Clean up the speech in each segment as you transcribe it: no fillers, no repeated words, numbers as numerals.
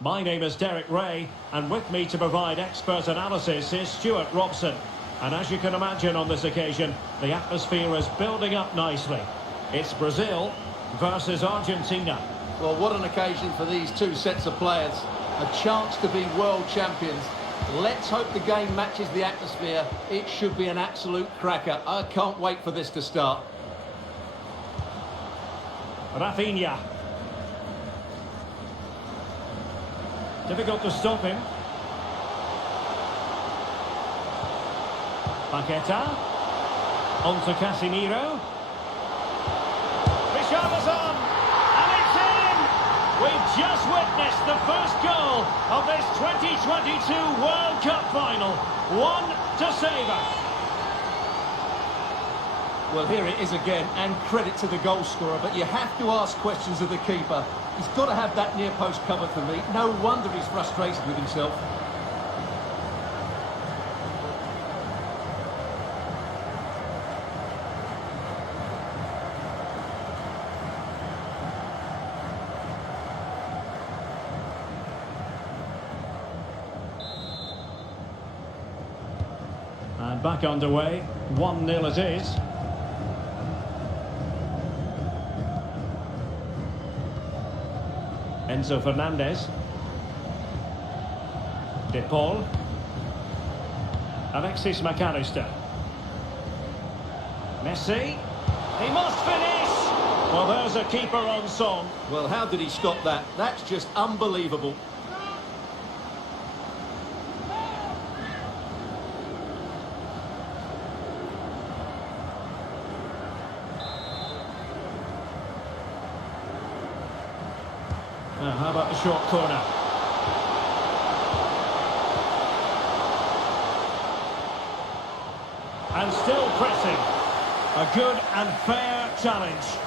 My name is Derek Ray, and with me to provide expert analysis is Stuart Robson. And as you can imagine on this occasion, the atmosphere is building up nicely. It's Brazil versus Argentina. Well, what an occasion for these two sets of players. A chance to be world champions. Let's hope the game matches the atmosphere. It should be an absolute cracker. I can't wait for this to start. Rafinha. Difficult to stop him. Paqueta. On to Casemiro. Richarlison. And it's in! We've just witnessed the first goal of this 2022 World Cup final. One to savour. Well, here it is again, and credit to the goal scorer, but you have to ask questions of the keeper. He's got to have that near post covered for me. No wonder he's frustrated with himself. And back underway, 1-0 it is. Enzo Fernandez. De Paul. Alexis McAllister. Messi. He must finish! Well, there's a keeper on song. Well, how did he stop that? That's just unbelievable. How about the short corner? And still pressing. A good and fair challenge.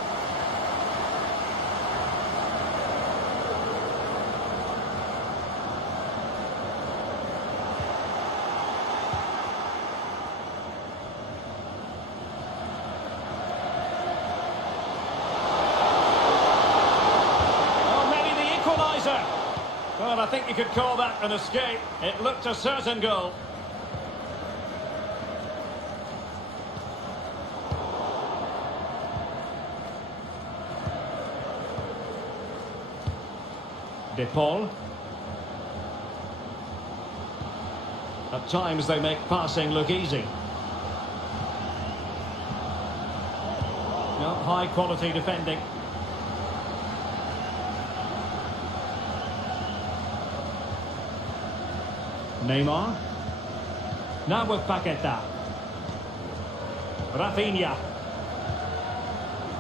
Well, I think you could call that an escape. It looked a certain goal. De Paul. At times they make passing look easy. No, high quality defending. Neymar. Now with Paqueta. Rafinha.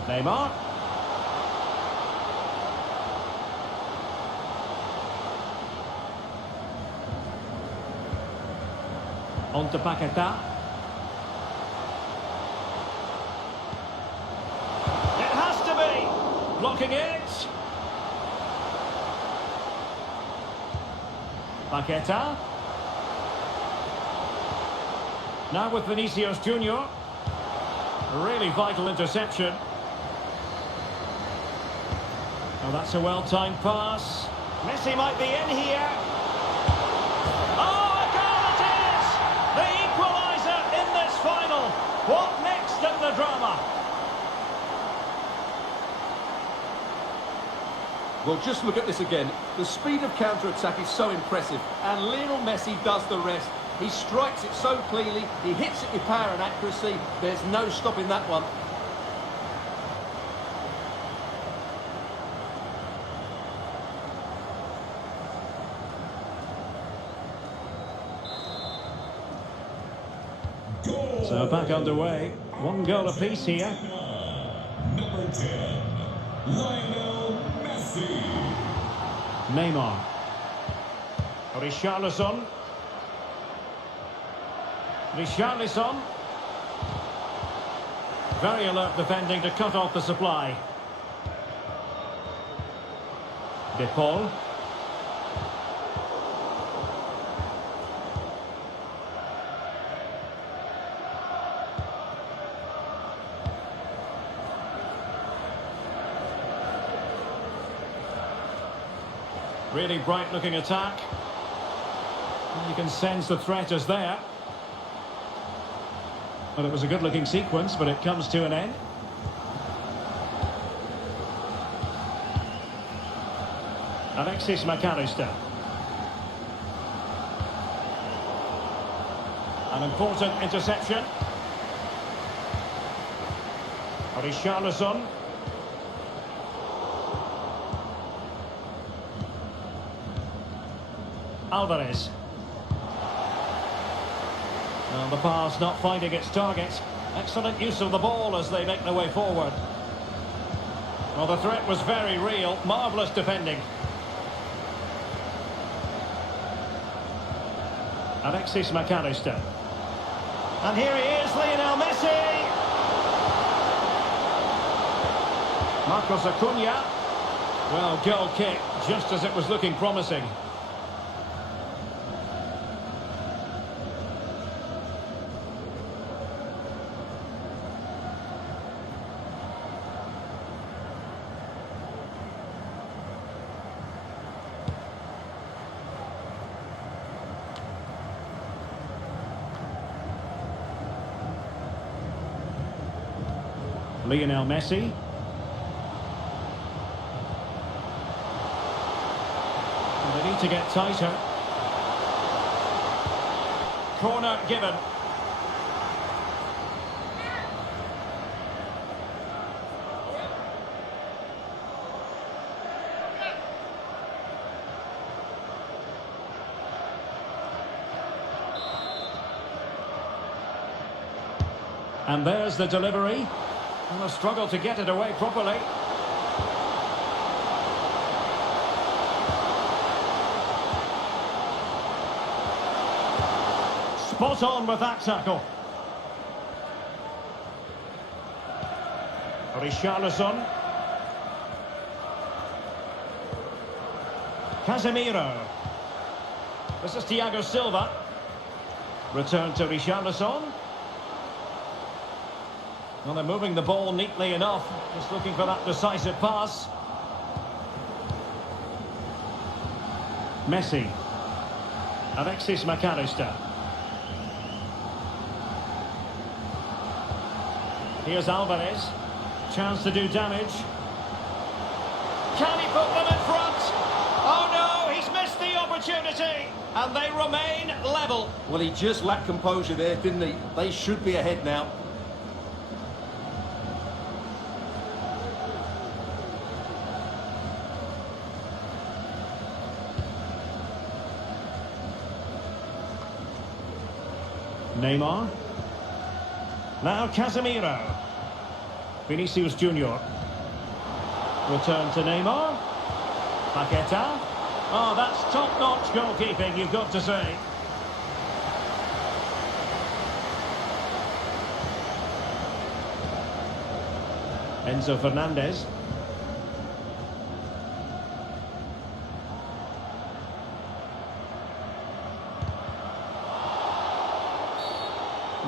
Neymar. On to Paqueta. It has to be! Blocking it. Paqueta. Now with Vinicius Junior. A really vital interception. Oh, that's a well-timed pass. Messi might be in here. Oh, a goal it is! The equaliser in this final. What next in the drama? Well, just look at this again. The speed of counter-attack is so impressive, and Lionel Messi does the rest. He strikes it so cleanly, he hits it with power and accuracy. There's no stopping that one. So back underway. One goal apiece here. Number 10, Lionel Messi. Neymar. Richarlison. Richarlison. Very alert defending to cut off the supply. De Paul. Really bright looking attack. And you can sense the threat is there. Well, it was a good looking sequence, but it comes to an end. Alexis McAllister. An important interception. Richarlison. Alvarez. And the pass not finding its target. Excellent use of the ball as they make their way forward. Well, the threat was very real. Marvellous defending. Alexis McAllister. And here he is, Lionel Messi! Marcos Acuna. Well, goal kick, just as it was looking promising. Lionel Messi. And they need to get tighter. Corner given. And there's the delivery. And a struggle to get it away properly. Spot on with that tackle. Richarlison. Casemiro. This is Thiago Silva. Return to Richarlison. Well, they're moving the ball neatly enough. Just looking for that decisive pass. Messi. Alexis McAllister. Here's Alvarez. Chance to do damage. Can he put them in front? Oh no, he's missed the opportunity. And they remain level. Well, he just lacked composure there, didn't he? They should be ahead now. Neymar. Now Casemiro. Vinicius Junior. Return to Neymar. Paqueta. Oh, that's top-notch goalkeeping, you've got to say. Enzo Fernandez.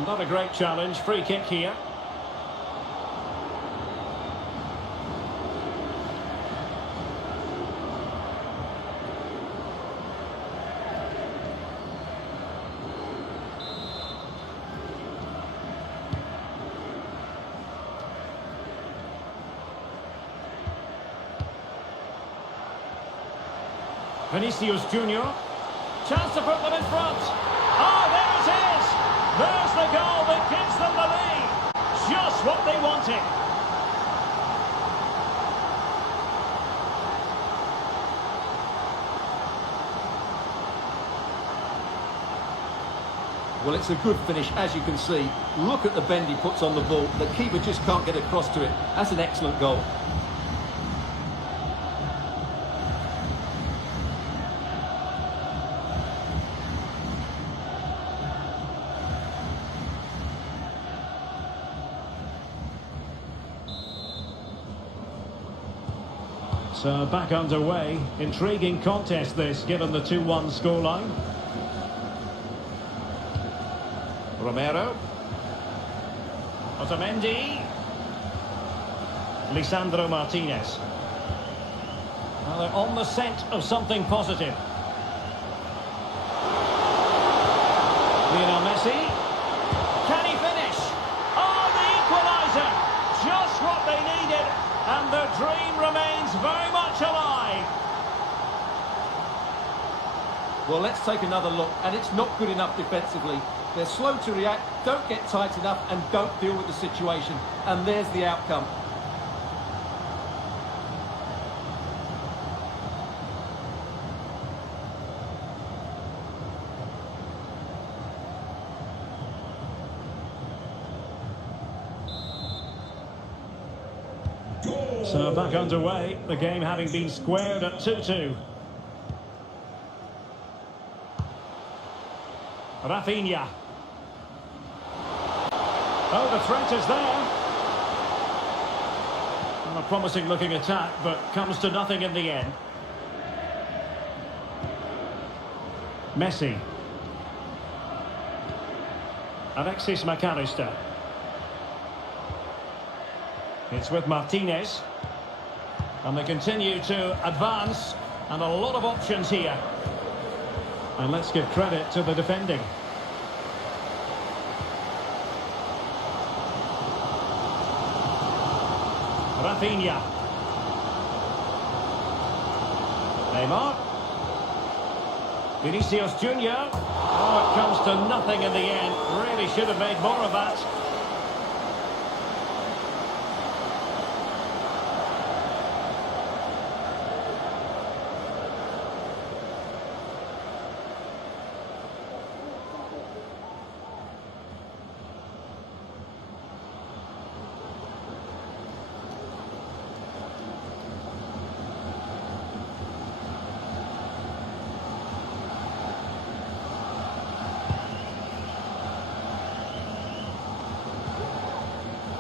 Not a great challenge. Free kick here. Vinicius Junior. Chance to put them in front. Oh, there it is! There's the goal that gives them the lead. Just what they wanted. Well, it's a good finish, as you can see. Look at the bend he puts on the ball. The keeper just can't get across to it. That's an excellent goal. So back underway. Intriguing contest this, given the 2-1 scoreline. Romero. Otamendi. Lisandro Martinez. Well, they're on the scent of something positive. Lionel Messi. Can he finish? Oh, the equaliser! Just what they needed, and the dream remains very much alive. Well, let's take another look, and it's not good enough defensively. They're slow to react, don't get tight enough, and don't deal with the situation. And there's the outcome. So back underway, the game having been squared at 2-2. Rafinha. Oh, the threat is there. Well, a promising looking attack, but comes to nothing in the end. Messi. Alexis McAllister. It's with Martinez. And they continue to advance, and a lot of options here. And let's give credit to the defending. Rafinha. Neymar. Vinicius Junior. Oh, it comes to nothing in the end. Really should have made more of that.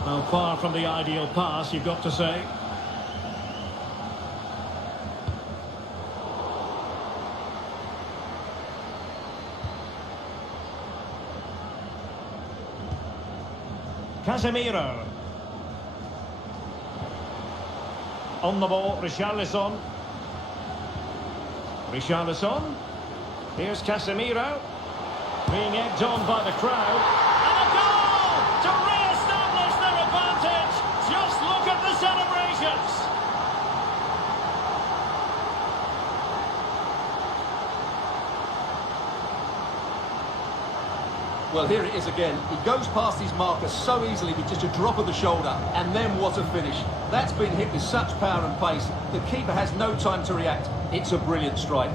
Well, far from the ideal pass, you've got to say. Casemiro. On the ball, Richarlison. Richarlison. Here's Casemiro. Being egged on by the crowd. And a goal to re-establish their advantage. Just look at the celebrations. Well, here it is again. He goes past his marker so easily with just a drop of the shoulder, and then what a finish. That's been hit with such power and pace. The keeper has no time to react. It's a brilliant strike.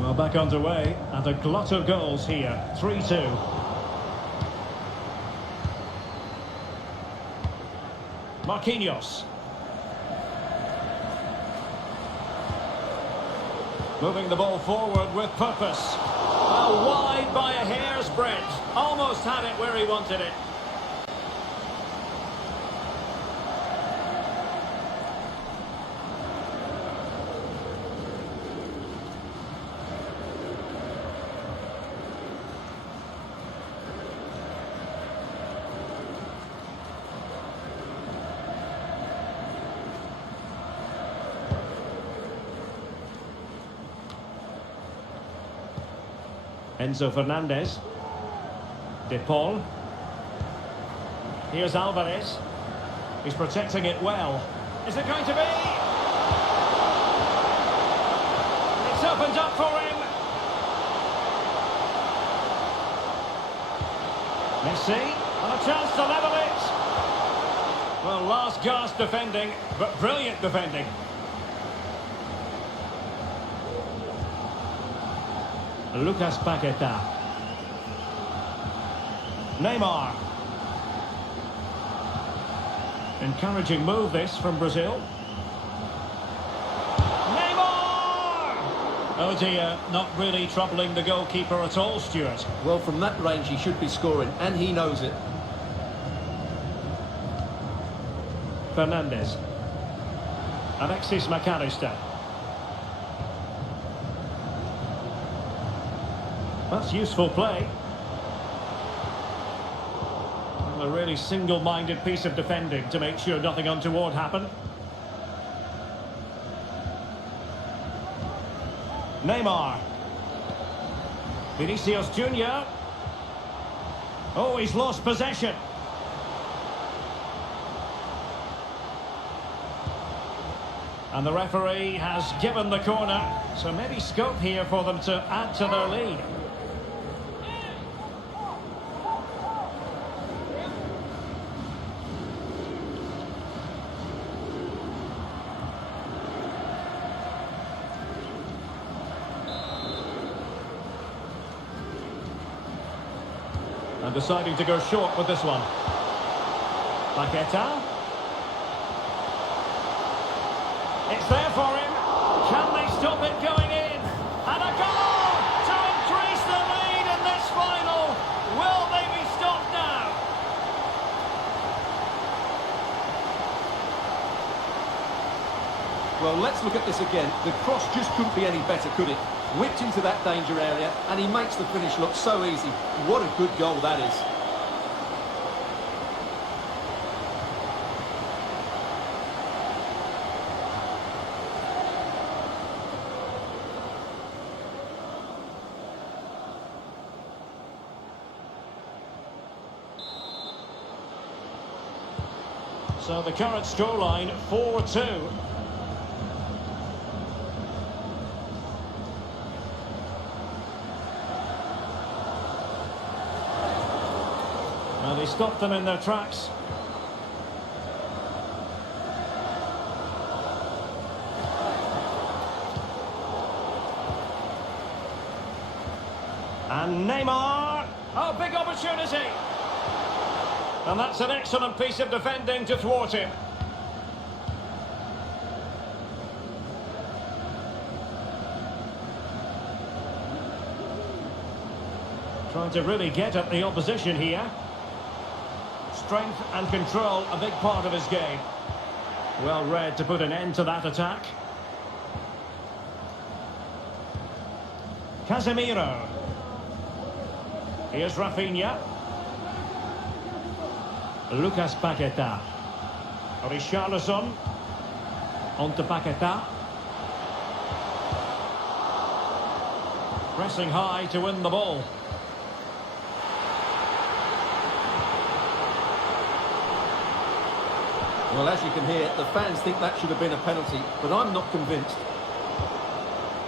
Well, back underway, and a glut of goals here. 3-2. Marquinhos. Moving the ball forward with purpose. Well, wide by a hair's breadth. Almost had it where he wanted it. Enzo Fernandez. De Paul. Here's Alvarez. He's protecting it well. Is it going to be? It's opened up for him. Messi. And a chance to level it. Well, last gasp defending, but brilliant defending. Lucas Paqueta. Neymar. Encouraging move this from Brazil. Neymar! Oh dear, not really troubling the goalkeeper at all, Stuart. Well, from that range he should be scoring, and he knows it. Fernandez. Alexis McAllister. That's useful play. A really single-minded piece of defending to make sure nothing untoward happened. Neymar. Vinicius Junior. Oh, he's lost possession. And the referee has given the corner, so maybe scope here for them to add to their lead. And deciding to go short with this one. Paqueta. It's there for him. Can they stop it going in? And a goal to increase the lead in this final. Will they be stopped now? Well, let's look at this again. The cross just couldn't be any better, could it? Whipped into that danger area, and he makes the finish look so easy. What a good goal that is. So the current scoreline, 4-2. And he stopped them in their tracks. And Neymar. Oh, big opportunity. And that's an excellent piece of defending to thwart him. Trying to really get at the opposition here. Strength and control, a big part of his game. Well read to put an end to that attack. Casemiro. Here's Rafinha. Lucas Paqueta. Richarlison. On to Paqueta. Pressing high to win the ball. Well, as you can hear, the fans think that should have been a penalty, but I'm not convinced.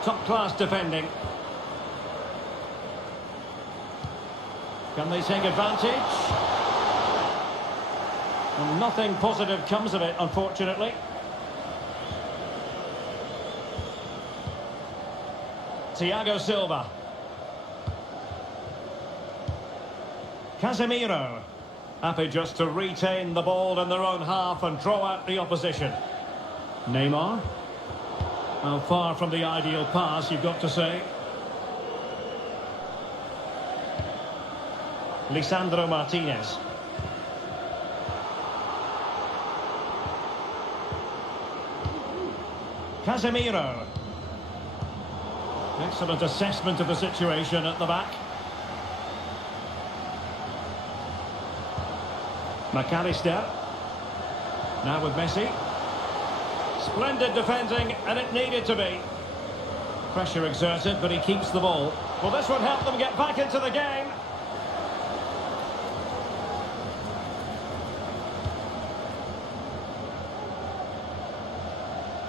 Top-class defending. Can they take advantage? Well, nothing positive comes of it, unfortunately. Thiago Silva. Casemiro. Happy just to retain the ball in their own half and draw out the opposition. Neymar. Well, far from the ideal pass, you've got to say. Lisandro Martinez. Casemiro. Excellent assessment of the situation at the back. McAllister. Now with Messi. Splendid defending, and it needed to be. Pressure exerted, but he keeps the ball. Well, this would help them get back into the game.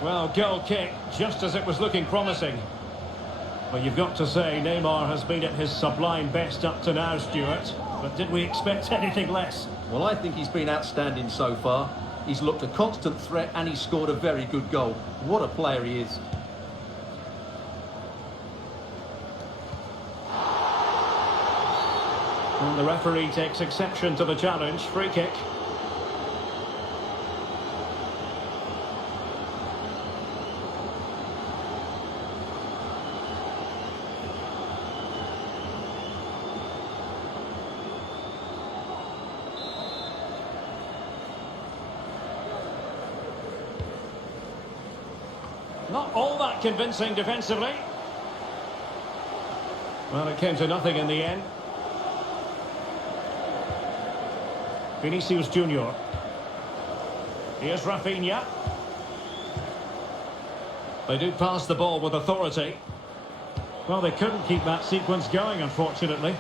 Well, goal kick, just as it was looking promising. Well, you've got to say, Neymar has been at his sublime best up to now, Stuart. But did we expect anything less? Well, I think he's been outstanding so far. He's looked a constant threat and he's scored a very good goal. What a player he is. And the referee takes exception to the challenge. Free kick. Not all that convincing defensively. Well, it came to nothing in the end. Vinicius Junior. Here's Rafinha. They do pass the ball with authority. Well, they couldn't keep that sequence going, unfortunately.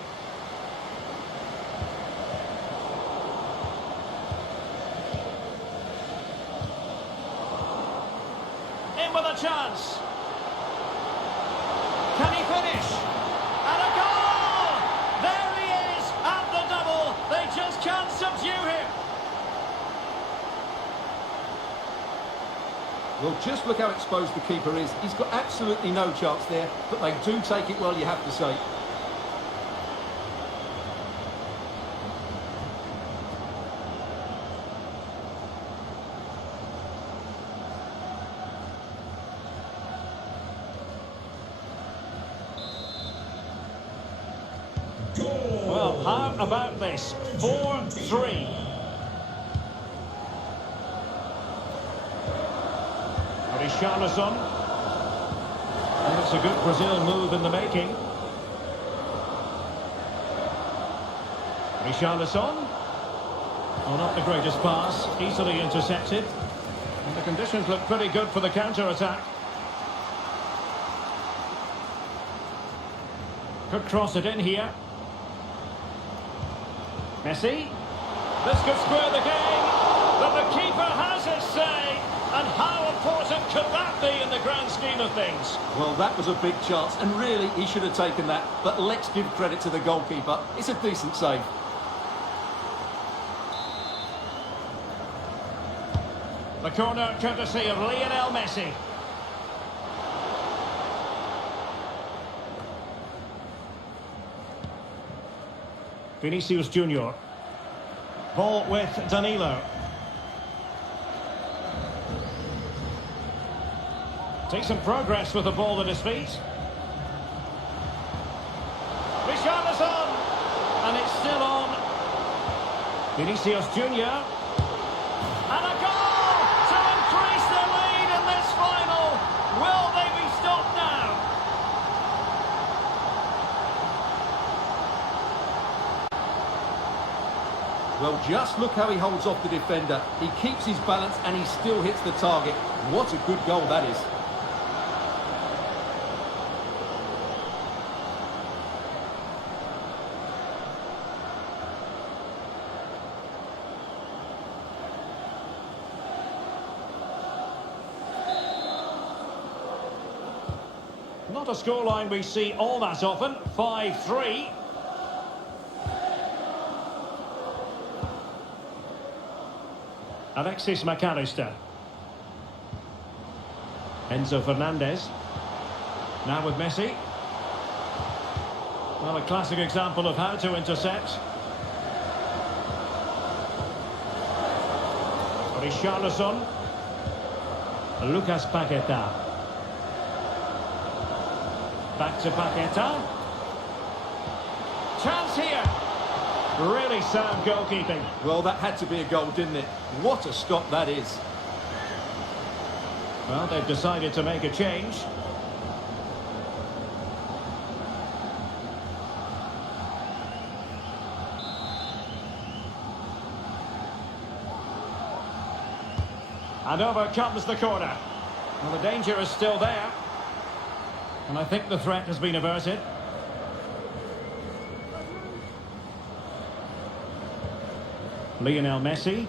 In with a chance. Can he finish? And a goal! There he is at the double. They just can't subdue him. Well, just look how exposed the keeper is. He's got absolutely no chance there, but they do take it well, you have to say. Well, how about this? 4-3. Richarlison. And it's a good Brazil move in the making. Richarlison. Oh, not the greatest pass. Easily intercepted. And the conditions look pretty good for the counter-attack. Could cross it in here. Messi. This could square the game. But the keeper has his say. And how important could that be in the grand scheme of things? Well, that was a big chance, and really, he should have taken that. But let's give credit to the goalkeeper. It's a decent save. The corner courtesy of Lionel Messi. Vinicius Junior. Ball with Danilo. Decent progress with the ball at his feet. Richarlison! And it's still on. Vinicius Junior. And a goal to increase the lead in this final. Will they be stopped now? Well, just look how he holds off the defender. He keeps his balance and he still hits the target. What a good goal that is. Not a scoreline we see all that often. 5-3. Alexis McAllister. Enzo Fernandez. Now with Messi. Well, a classic example of how to intercept. Richarlison. Lucas Paqueta. Back to Paqueta. Chance here. Really sound goalkeeping. Well, that had to be a goal, didn't it? What a stop that is. Well, they've decided to make a change. And over comes the corner. Well, the danger is still there. And I think the threat has been averted. Lionel Messi.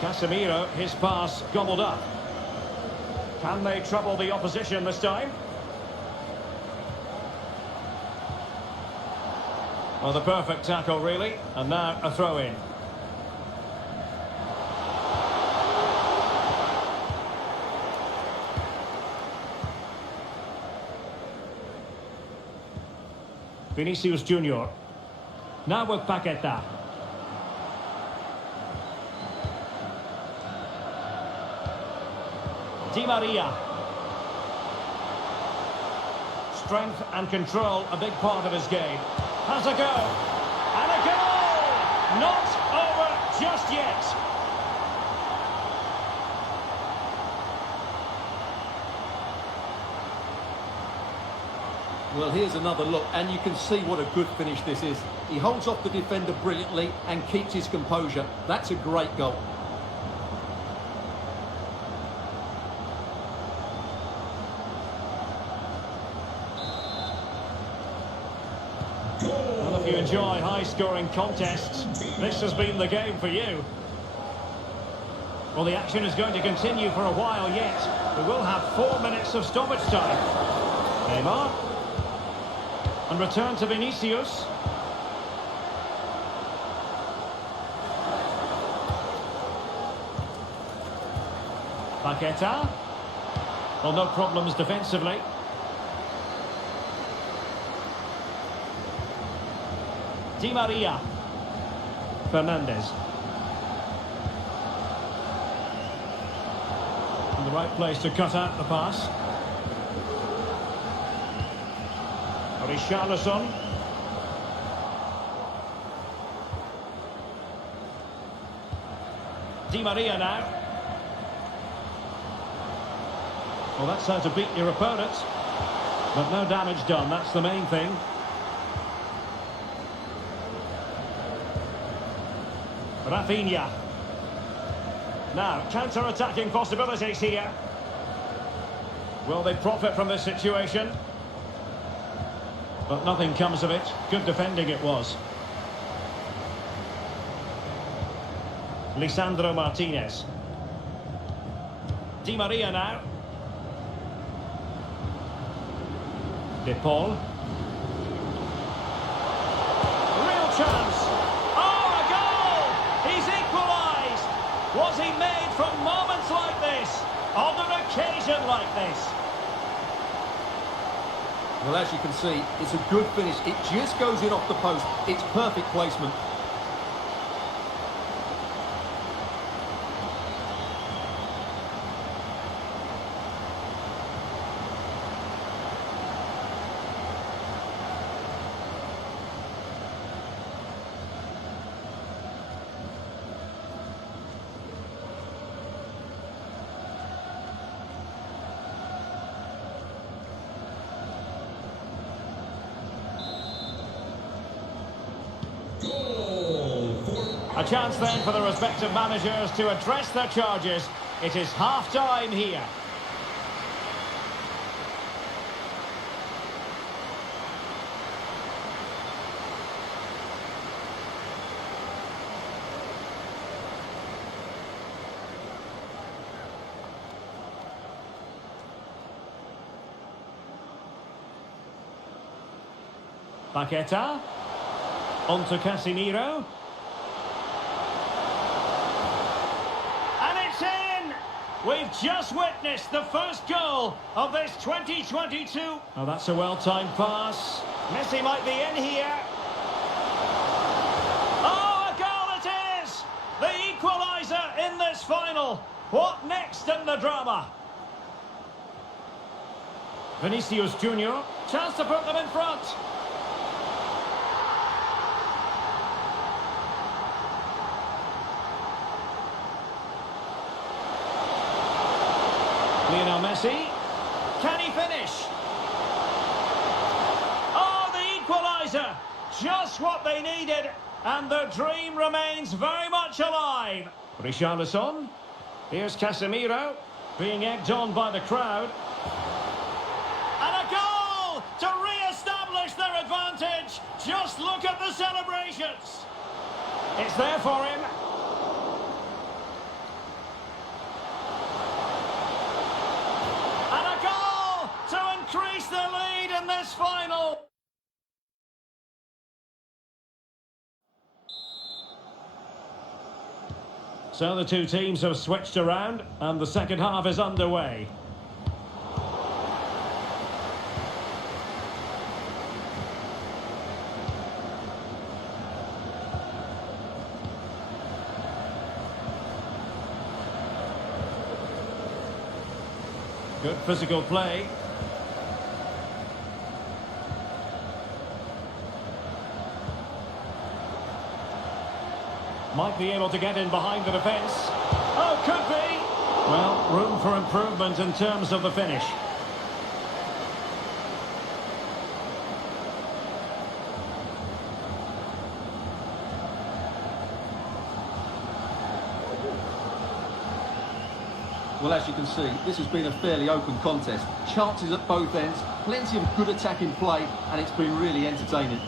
Casemiro, his pass gobbled up. Can they trouble the opposition this time? Well, the perfect tackle, really. And now a throw-in. Vinicius Junior. Now with Paqueta. Di Maria. Strength and control, a big part of his game. Has a go. And a goal! Not over just yet. Well, here's another look, and you can see what a good finish this is. He holds off the defender brilliantly and keeps his composure. That's a great goal. Well, if you enjoy high-scoring contests, this has been the game for you. Well, the action is going to continue for a while yet. We will have 4 minutes of stoppage time. Neymar. And return to Vinicius. Paqueta. Well, no problems defensively. Di Maria. Fernandes. In the right place to cut out the pass. Richarlison. Di Maria now. Well, that's how to beat your opponent. But no damage done, that's the main thing. Rafinha. Now, counter-attacking possibilities here. Will they profit from this situation? But nothing comes of it. Good defending it was. Lisandro Martinez. Di Maria now. De Paul. Real chance. Oh, a goal! He's equalised. Was he made from moments like this? On an occasion like this? Well, as you can see, it's a good finish. It just goes in off the post. It's perfect placement. A chance then for the respective managers to address their charges. It is half-time here. Paqueta. On to Casemiro. We've just witnessed the first goal of this 2022. Oh, that's a well-timed pass. Messi might be in here. Oh, a goal it is! The equaliser in this final. What next in the drama? Vinicius Junior. Chance to put them in front. Lionel Messi. Can he finish? Oh, the equaliser! Just what they needed, and the dream remains very much alive. Richarlison. Here's Casemiro, being egged on by the crowd. And a goal to re-establish their advantage. Just look at the celebrations. It's there for him. Increase the lead in this final. So the two teams have switched around and the second half is underway. Good physical play. Might be able to get in behind the defence. Oh, could be. Well, room for improvement in terms of the finish. Well, as you can see, this has been a fairly open contest. Chances at both ends, plenty of good attacking play, and it's been really entertaining.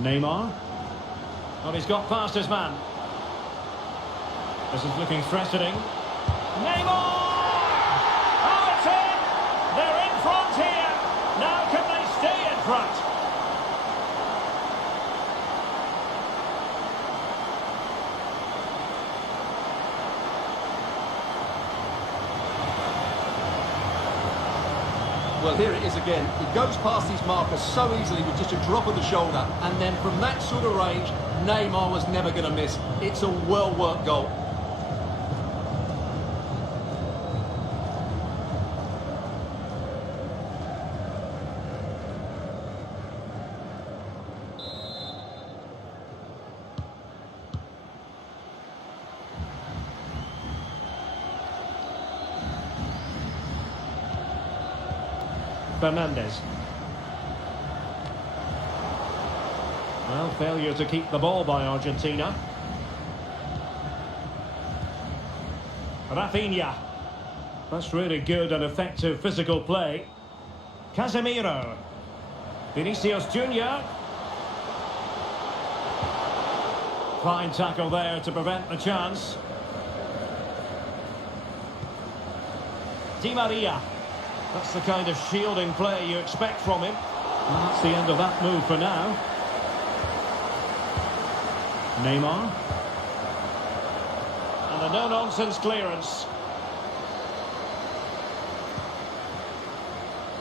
Neymar. Well, he's got past his man. This is looking threatening. Neymar! Oh, it's in! They're in front here! Now can they stay in front? Well, here it is again. He goes past his marker so easily with just a drop of the shoulder. And then from that sort of range, Neymar was never going to miss. It's a well-worked goal. Fernandes. Well, failure to keep the ball by Argentina. Rafinha. That's really good and effective physical play. Casemiro. Vinicius Junior. Fine tackle there to prevent the chance. Di Maria. That's the kind of shielding play you expect from him. And that's the end of that move for now. Neymar. And a no-nonsense clearance.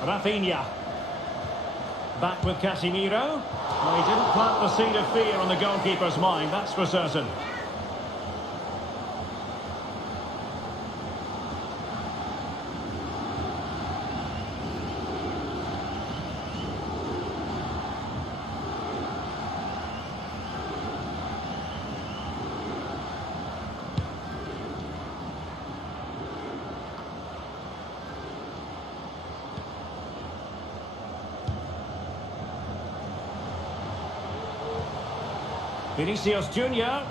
Rafinha. Back with Casemiro. Well, he didn't plant the seed of fear on the goalkeeper's mind, that's for certain. Vinicius Junior.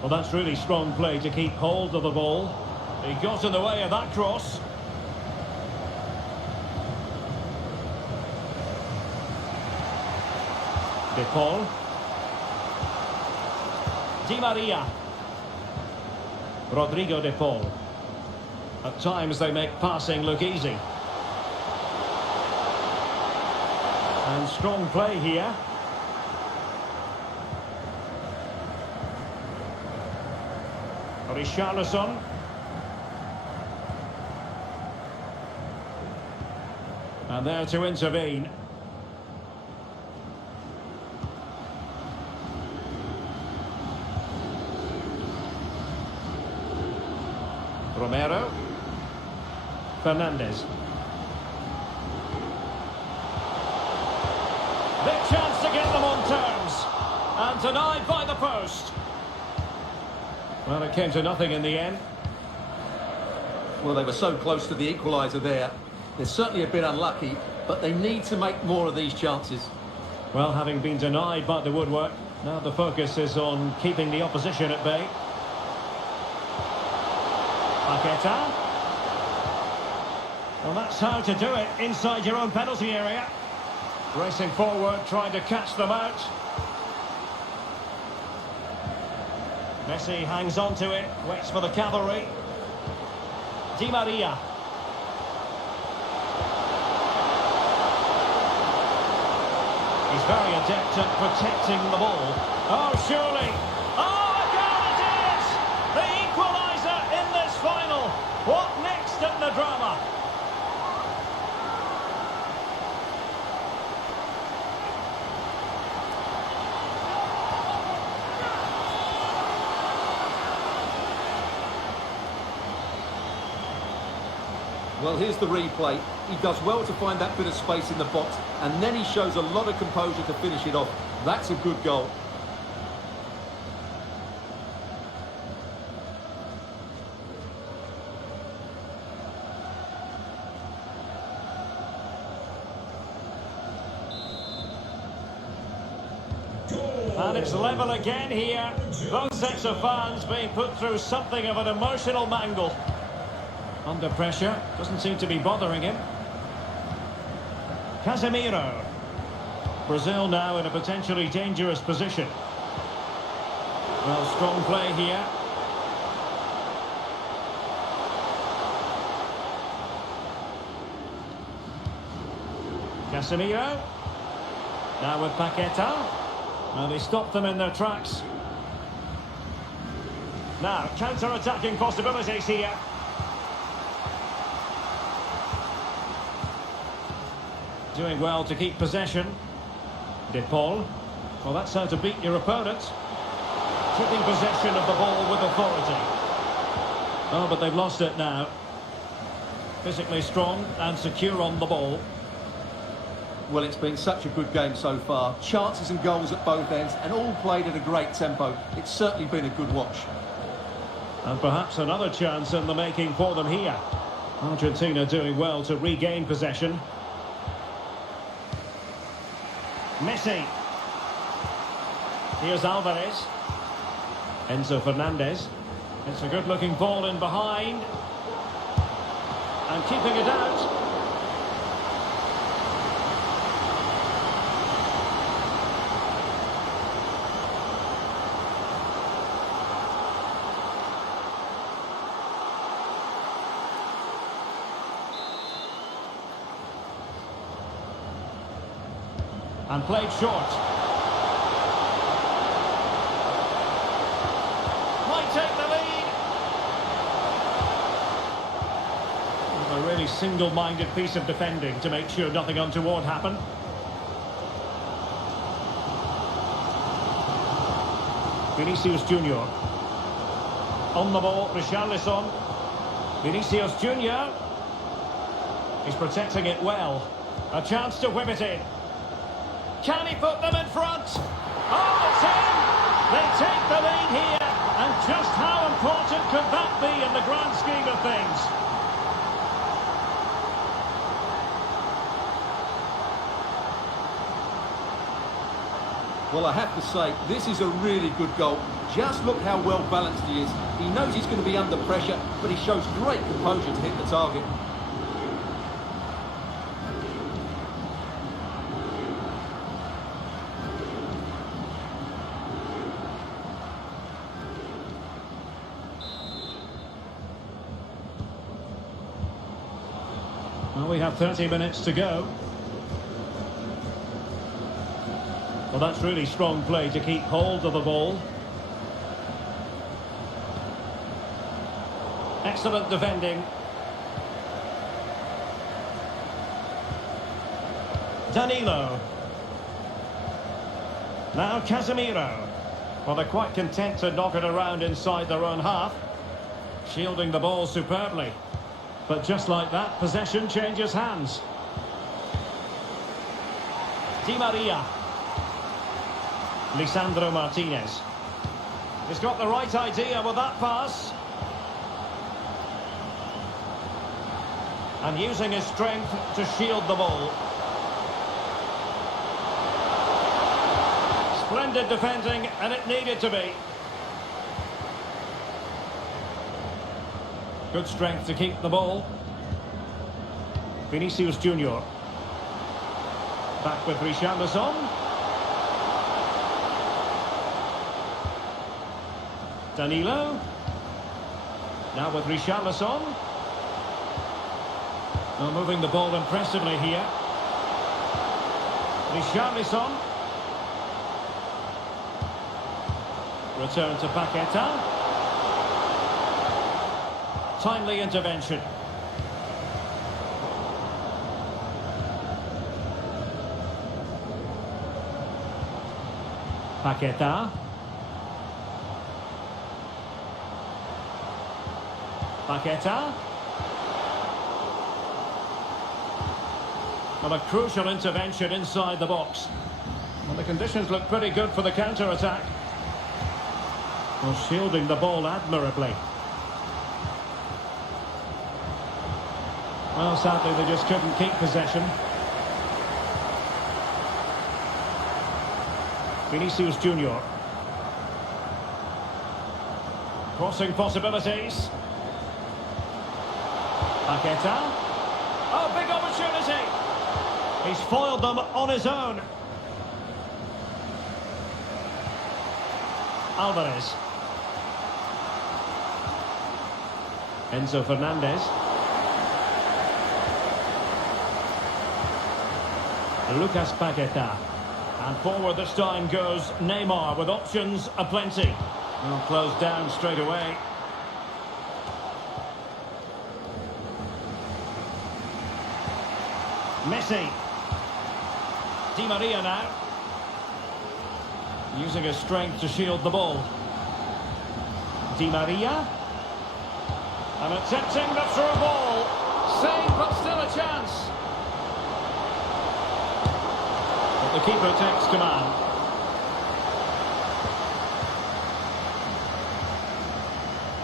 Well, that's really strong play to keep hold of the ball. He got in the way of that cross. De Paul. Di Maria. Rodrigo De Paul. At times they make passing look easy. And strong play here. Richarlison. And there to intervene. Romero. Fernandes. Big chance to get them on terms. And denied by the post. Well, it came to nothing in the end. Well, they were so close to the equaliser there. They're certainly a bit unlucky, but they need to make more of these chances. Well, having been denied by the woodwork, now the focus is on keeping the opposition at bay. Paqueta. Well, that's how to do it inside your own penalty area. Racing forward, trying to catch them out. Messi hangs on to it, waits for the cavalry. Di Maria. He's very adept at protecting the ball. Oh, surely. Oh, a goal it is! The equaliser in this final. What next in the drama? Well, here's the replay. He does well to find that bit of space in the box, and then he shows a lot of composure to finish it off. That's a good goal. Goal And it's level again here. Both sets of fans being put through something of an emotional mangle. Under pressure, doesn't seem to be bothering him. Casemiro. Brazil now in a potentially dangerous position. Well, strong play here. Casemiro. Now with Paqueta. And they stopped them in their tracks. Now, counter-attacking possibilities here. Doing well to keep possession. De Paul. Well, that's how to beat your opponent. Keeping possession of the ball with authority. Oh, but they've lost it now. Physically strong and secure on the ball. Well, it's been such a good game so far. Chances and goals at both ends, and all played at a great tempo. It's certainly been a good watch. And perhaps another chance in the making for them here. Argentina doing well to regain possession. Messi. Here's Alvarez. Enzo Fernandez. It's a good-looking ball in behind. And keeping it out. And played short. Might take the lead. A really single-minded piece of defending to make sure nothing untoward happened. Vinicius Junior. On the ball, Richarlison. Vinicius Junior. He's protecting it well. A chance to whip it in. Can he put them in front? Oh, it's in! They take the lead here. And just how important could that be in the grand scheme of things? Well, I have to say, this is a really good goal. Just look how well balanced he is. He knows he's going to be under pressure, but he shows great composure to hit the target. Well, we have 30 minutes to go. Well, that's really strong play to keep hold of the ball. Excellent defending. Danilo. Now Casemiro. Well, they're quite content to knock it around inside their own half. Shielding the ball superbly. But just like that, possession changes hands. Di Maria. Lisandro Martinez. He's got the right idea with that pass. And using his strength to shield the ball. Splendid defending, and it needed to be. Good strength to keep the ball. Vinicius Junior. Back with Richarlison. Danilo. Now with Richarlison. Now moving the ball impressively here. Richarlison. Return to Paqueta. Timely intervention. Paqueta. Paqueta. Well, a crucial intervention inside the box. Well, the conditions look pretty good for the counter-attack. Well, shielding the ball admirably. Well, sadly, they just couldn't keep possession. Vinicius Junior. Crossing possibilities. Paqueta. Oh, big opportunity. He's foiled them on his own. Alvarez. Enzo Fernandez. Lucas Paqueta. And forward this time goes Neymar with options aplenty. Will close down straight away. Messi. Di Maria now. Using his strength to shield the ball. Di Maria. And attempting the through ball. Saved, but still a chance. But the keeper takes command.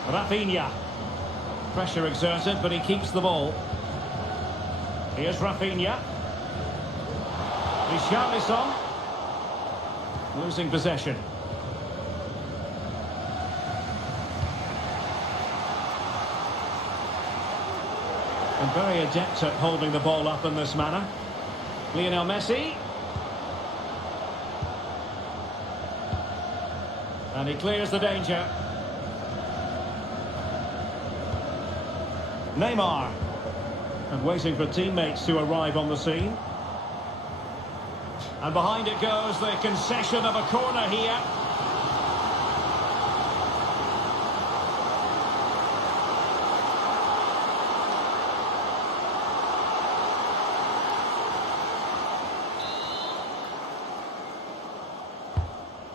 Rafinha. Pressure exerted, but he keeps the ball. Here's Rafinha. Richarlison. Losing possession. And very adept at holding the ball up in this manner. Lionel Messi. And he clears the danger. Neymar. And waiting for teammates to arrive on the scene. And behind it goes the concession of a corner here.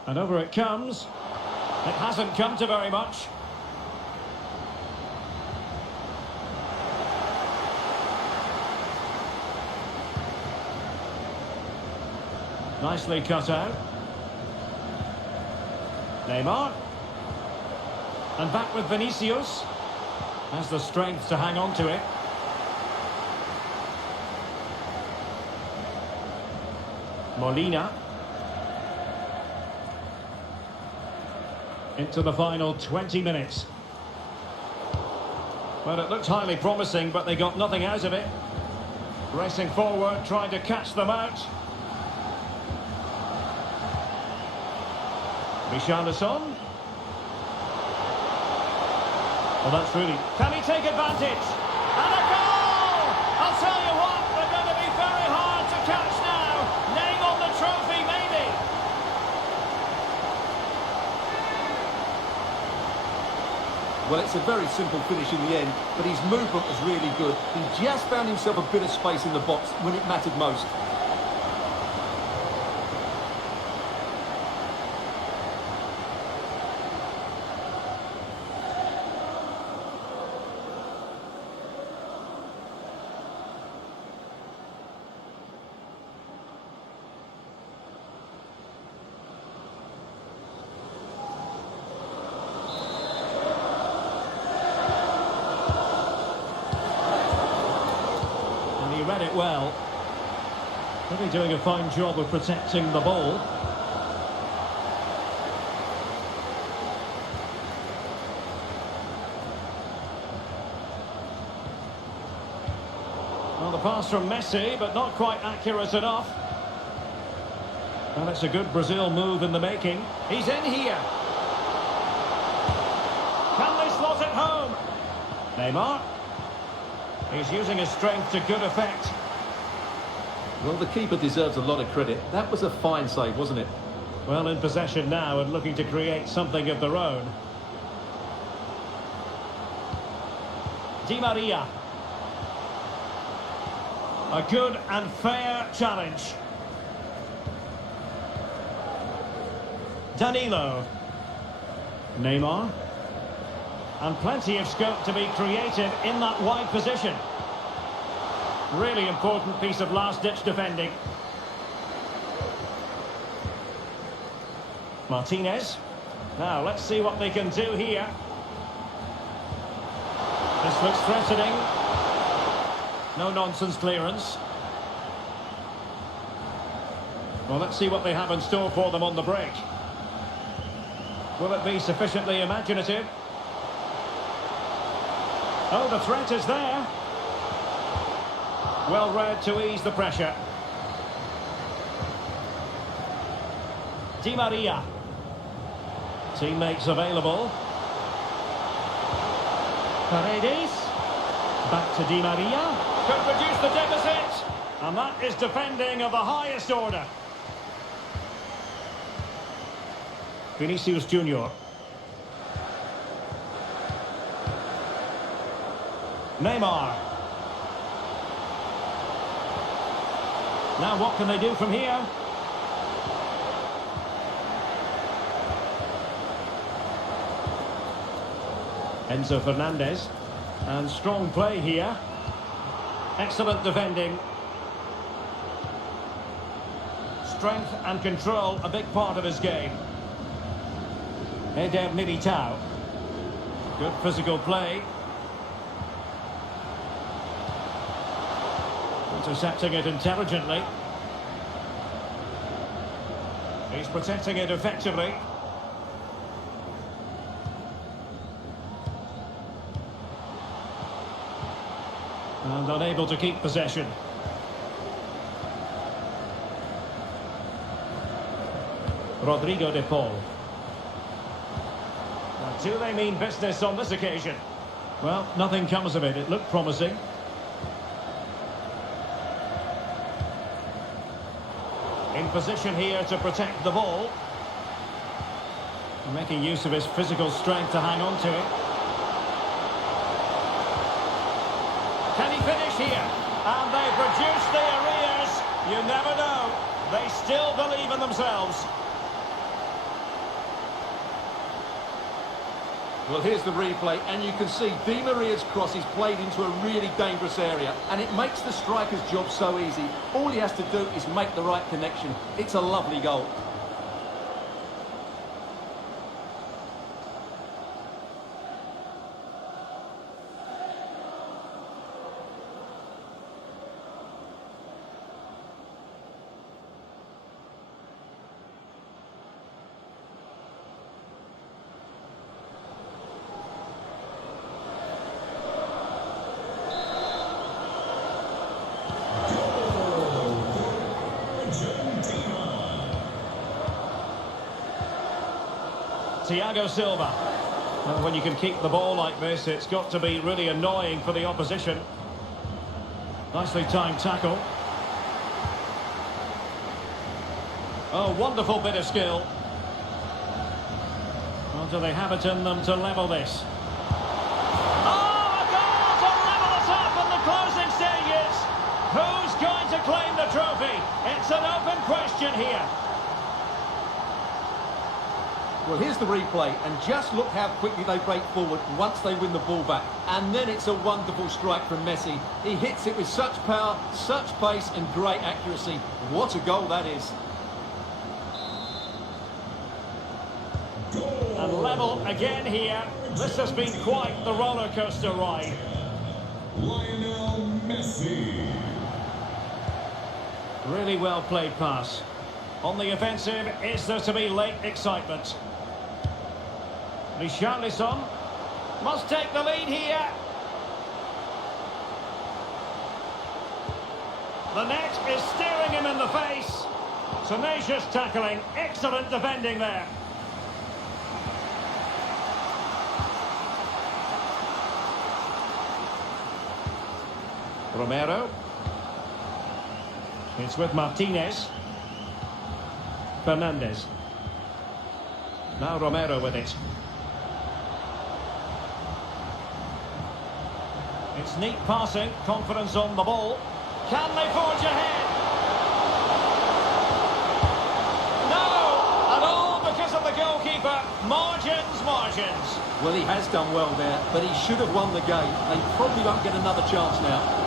And over it comes. It hasn't come to very much. Nicely cut out. Neymar. And back with Vinicius. Has the strength to hang on to it. Molina. Into the final 20 minutes. Well, it looked highly promising, but they got nothing out of it. Racing forward, trying to catch them out. Richarlison. Well, that's really... Can he take advantage? And a goal! I'll tell you what, they're going to be very hard to catch now. Name on the trophy, maybe. Well, it's a very simple finish in the end, but his movement was really good. He just found himself a bit of space in the box when it mattered most. Read it well. Really doing a fine job of protecting the ball. Well, the pass from Messi, but not quite accurate enough. Well, it's a good Brazil move in the making. He's in here. Can they slot it home? Neymar. He's using his strength to good effect. Well, the keeper deserves a lot of credit. That was a fine save, wasn't it? Well, in possession now and looking to create something of their own. Di Maria. A good and fair challenge. Danilo. Neymar. And plenty of scope to be created in that wide position. Really important piece of last-ditch defending. Martinez. Now, let's see what they can do here. This looks threatening. No nonsense clearance. Well, let's see what they have in store for them on the break. Will it be sufficiently imaginative? Oh, the threat is there. Well read to ease the pressure. Di Maria. Teammates available. Paredes. Back to Di Maria. Could reduce the deficit. And that is defending of the highest order. Vinicius Junior. Neymar. Now what can they do from here? Enzo Fernandez. And strong play here. Excellent defending. Strength and control, a big part of his game. Eder Militao. Good physical play. Intercepting it intelligently. He's protecting it effectively. And unable to keep possession. Rodrigo de Paul. Now, do they mean business on this occasion? Well, nothing comes of it. It looked promising. In position here to protect the ball. Making use of his physical strength to hang on to it. Can he finish here? And they produce the arrears. You never know. They still believe in themselves. Well, here's the replay, and you can see Di Maria's cross is played into a really dangerous area, and it makes the striker's job so easy. All he has to do is make the right connection. It's a lovely goal. Thiago Silva. And when you can keep the ball like this, it's got to be really annoying for the opposition. Nicely timed tackle. Oh, wonderful bit of skill. Well, do they have it in them to level this? Oh, a goal to level it up in the closing stages. Who's going to claim the trophy? It's an open question here. Well, here's the replay, and just look how quickly they break forward once they win the ball back. And then it's a wonderful strike from Messi. He hits it with such power, such pace, and great accuracy. What a goal that is. And level again here. This has been quite the roller coaster ride. Lionel Messi. Really well played pass. On the offensive, is there to be late excitement? Richarlison must take the lead here. The net is staring him in the face. Tenacious tackling, excellent defending there. Romero. It's with Martinez. Fernandez. Now Romero with it. It's neat passing, confidence on the ball. Can they forge ahead? No! And all because of the goalkeeper. Margins. Well, he has done well there, but he should have won the game. They probably won't get another chance now.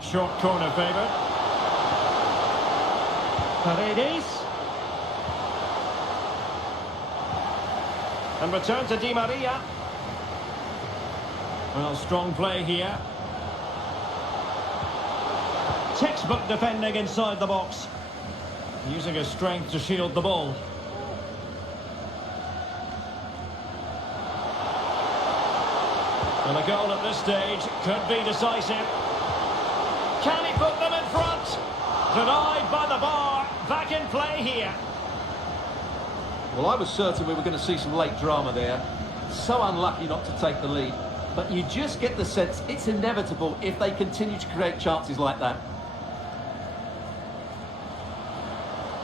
Short corner favoured. Paredes. And return to Di Maria. Well, strong play here. Textbook defending inside the box. Using his strength to shield the ball. And a goal at this stage could be decisive. Can he put them in front? Denied by the bar. Back in play here. Well, I was certain we were going to see some late drama there. So unlucky not to take the lead. But you just get the sense it's inevitable if they continue to create chances like that.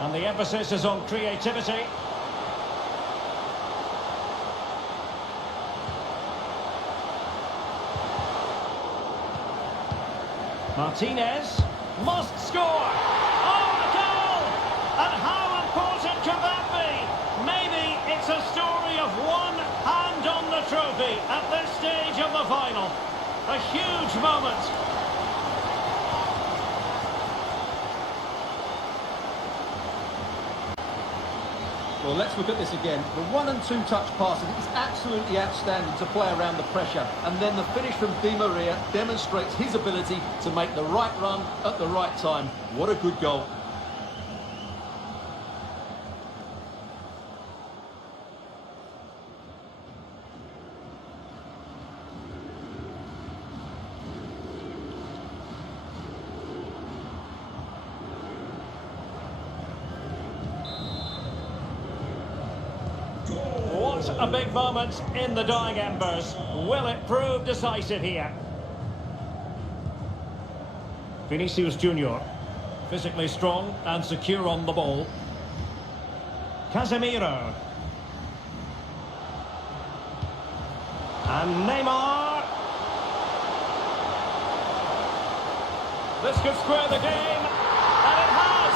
And the emphasis is on creativity. Martinez must score. Oh, the goal! And how important can that be? Maybe it's a story of one hand on the trophy at this stage of the final. A huge moment. Well, let's look at this again. The 1- and 2-touch passing is absolutely outstanding to play around the pressure. And then the finish from Di Maria demonstrates his ability to make the right run at the right time. What a good goal. What a big moment in the dying embers. Will it prove decisive here? Vinicius Junior, physically strong and secure on the ball. Casemiro. And Neymar. This could square the game. And it has.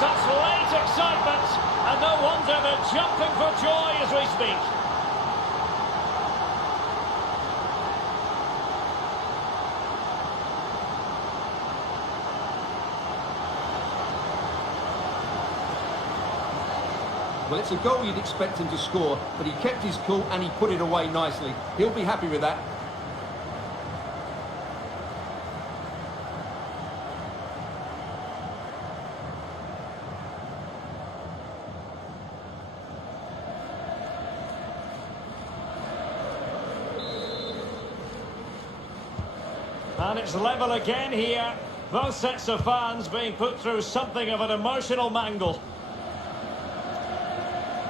Such late excitement. And no wonder they're jumping for joy as we speak. Well, it's a goal you'd expect him to score, but he kept his cool and he put it away nicely. He'll be happy with that. And it's level again here. Both sets of fans being put through something of an emotional mangle.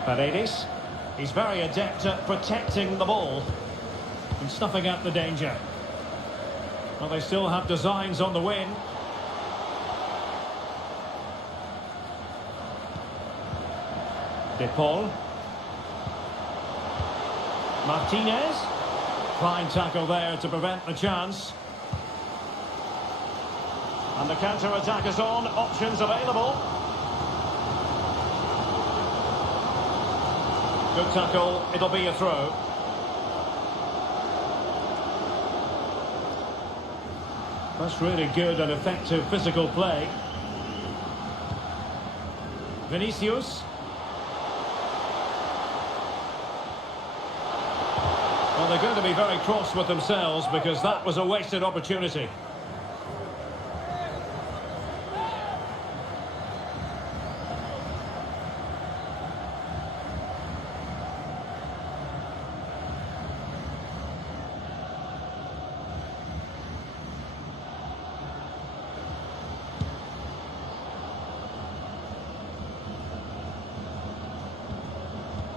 Paredes, he's very adept at protecting the ball and snuffing out the danger. Well, they still have designs on the win. De Paul. Martinez. Fine tackle there to prevent the chance. And the counter-attack is on, options available. Good tackle, it'll be a throw. That's really good and effective physical play. Vinicius. Well, they're going to be very cross with themselves because that was a wasted opportunity.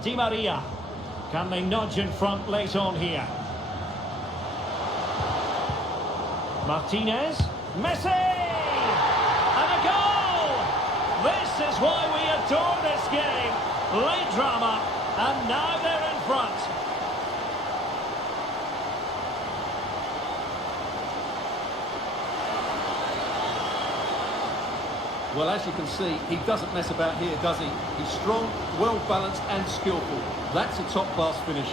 Di Maria. Can they nudge in front late on here? Martinez. Messi! And a goal! This is why we adore this game. Late drama, and now they're in front. Well, as you can see, he doesn't mess about here, does he? He's strong, well-balanced and skillful. That's a top-class finish.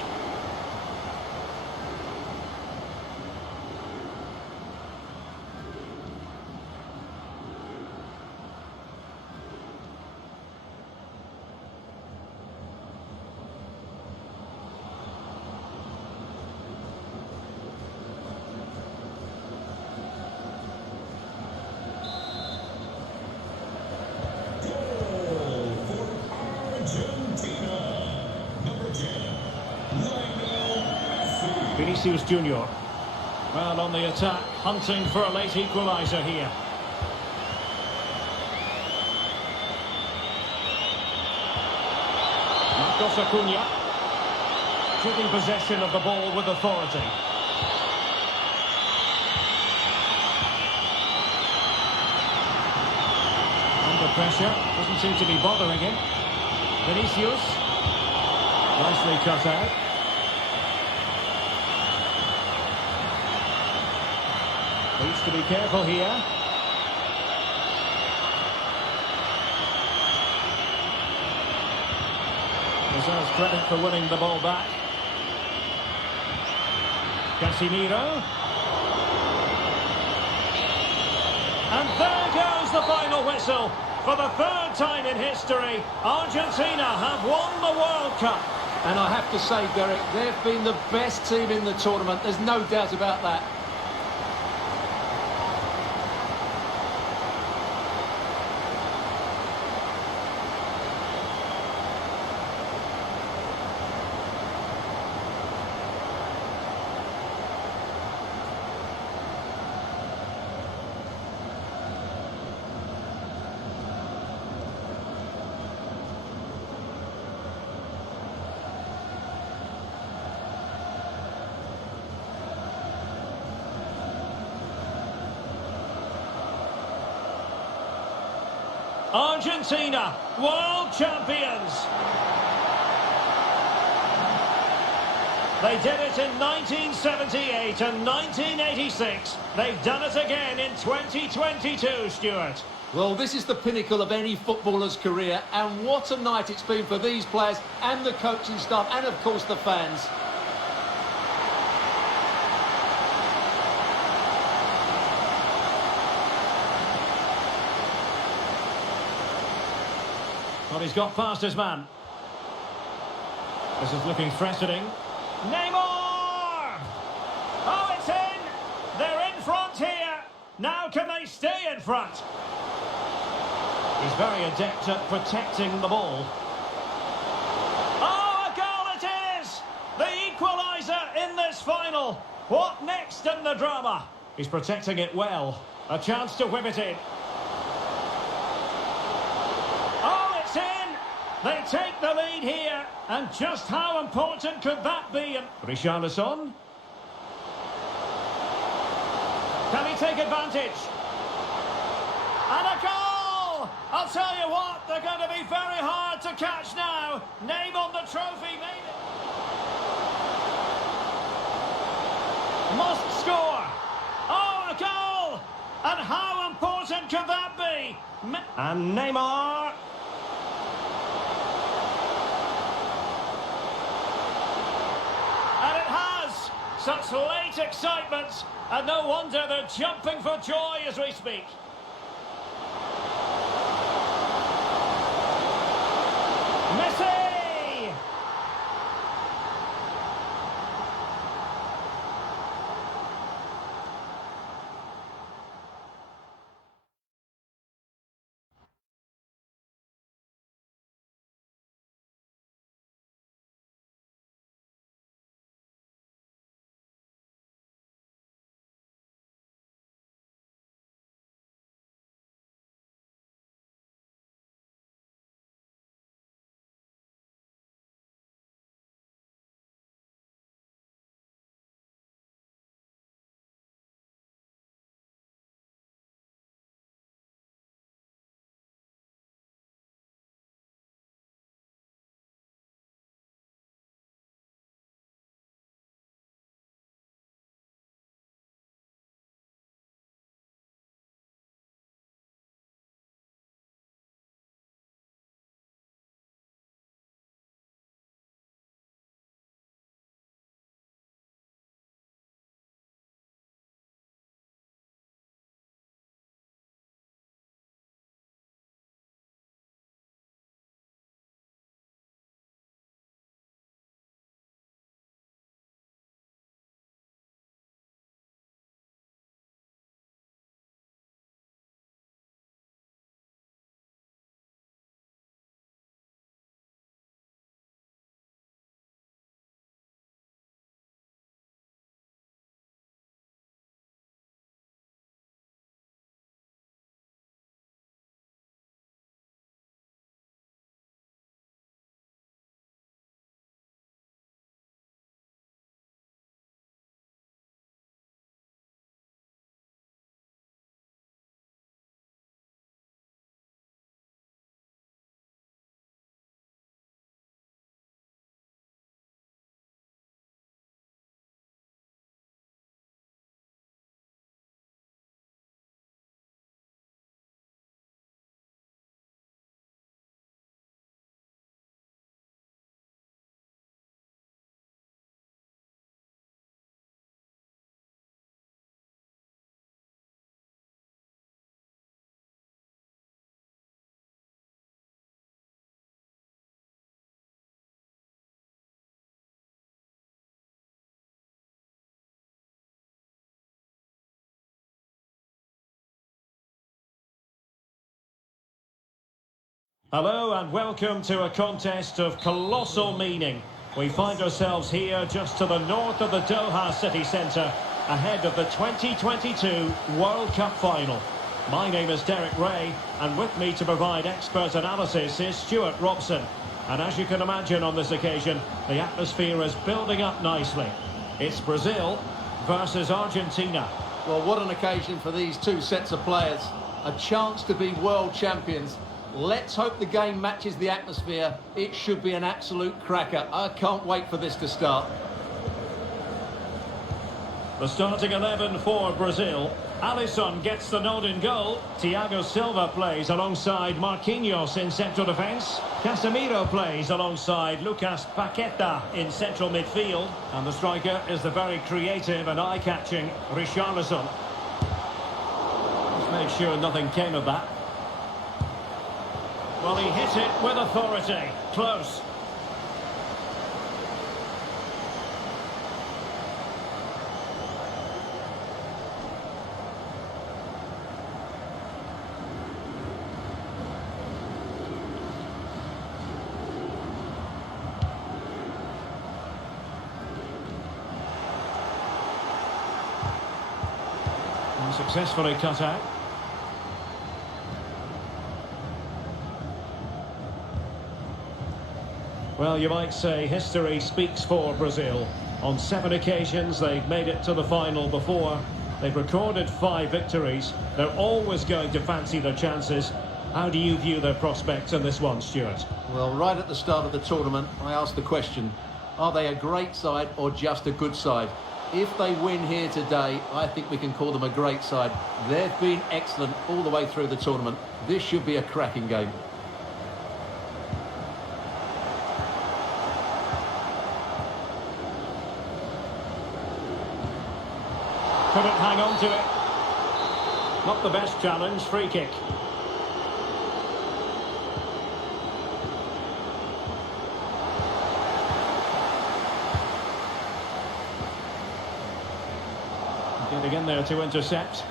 Vinicius Junior. Well, on the attack, hunting for a late equaliser here. Marcos Acuna. Taking possession of the ball with authority. Under pressure, doesn't seem to be bothering him. Vinicius. Nicely cut out. Needs to be careful here. Deserves credit for winning the ball back. Casemiro. And there goes the final whistle. For the third time in history, Argentina have won the World Cup. And I have to say, Derek, they've been the best team in the tournament. There's no doubt about that. Argentina, world champions. They did it in 1978 and 1986. They've done it again in 2022, Stuart. Well, this is the pinnacle of any footballer's career, and what a night it's been for these players and the coaching staff and, of course, the fans. Well, he's got past his man. This is looking threatening. Neymar! Oh, it's in! They're in front here. Now can they stay in front? He's very adept at protecting the ball. Oh, a goal it is! The equaliser in this final. What next in the drama? He's protecting it well. A chance to whip it in. Oh, it's in! They take the lead here. And just how important could that be? Richarlison. Can he take advantage? And a goal! I'll tell you what, they're going to be very hard to catch now. Name on the trophy, maybe. Must score. Oh, a goal! And how important could that be? And Neymar. And it has! Such late excitement, and no wonder they're jumping for joy as we speak. Messi! Hello and welcome to a contest of colossal meaning. We find ourselves here just to the north of the Doha city centre, ahead of the 2022 World Cup final. My name is Derek Ray, and with me to provide expert analysis is Stuart Robson. And as you can imagine on this occasion, the atmosphere is building up nicely. It's Brazil versus Argentina. Well, what an occasion for these two sets of players. A chance to be world champions. Let's hope the game matches the atmosphere. It should be an absolute cracker. I can't wait for this to start. The starting 11 for Brazil. Alisson gets the nod in goal. Thiago Silva plays alongside Marquinhos in central defence. Casemiro plays alongside Lucas Paqueta in central midfield. And the striker is the very creative and eye-catching Richarlison. Just made sure nothing came of that. Well, he hit it with authority. Close. And successfully cut out. Well, you might say history speaks for Brazil. On 7 occasions, they've made it to the final before. They've recorded 5 victories. They're always going to fancy their chances. How do you view their prospects in this one, Stuart? Well, right at the start of the tournament, I asked the question, are they a great side or just a good side? If they win here today, I think we can call them a great side. They've been excellent all the way through the tournament. This should be a cracking game. Couldn't hang on to it. Not the best challenge, free kick. Getting in there to intercept.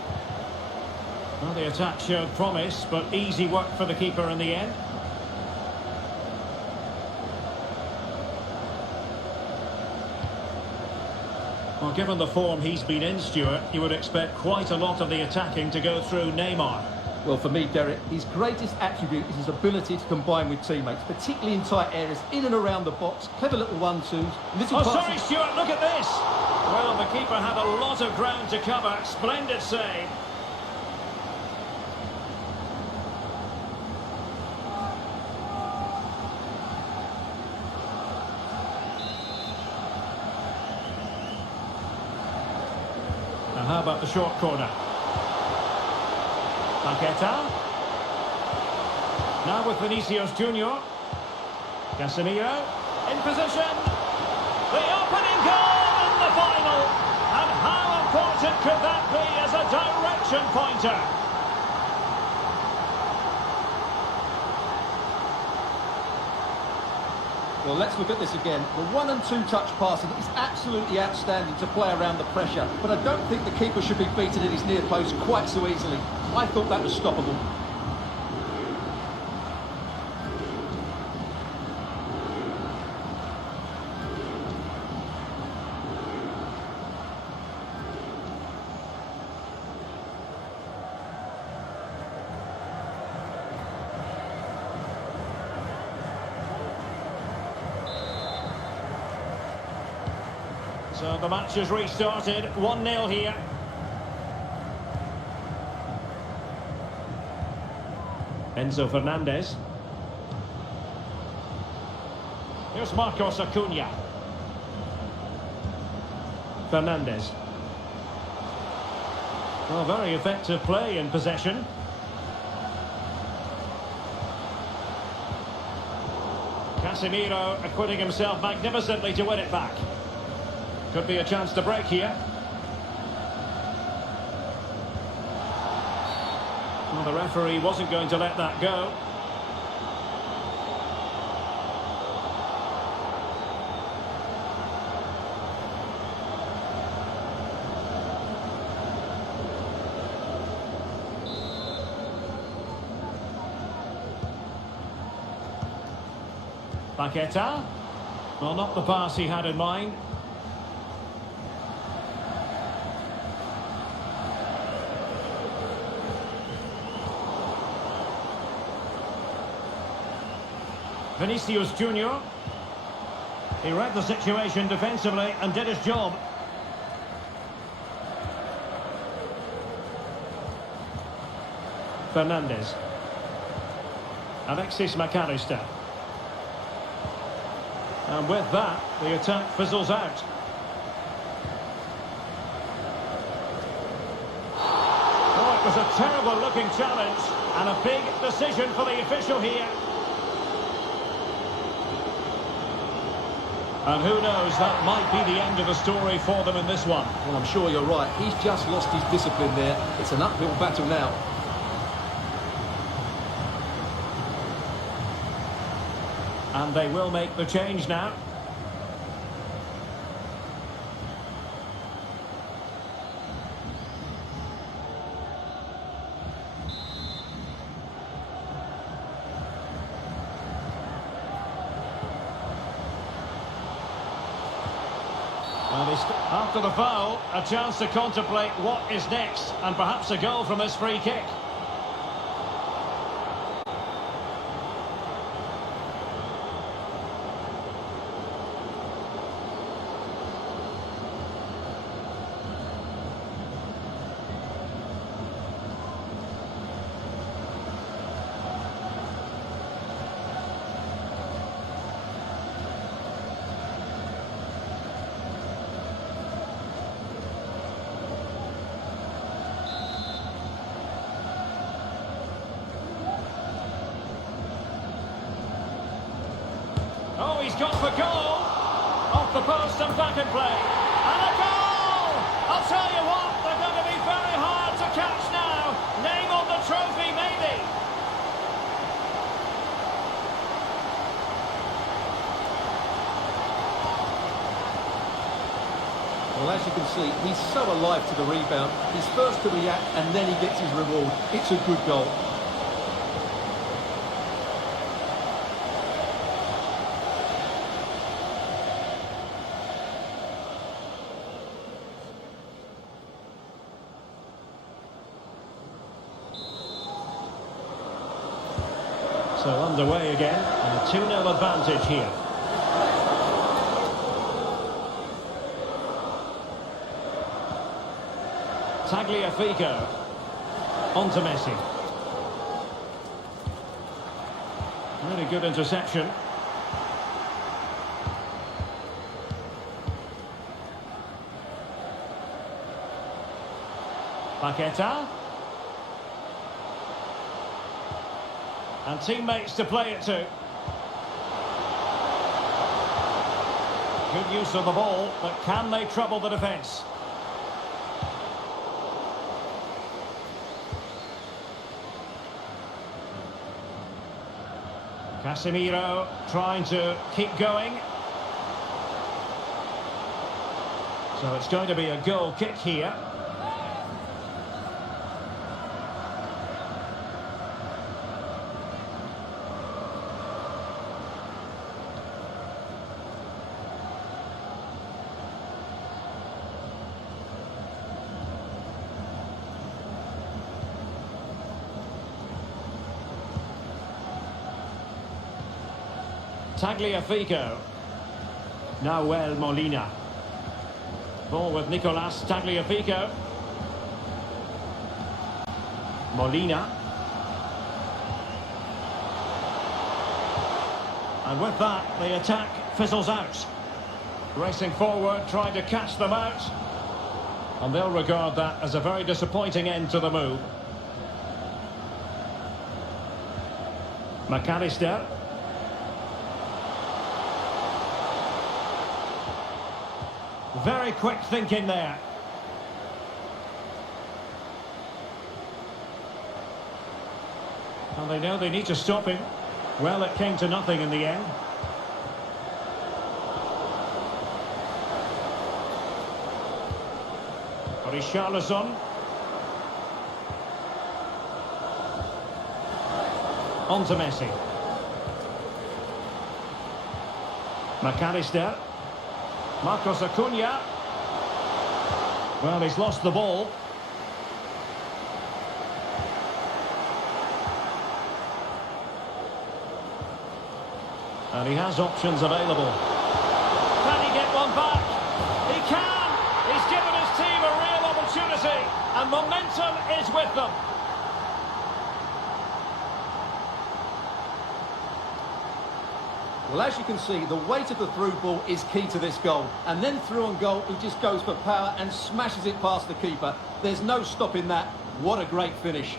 Well, the attack showed promise, but easy work for the keeper in the end. Well, given the form he's been in, Stuart, you would expect quite a lot of the attacking to go through Neymar. Well, for me, Derek, his greatest attribute is his ability to combine with teammates, particularly in tight areas, in and around the box. Clever little 1-2s. Oh, sorry, Stuart, look at this! Well, the keeper had a lot of ground to cover. Splendid save. And how about the short corner? Paqueta. Now with Vinicius Junior. Casemiro in position. The opening goal in the final. And how important could that be as a direction pointer? Well, let's look at this again. The 1- and 2-touch passing is absolutely outstanding to play around the pressure, but I don't think the keeper should be beaten at his near post quite so easily. I thought that was stoppable. So the match has restarted, 1-0 here. Enzo Fernandez. Here's Marcos Acuna. Fernandez. Well, very effective play in possession. Casemiro acquitting himself magnificently to win it back. Could be a chance to break here. Well, the referee wasn't going to let that go. Paqueta. Well, not the pass he had in mind. Vinicius Junior. He read the situation defensively and did his job. Fernandes. Alexis McAllister. And with that, the attack fizzles out. Oh, it was a terrible looking challenge and a big decision for the official here. And who knows, that might be the end of the story for them in this one. Well, I'm sure you're right. He's just lost his discipline there. It's an uphill battle now. And they will make the change now. After the foul, a chance to contemplate what is next, and perhaps a goal from this free kick. Oh, he's gone for goal. Off the post and back in play. And a goal! I'll tell you what, they're going to be very hard to catch now. Name on the trophy, maybe. Well, as you can see, he's so alive to the rebound. He's first to react and then he gets his reward. It's a good goal. So underway again, and a 2-0 advantage here. Tagliafico. On to Messi. Really good interception. Paqueta. And teammates to play it to. Good use of the ball, but can they trouble the defence? Casemiro trying to keep going. So it's going to be a goal kick here. Tagliafico. Nahuel Molina. Ball with Nicolas Tagliafico. Molina. And with that, the attack fizzles out. Racing forward, trying to catch them out. And they'll regard that as a very disappointing end to the move. McAllister. Very quick thinking there. And they know they need to stop him. Well, it came to nothing in the end. Richarlison. On to Messi. McAllister. Marcos Acuna. Well, he's lost the ball. And he has options available. Can he get one back? He can! He's given his team a real opportunity, and momentum is with them. Well, as you can see, the weight of the through ball is key to this goal. And then through on goal, he just goes for power and smashes it past the keeper. There's no stopping that. What a great finish.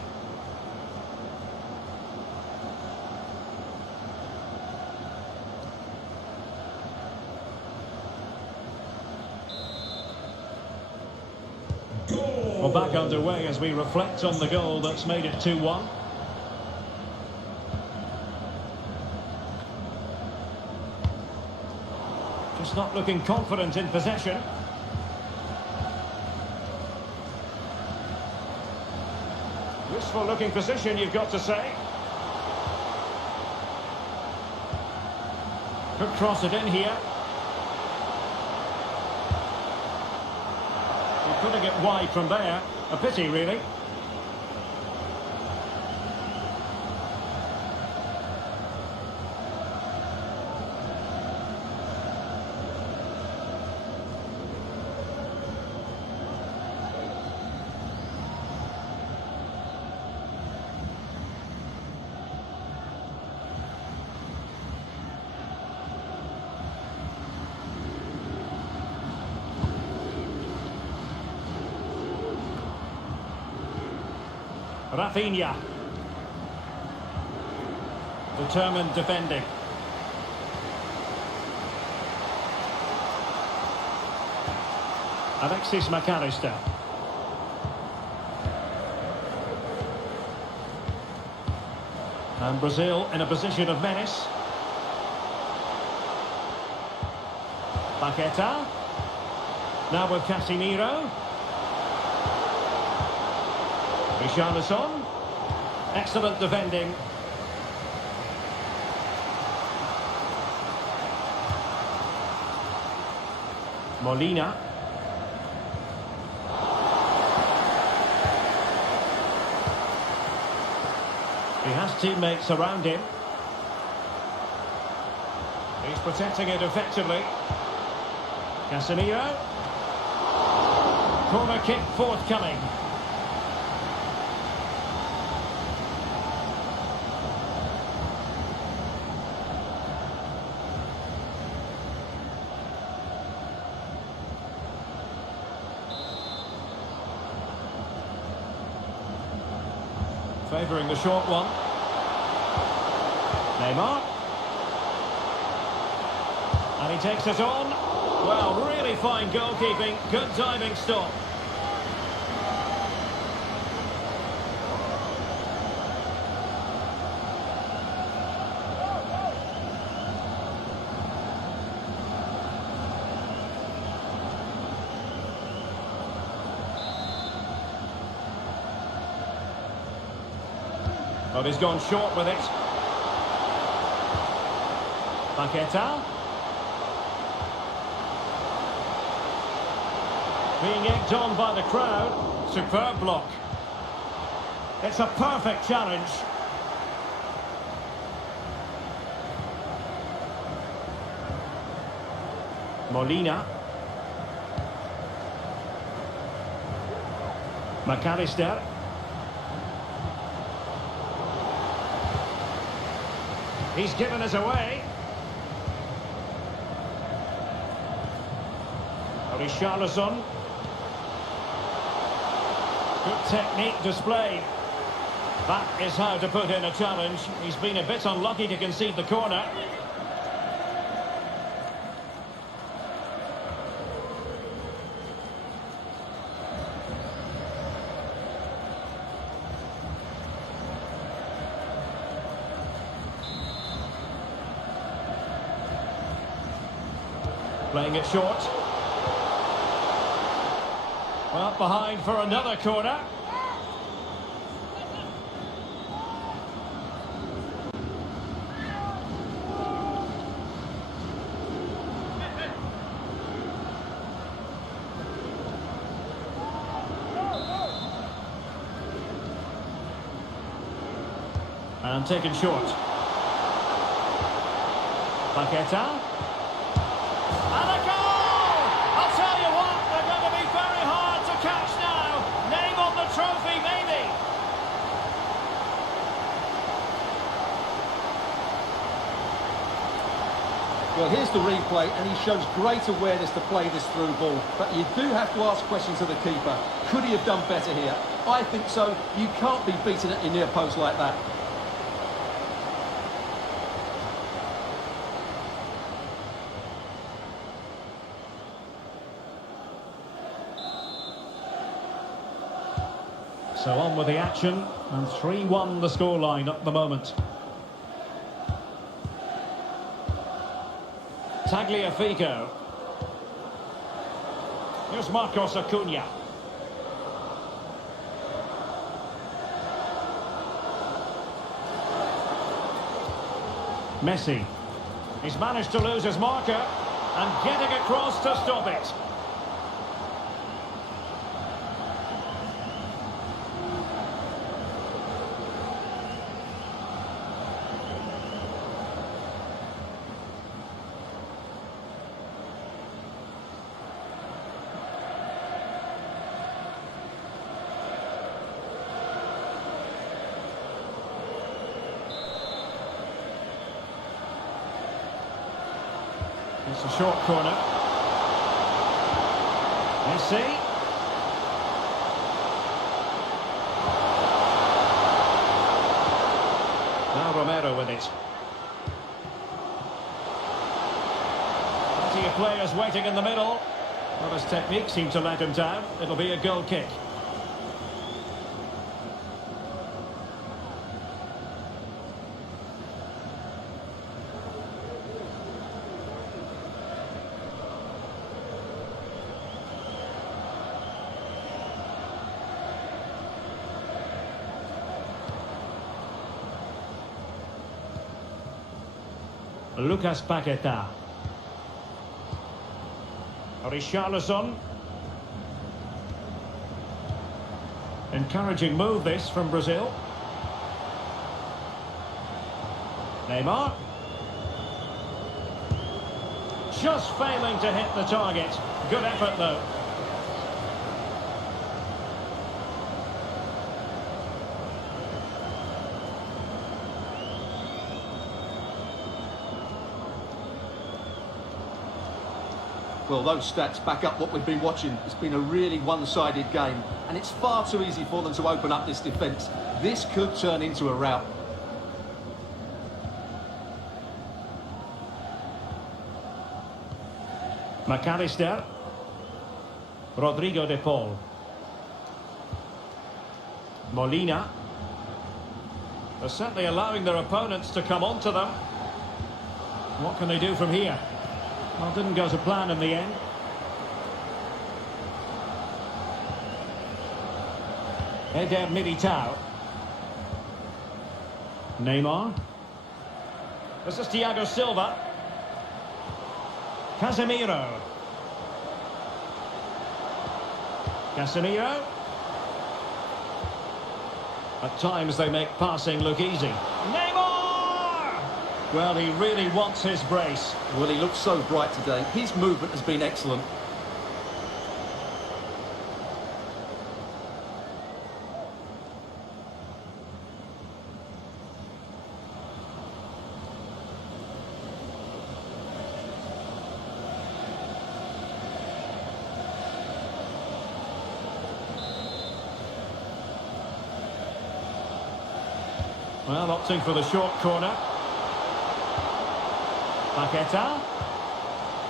Well, back underway as we reflect on the goal that's made it 2-1. Just not looking confident in possession. Useful looking position, you've got to say. Could cross it in here. Putting it wide from there. A pity, really. Rafinha. Determined defending. Alexis McAllister. And Brazil in a position of menace. Paqueta. Now with Casemiro. Richarlison. Excellent defending. Molina. He has teammates around him. He's protecting it effectively. Casemiro. Corner kick forthcoming. Favouring the short one. Neymar. And he takes it on. Well, really fine goalkeeping. Good diving stop. But he's gone short with it. Paqueta. Being egged on by the crowd. Superb block. It's a perfect challenge. Molina. McAllister. He's given us away. Richarlison. Good technique displayed. That is how to put in a challenge. He's been a bit unlucky to concede the corner. Playing it short. Well, behind for another corner. And taken short. Paqueta. And a goal! I'll tell you what, they're going to be very hard to catch now. Name on the trophy, maybe. Well, here's the replay, and he shows great awareness to play this through ball. But you do have to ask questions of the keeper. Could he have done better here? I think so. You can't be beaten at your near post like that. So on with the action, and 3-1 the scoreline at the moment. Tagliafico. Here's Marcos Acuna. Messi. He's managed to lose his marker and getting across to stop it. It's a short corner. Messi. Now Romero with it. Plenty of players waiting in the middle. Well, his technique seemed to let him down. It'll be a goal kick. Lucas Paqueta. Richarlison. Encouraging move this from Brazil. Neymar. Just failing to hit the target. Good effort though. Well, those stats back up what we've been watching. It's been a really one-sided game, and it's far too easy for them to open up this defence. This could turn into a rout. McAllister. Rodrigo de Paul. Molina. They're certainly allowing their opponents to come onto them. What can they do from here? Well, didn't go to plan in the end. Eder Militao. Neymar. This is Thiago Silva. Casemiro. Casemiro. At times they make passing look easy. Neymar! Well, he really wants his brace. Well, he looks so bright today. His movement has been excellent. Well, opting for the short corner. Paqueta.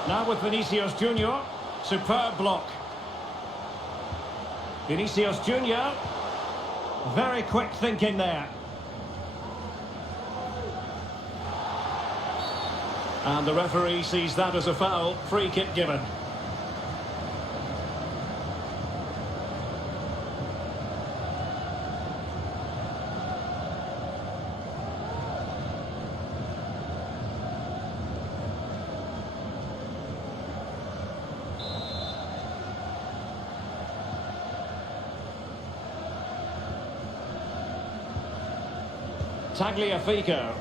Now with Vinicius Junior. Superb block. Vinicius Junior. Very quick thinking there. And the referee sees that as a foul. Free kick given. Tagliafico.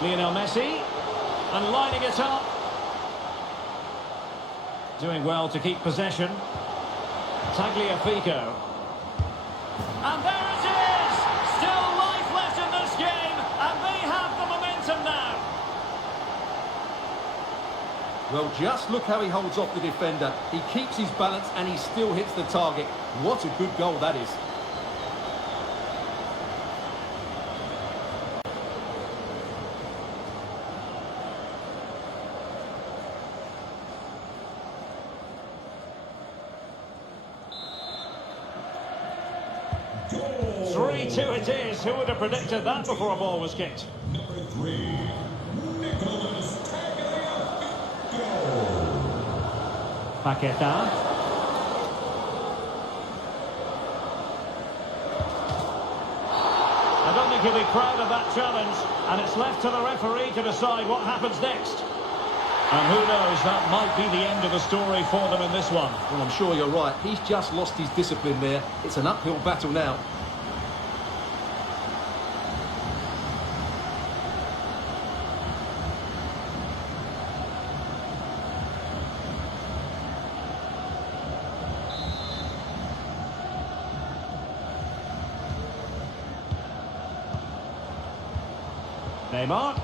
Lionel Messi. And lining it up. Doing well to keep possession. Tagliafico. And there it is! Still life left in this game, and they have the momentum now. Well, just look how he holds off the defender. He keeps his balance and he still hits the target. What a good goal that is. Goal. 3-2 it is. Who would have predicted that before a ball was kicked? Number 3, Nicolas Tagliafico. Paqueta. I don't think he'll be proud of that challenge, and it's left to the referee to decide what happens next. And who knows, that might be the end of the story for them in this one. Well, I'm sure you're right. He's just lost his discipline there. It's an uphill battle now. Neymar.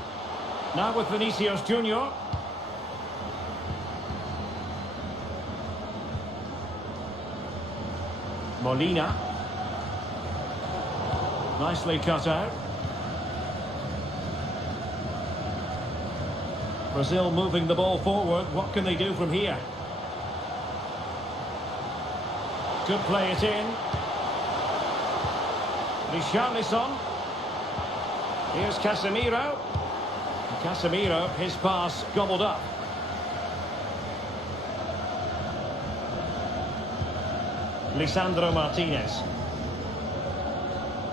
Now with Vinicius Junior. Molina. Nicely cut out. Brazil moving the ball forward. What can they do from here? Could play it in. Richarlison. Here's Casemiro. Casemiro, his pass gobbled up. Lisandro Martinez.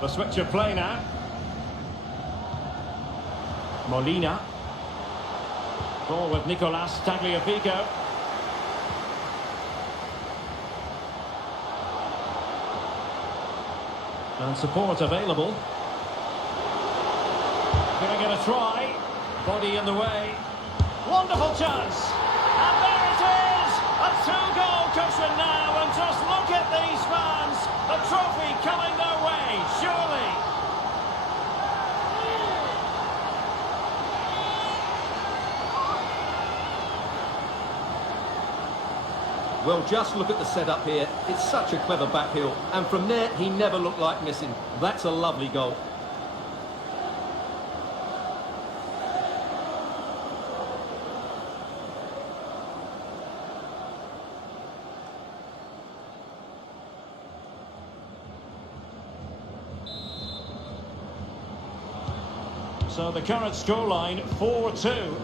The switch of play now. Molina. Ball with Nicolas Tagliafico. And support available. Gonna get a try. Body in the way. Wonderful chance. And there it is! A two-goal cushion now, and just look at these fans. The trophy coming their way, surely. Well, just look at the setup here. It's such a clever backheel. And from there, he never looked like missing. That's a lovely goal. So the current scoreline, 4-2.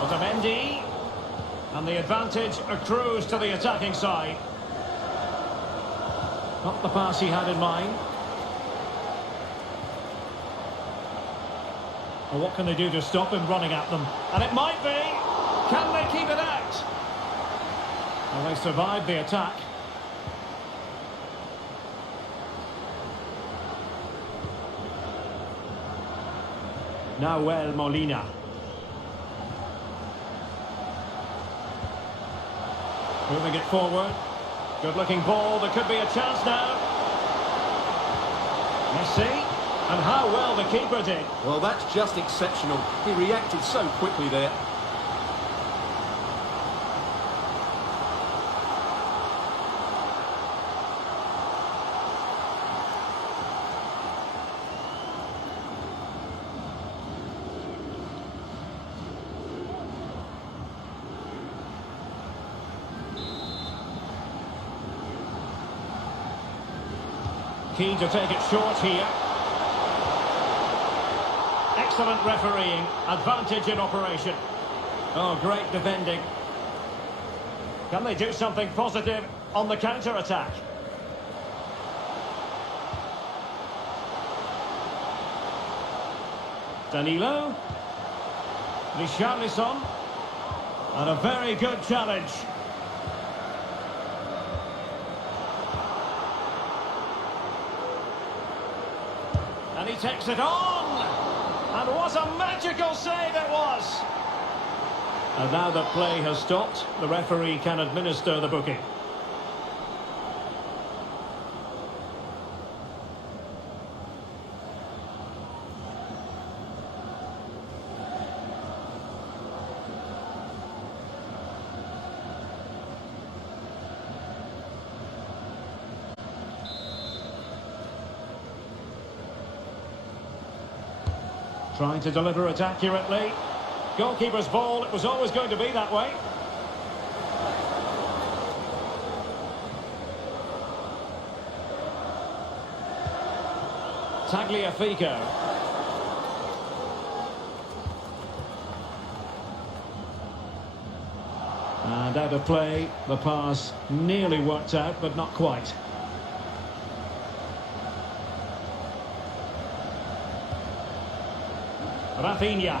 Otamendi. And the advantage accrues to the attacking side. Not the pass he had in mind. Well, what can they do to stop him running at them? And it might be. Can they keep it out? Well, they survived the attack. Nahuel Molina. Moving it forward. Good looking ball. There could be a chance now. Messi. And how well the keeper did. Well, that's just exceptional. He reacted so quickly there. Keen to take it short here. Excellent refereeing. Advantage in operation. Oh, great defending. Can they do something positive on the counter-attack? Danilo. Richarlison. And a very good challenge. And he takes it on! And what a magical save it was! And now that play has stopped, the referee can administer the booking. Trying to deliver it accurately. Goalkeeper's ball, it was always going to be that way. Tagliafico. And out of play, the pass nearly worked out, but not quite. Rafinha.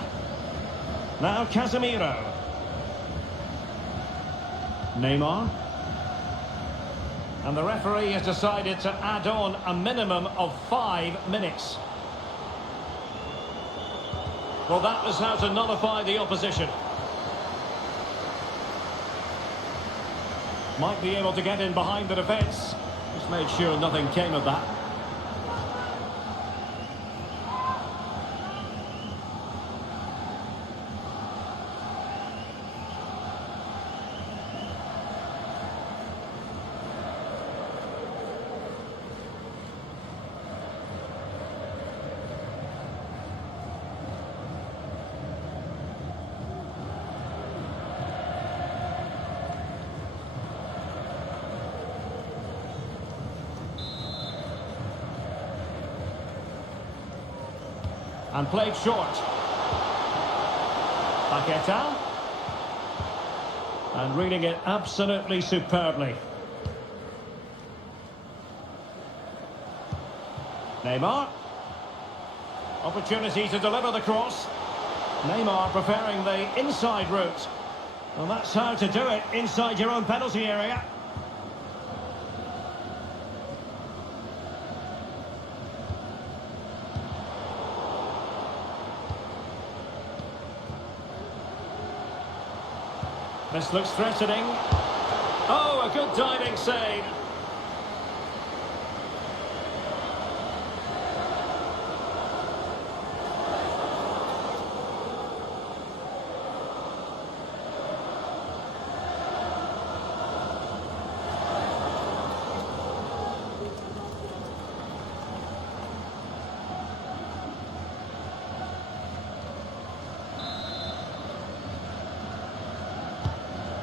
Now Casemiro. Neymar. And the referee has decided to add on a minimum of 5 minutes. Well, that was how to nullify the opposition. Might be able to get in behind the defence. Just made sure nothing came of that. And played short. Paqueta. And reading it absolutely superbly. Neymar. Opportunity to deliver the cross. Neymar preferring the inside route. Well, that's how to do it inside your own penalty area. This looks threatening. Oh, a good diving save.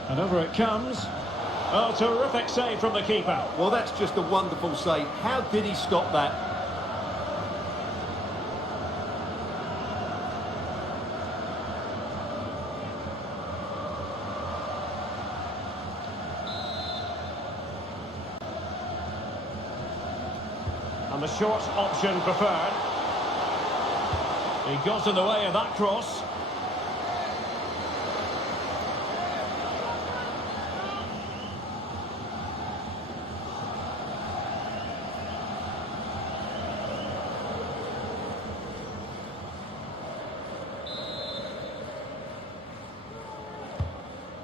And over it comes. Oh, terrific save from the keeper. Well, that's just a wonderful save. How did he stop that? And the short option preferred. He got in the way of that cross.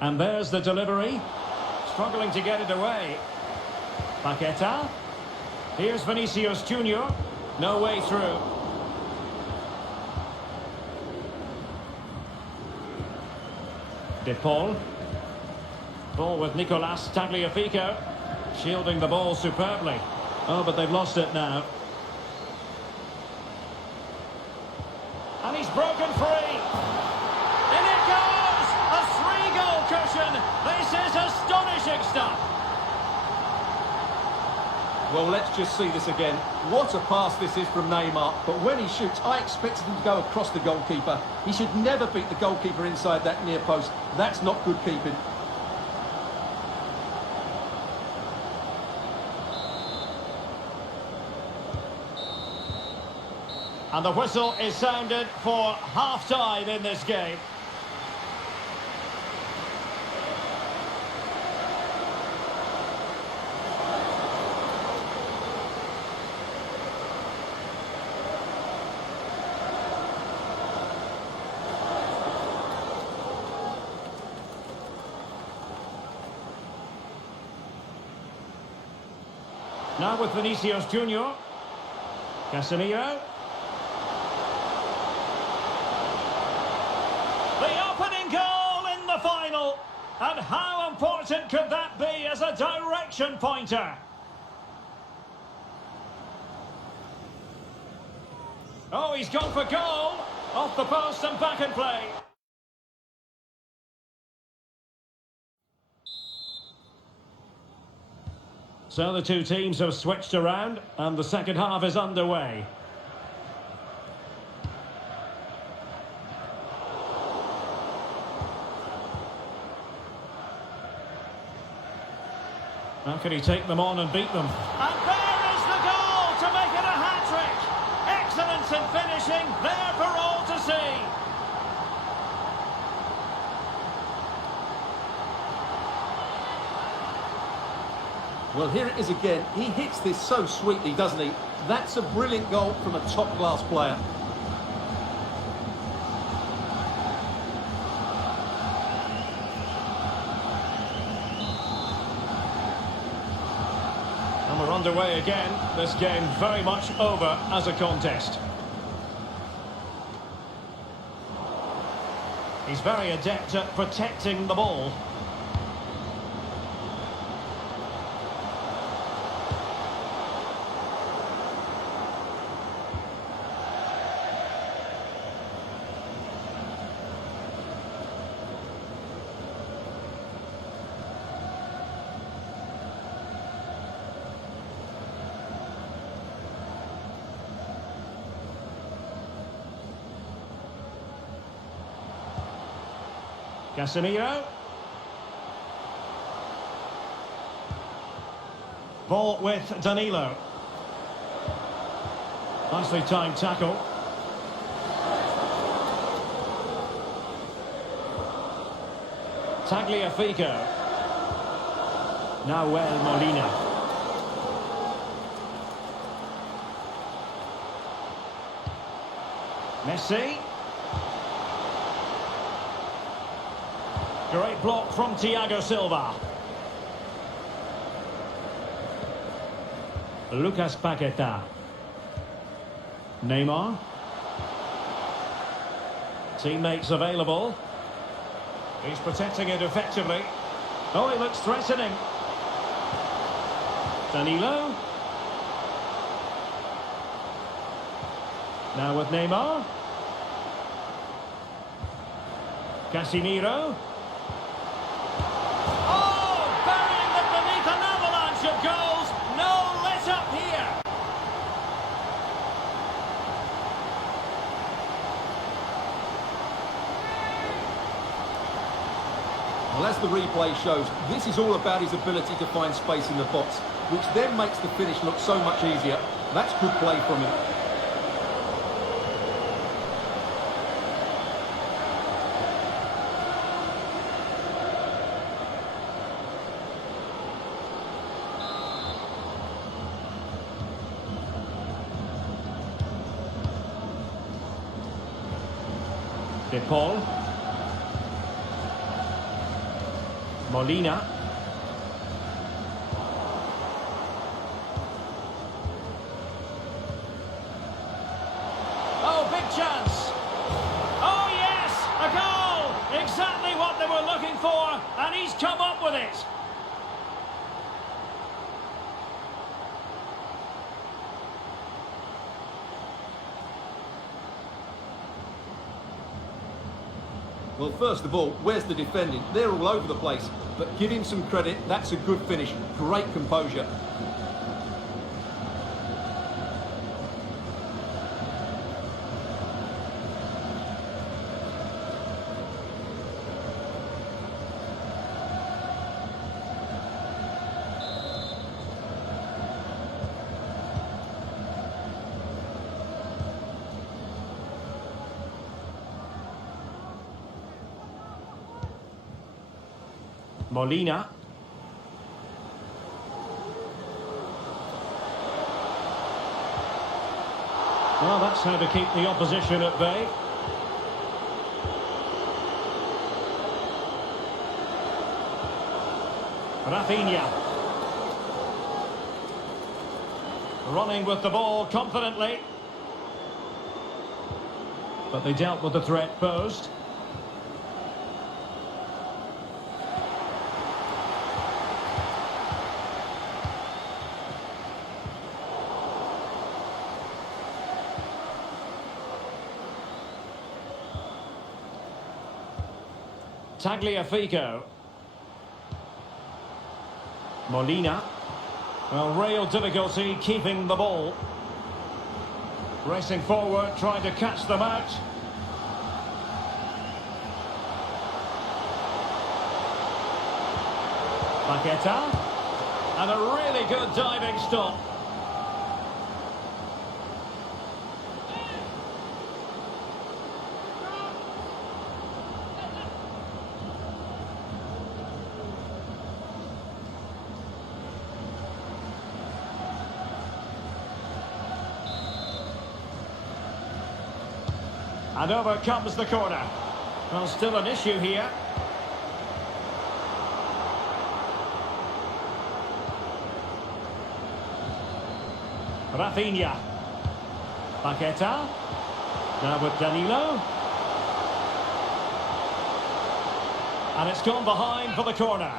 And there's the delivery. Struggling to get it away. Paqueta. Here's Vinicius Junior. No way through. De Paul. Ball with Nicolas Tagliafico. Shielding the ball superbly. Oh, but they've lost it now. And he's broken free. In it goes! A 3-goal cushion. This is astonishing stuff. Well, let's just see this again. What a pass this is from Neymar. But when he shoots, I expected him to go across the goalkeeper. He should never beat the goalkeeper inside that near post. That's not good keeping. And the whistle is sounded for half-time in this game. Now with Vinicius Junior. Casemiro. The opening goal in the final. And how important could that be as a direction pointer? Oh, he's gone for goal. Off the post and back in play. So the two teams have switched around and the second half is underway. How can he take them on and beat them? And there is the goal to make it a hat-trick. Excellence in finishing, there for all to see. Well, here it is again. He hits this so sweetly, doesn't he? That's a brilliant goal from a top-class player. And we're underway again. This game very much over as a contest. He's very adept at protecting the ball. Casemiro. Ball with Danilo. Nicely timed tackle. Tagliafico. Nahuel Molina. Messi. Great block from Thiago Silva. Lucas Paqueta. Neymar. Teammates available. He's protecting it effectively. Oh, he looks threatening. Danilo. Now with Neymar. Casemiro. Of goals, no let up here. Well, as the replay shows, this is all about his ability to find space in the box, which then makes the finish look so much easier. That's good play from him. De Paul. Molina. Oh, big chance. Oh, yes, a goal. Exactly what they were looking for, and he's come up with it. Well, first of all, where's the defending? They're all over the place. But give him some credit, that's a good finish. Great composure. Molina. Well, that's how to keep the opposition at bay. Rafinha. Running with the ball confidently. But they dealt with the threat posed. Tagliafico. Molina. Well, real difficulty keeping the ball. Racing forward, trying to catch them out. Paqueta. And a really good diving stop. And over comes the corner. Well, still an issue here. Rafinha. Paqueta. Now with Danilo. And it's gone behind for the corner.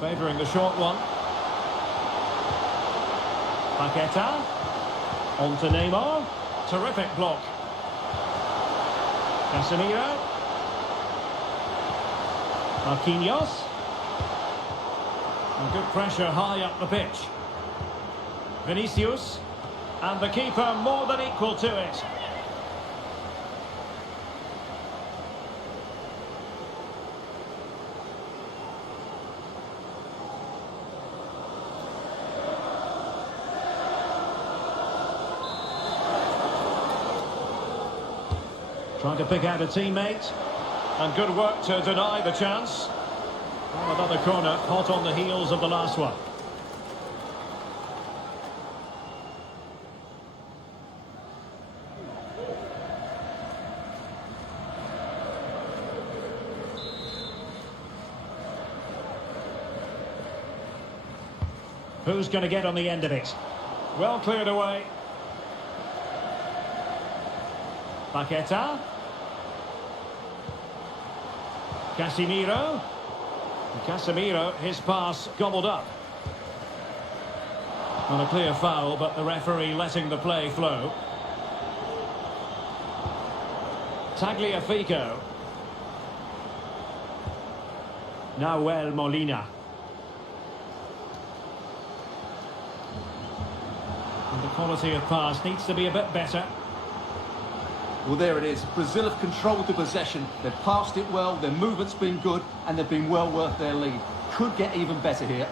Favouring the short one. Paqueta. On to Neymar. Terrific block. Casemiro. Marquinhos. And good pressure high up the pitch. Vinicius. And the keeper more than equal to it. Trying to pick out a teammate. And good work to deny the chance. Well, another corner, hot on the heels of the last one. Who's going to get on the end of it? Well cleared away. Paqueta. Casemiro. Casemiro, his pass gobbled up. Not a clear foul, but the referee letting the play flow. Tagliafico. Nahuel Molina. And the quality of pass needs to be a bit better. Well, there it is. Brazil have controlled the possession. They've passed it well, their movement's been good, and they've been well worth their lead. Could get even better here.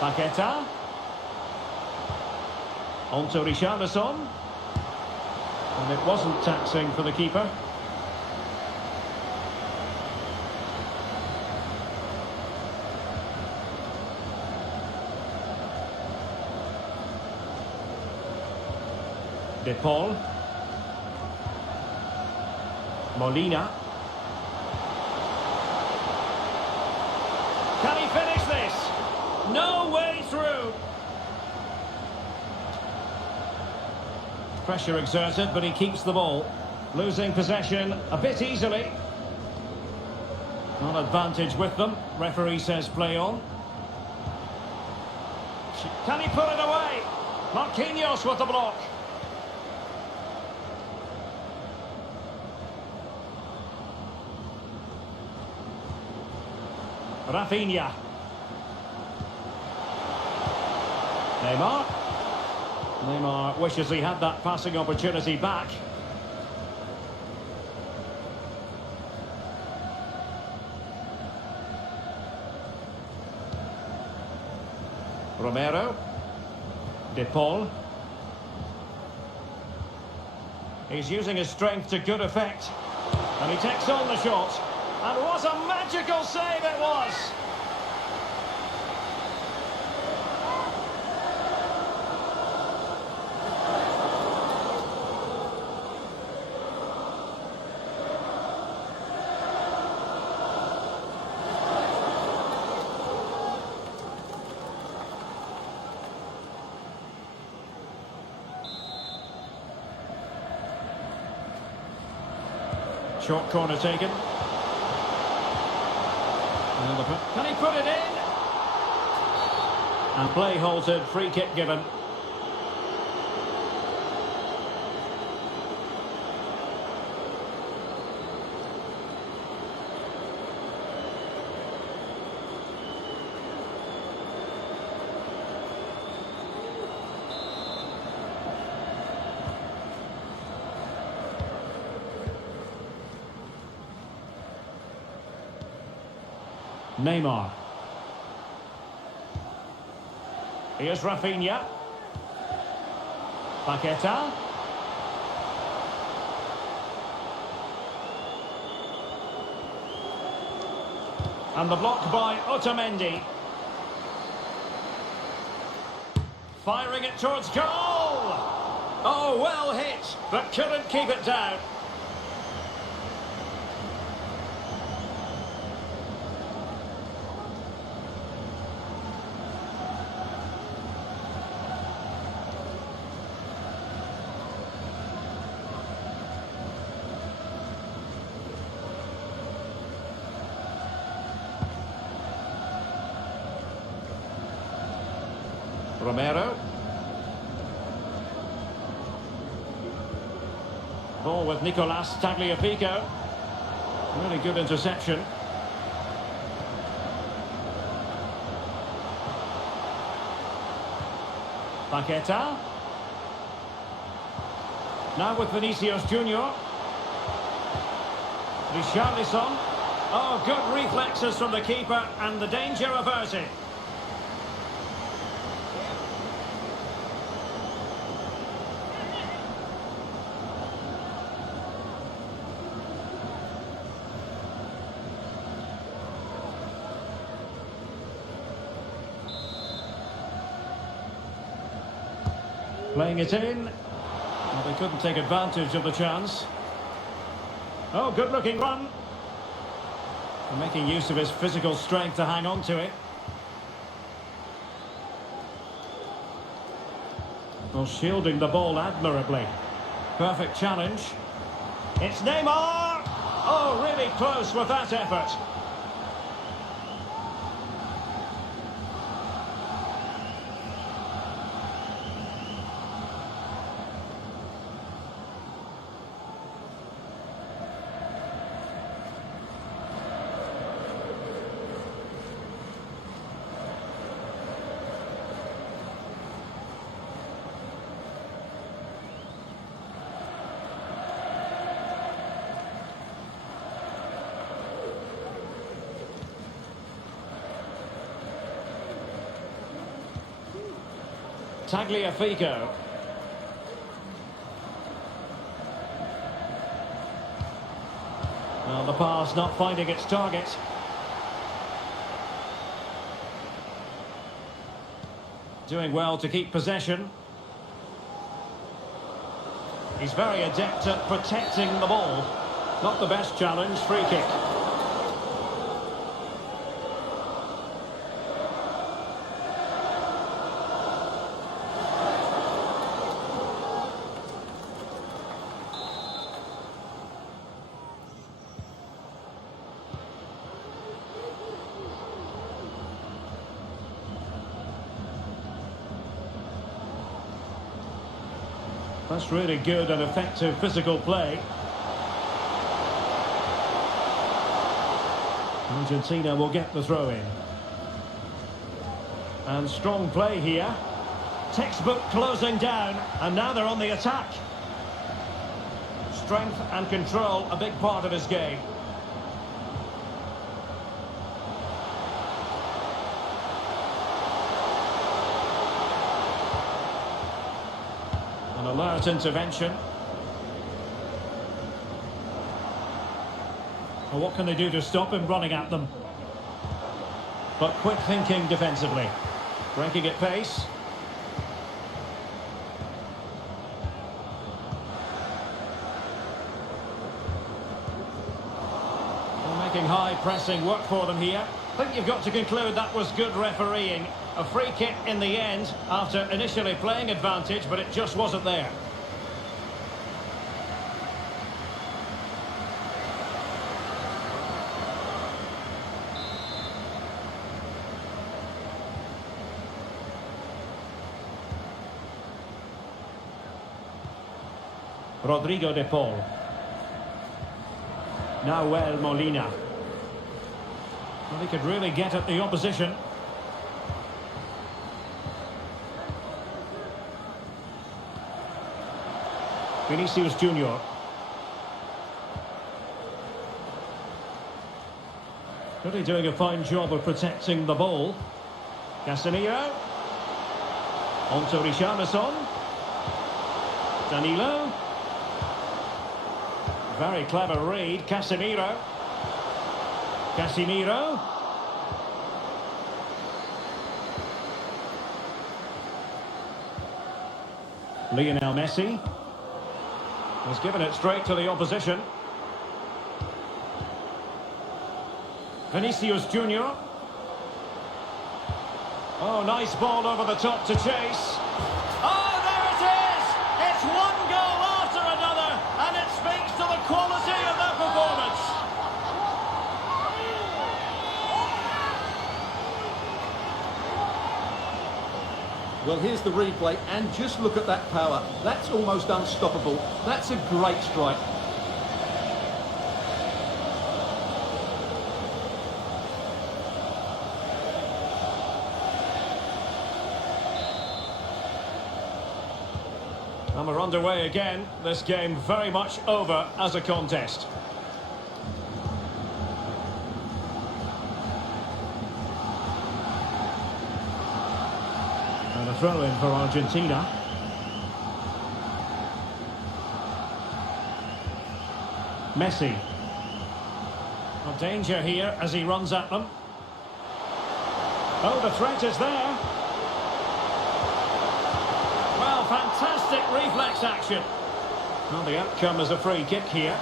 Paqueta. On to Richarlison. And it wasn't taxing for the keeper. De Paul. Molina. Can he finish this? No way through. Pressure exerted, but he keeps the ball. Losing possession a bit easily. On advantage with them. Referee says play on. Can he put it away? Marquinhos with the block. Rafinha. Neymar. Neymar wishes he had that passing opportunity back. Romero. De Paul. He's using his strength to good effect. And he takes on the shot. And what a magical save it was! Short corner taken. Can he put it in? And play halted, free kick given. Neymar. Here's Rafinha. Paqueta. And the block by Otamendi. Firing it towards goal! Oh, well hit, but couldn't keep it down. Romero. Ball with Nicolas Tagliafico. Really good interception. Paqueta. Now with Vinicius Junior. Richarlison. Oh, good reflexes from the keeper and the danger averted. Playing it in. Well, they couldn't take advantage of the chance. Oh, good-looking run. And making use of his physical strength to hang on to it. Well, shielding the ball admirably. Perfect challenge. It's Neymar! Oh, really close with that effort. Tagliafico. Well, the pass not finding its target. Doing well to keep possession. He's very adept at protecting the ball. Not the best challenge, free kick. That's really good and effective physical play. Argentina will get the throw in. And strong play here. Textbook closing down, and now they're on the attack. Strength and control, a big part of his game. An alert intervention. Well, what can they do to stop him running at them? But quick thinking defensively. Breaking at pace. Well, making high pressing work for them here. I think you've got to conclude that was good refereeing. A free kick in the end after initially playing advantage, but it just wasn't there. Rodrigo de Paul. Nahuel Molina. Well, he could really get at the opposition. Vinicius Junior. Really doing a fine job of protecting the ball. Casemiro. On to Richarlison. Danilo. Very clever read, Casemiro. Casemiro. Lionel Messi. Has given it straight to the opposition. Vinicius Junior. Oh, nice ball over the top to chase. Oh, there it is! It's one goal after another, and it speaks to the quality of their performance. Well, here's the replay, and just look at that power. That's almost unstoppable. That's a great strike. And we're underway again. This game very much over as a contest. And a throw in for Argentina. Messi. Well, danger here as he runs at them. Oh, the threat is there. Well, fantastic reflex action. Well, the outcome is a free kick here.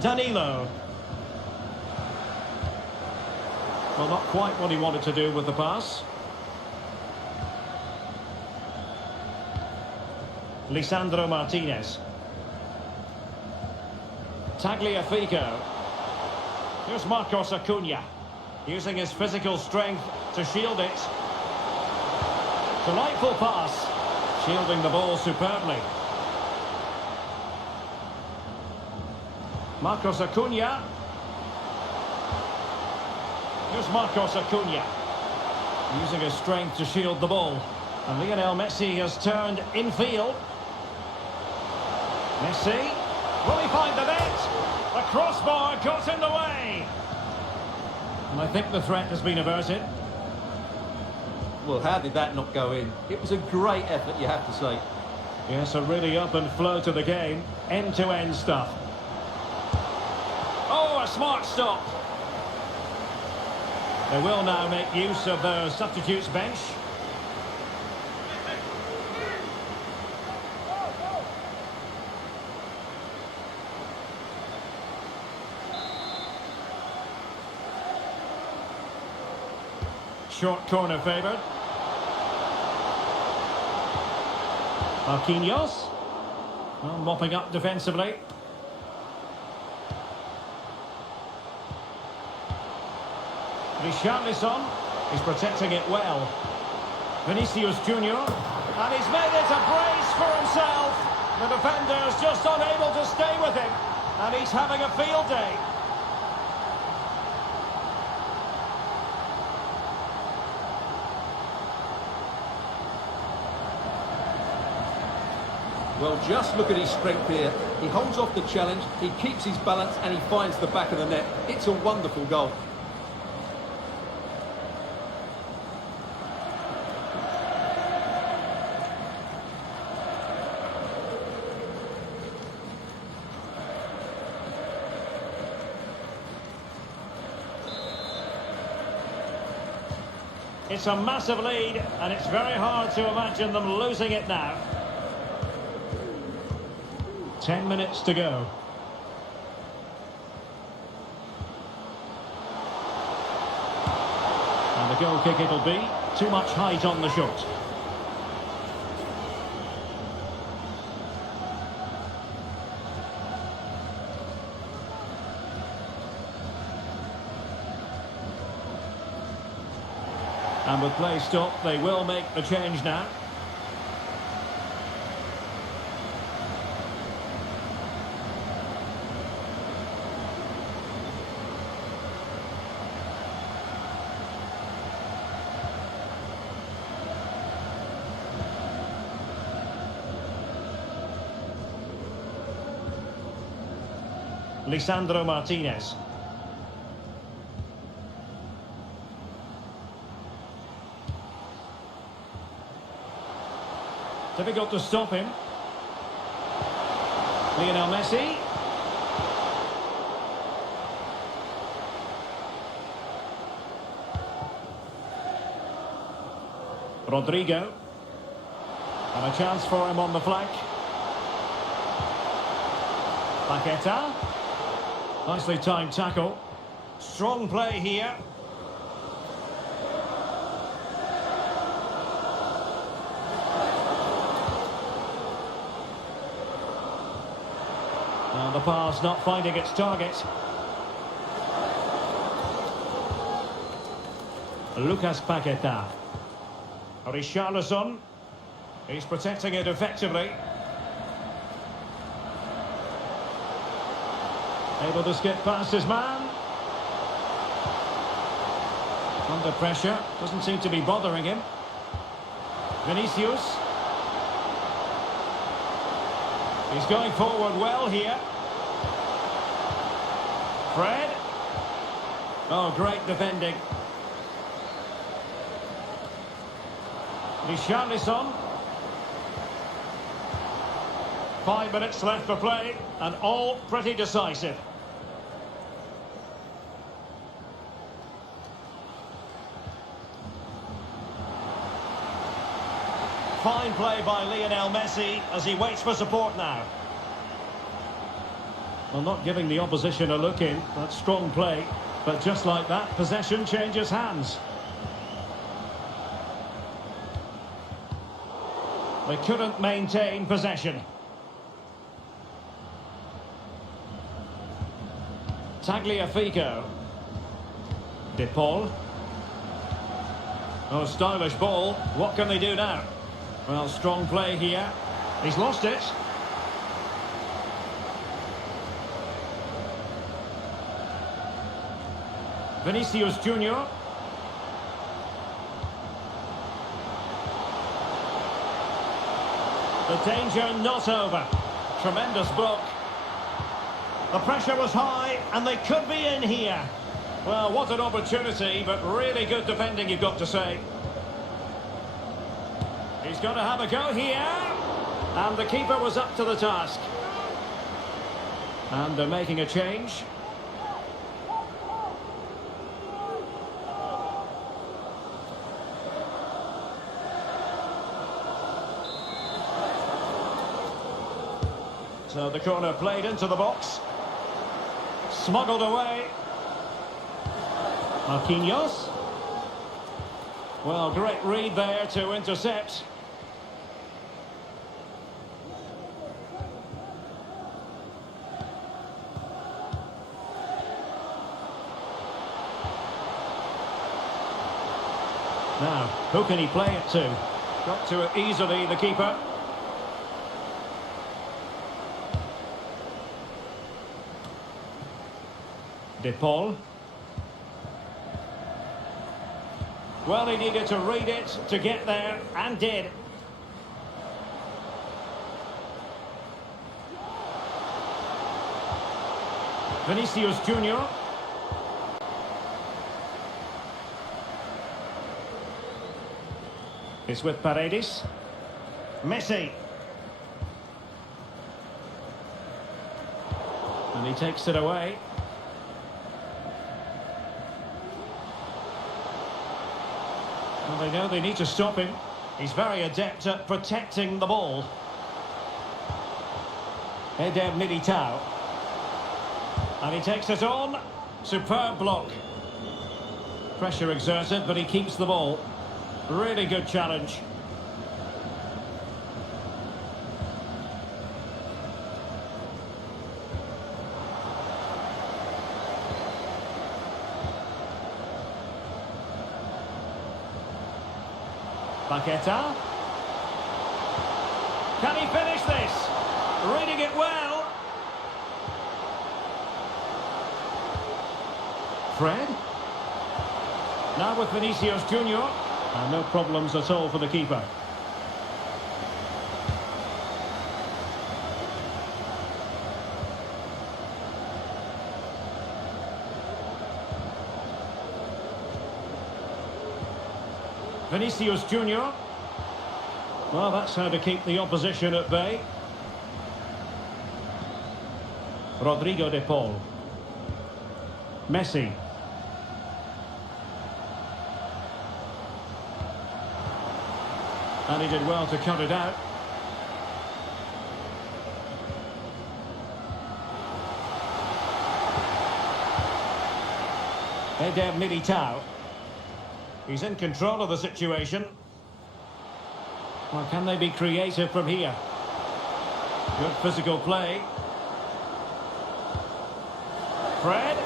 Danilo. Well, not quite what he wanted to do with the pass. Lisandro Martinez. Tagliafico. Here's Marcos Acuna, using his physical strength to shield it. Delightful pass, shielding the ball superbly. Marcos Acuna. Here's Marcos Acuna, using his strength to shield the ball. And Lionel Messi has turned infield. Messi. Will he find the net? The crossbar got in the way. And I think the threat has been averted. Well, how did that not go in? It was a great effort, you have to say. Yes, a really up and flow to the game. End-to-end stuff. Oh, a smart stop. They will now make use of their substitutes bench. Short corner favoured. Marquinhos. Well, mopping up defensively. Richarlison is protecting it well. Vinicius Junior, and he's made it a brace for himself. The defender's just unable to stay with him, and he's having a field day. Well, just look at his strength here. He holds off the challenge, he keeps his balance, and he finds the back of the net. It's a wonderful goal. It's a massive lead, and it's very hard to imagine them losing it now. 10 minutes to go. And the goal kick it'll be. Too much height on the shot. And with play stopped, they will make the change now. Lisandro Martinez. Difficult to stop him. Lionel Messi. Rodrigo. And a chance for him on the flank. Paqueta. Nicely timed tackle. Strong play here. And the pass not finding its target. Lucas Paqueta. Richarlison. He's protecting it effectively. Able to skip past his man. Under pressure. Doesn't seem to be bothering him. Vinicius. He's going forward well here. Fred. Oh, great defending. Richarlison. 5 minutes left for play, and all pretty decisive. Fine play by Lionel Messi as he waits for support now. Well, not giving the opposition a look in. That's strong play. But just like that, possession changes hands. They couldn't maintain possession. Tagliafico. De Paul. Oh, stylish ball. What can they do now? Well, strong play here. He's lost it. Vinicius Junior. The danger not over. Tremendous block. The pressure was high, and they could be in here. Well, what an opportunity, but really good defending, you've got to say. He's going to have a go here. And the keeper was up to the task. And they're making a change. So the corner played into the box. Smuggled away. Marquinhos. Well, great read there to intercept. Now, who can he play it to? Got to it easily, the keeper. De Paul. Well, he needed to read it to get there, and did. Vinicius Junior. It's with Paredes. Messi. And he takes it away. Well, they know they need to stop him. He's very adept at protecting the ball. Eder Militao. And he takes it on. Superb block. Pressure exerted, but he keeps the ball. Really good challenge. Paqueta. Can he finish this? Reading it well. Fred. Now with Vinicius Junior. And no problems at all for the keeper. Vinicius Junior. Well, that's how to keep the opposition at bay. Rodrigo de Paul. Messi. And he did well to cut it out. Eder Militao. He's in control of the situation. Well, can they be creative from here? Good physical play. Fred.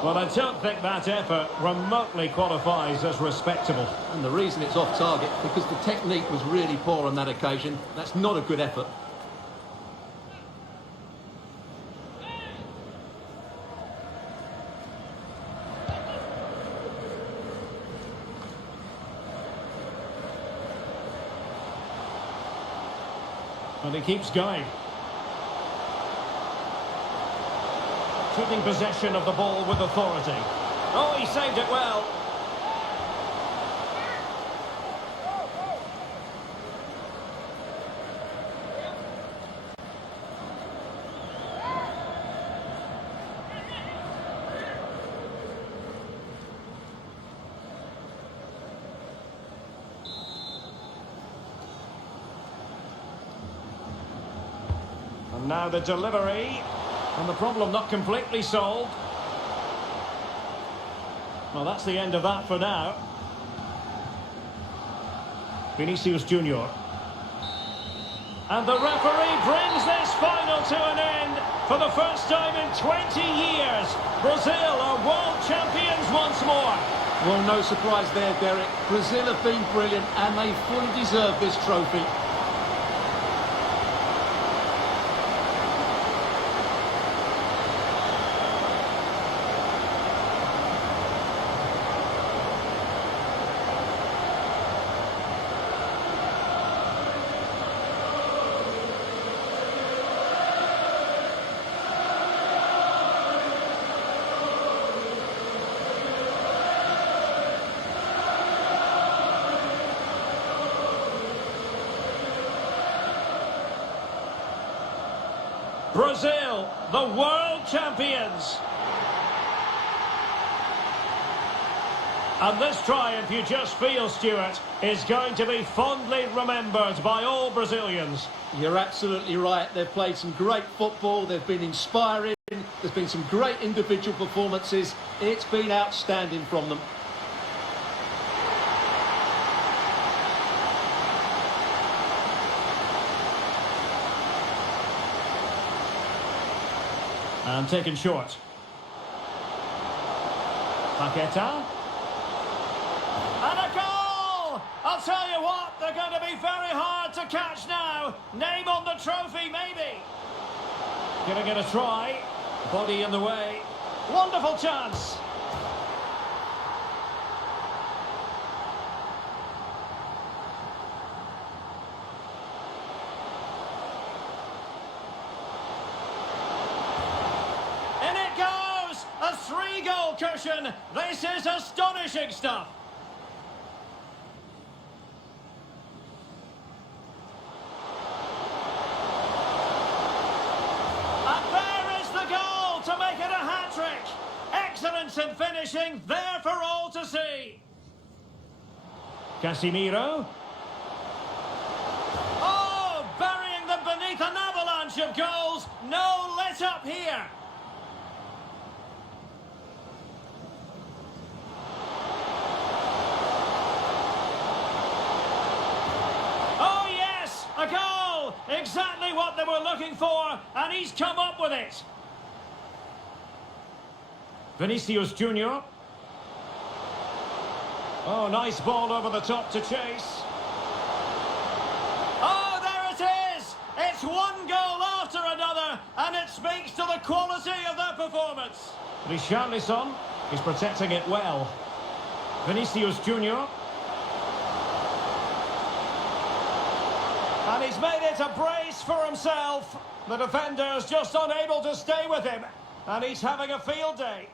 Well, I don't think that effort remotely qualifies as respectable. And the reason it's off target, because the technique was really poor on that occasion. That's not a good effort. And he keeps going. Keeping possession of the ball with authority. Oh, he saved it well. And now the delivery. And the problem not completely solved. Well, that's the end of that for now. Vinicius Junior. And the referee brings this final to an end. For the first time in 20 years, Brazil are world champions once more. Well, no surprise there, Derek. Brazil have been brilliant and they fully deserve this trophy. Brazil, the world champions. And this triumph, you just feel, Stuart, is going to be fondly remembered by all Brazilians. You're absolutely right. They've played some great football. They've been inspiring. There's been some great individual performances. It's been outstanding from them. And taken short. Paqueta. And a goal! I'll tell you what, they're going to be very hard to catch now. Name on the trophy, maybe. Giving it a try. Body in the way. Wonderful chance. 3-goal cushion. This is astonishing stuff. And there is the goal to make it a hat-trick. Excellence in finishing, there for all to see. Casemiro. Oh, burying them beneath an avalanche of goals. No let up here. Oh yes, a goal. Exactly what they were looking for, and he's come up with it. Vinicius Junior. Oh, nice ball over the top to chase. Oh, there it is! It's one goal after another, and it speaks to the quality of their performance. Richarlison is protecting it well. Vinicius Junior. And he's made it a brace for himself. The defender's just unable to stay with him, and he's having a field day.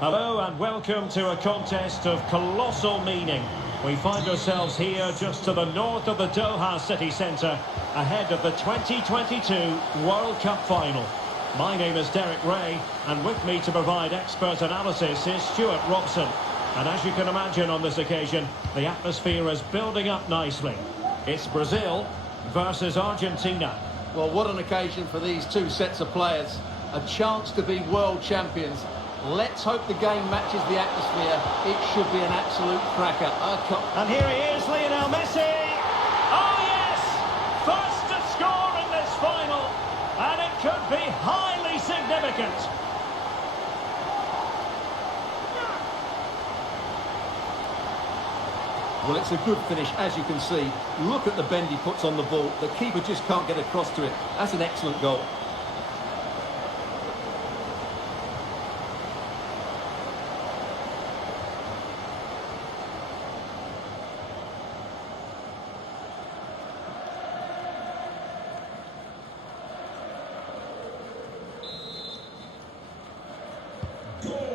Hello and welcome to a contest of colossal meaning. We find ourselves here just to the north of the Doha city centre, ahead of the 2022 World Cup final. My name is Derek Ray, and with me to provide expert analysis is Stuart Robson. And as you can imagine on this occasion, the atmosphere is building up nicely. It's Brazil versus Argentina. Well, what an occasion for these two sets of players. A chance to be world champions. Let's hope the game matches the atmosphere. It should be an absolute cracker. And here he is, Lionel Messi. Oh yes! First to score in this final. And it could be highly significant. Well, it's a good finish, as you can see. Look at the bend he puts on the ball. The keeper just can't get across to it. That's an excellent goal.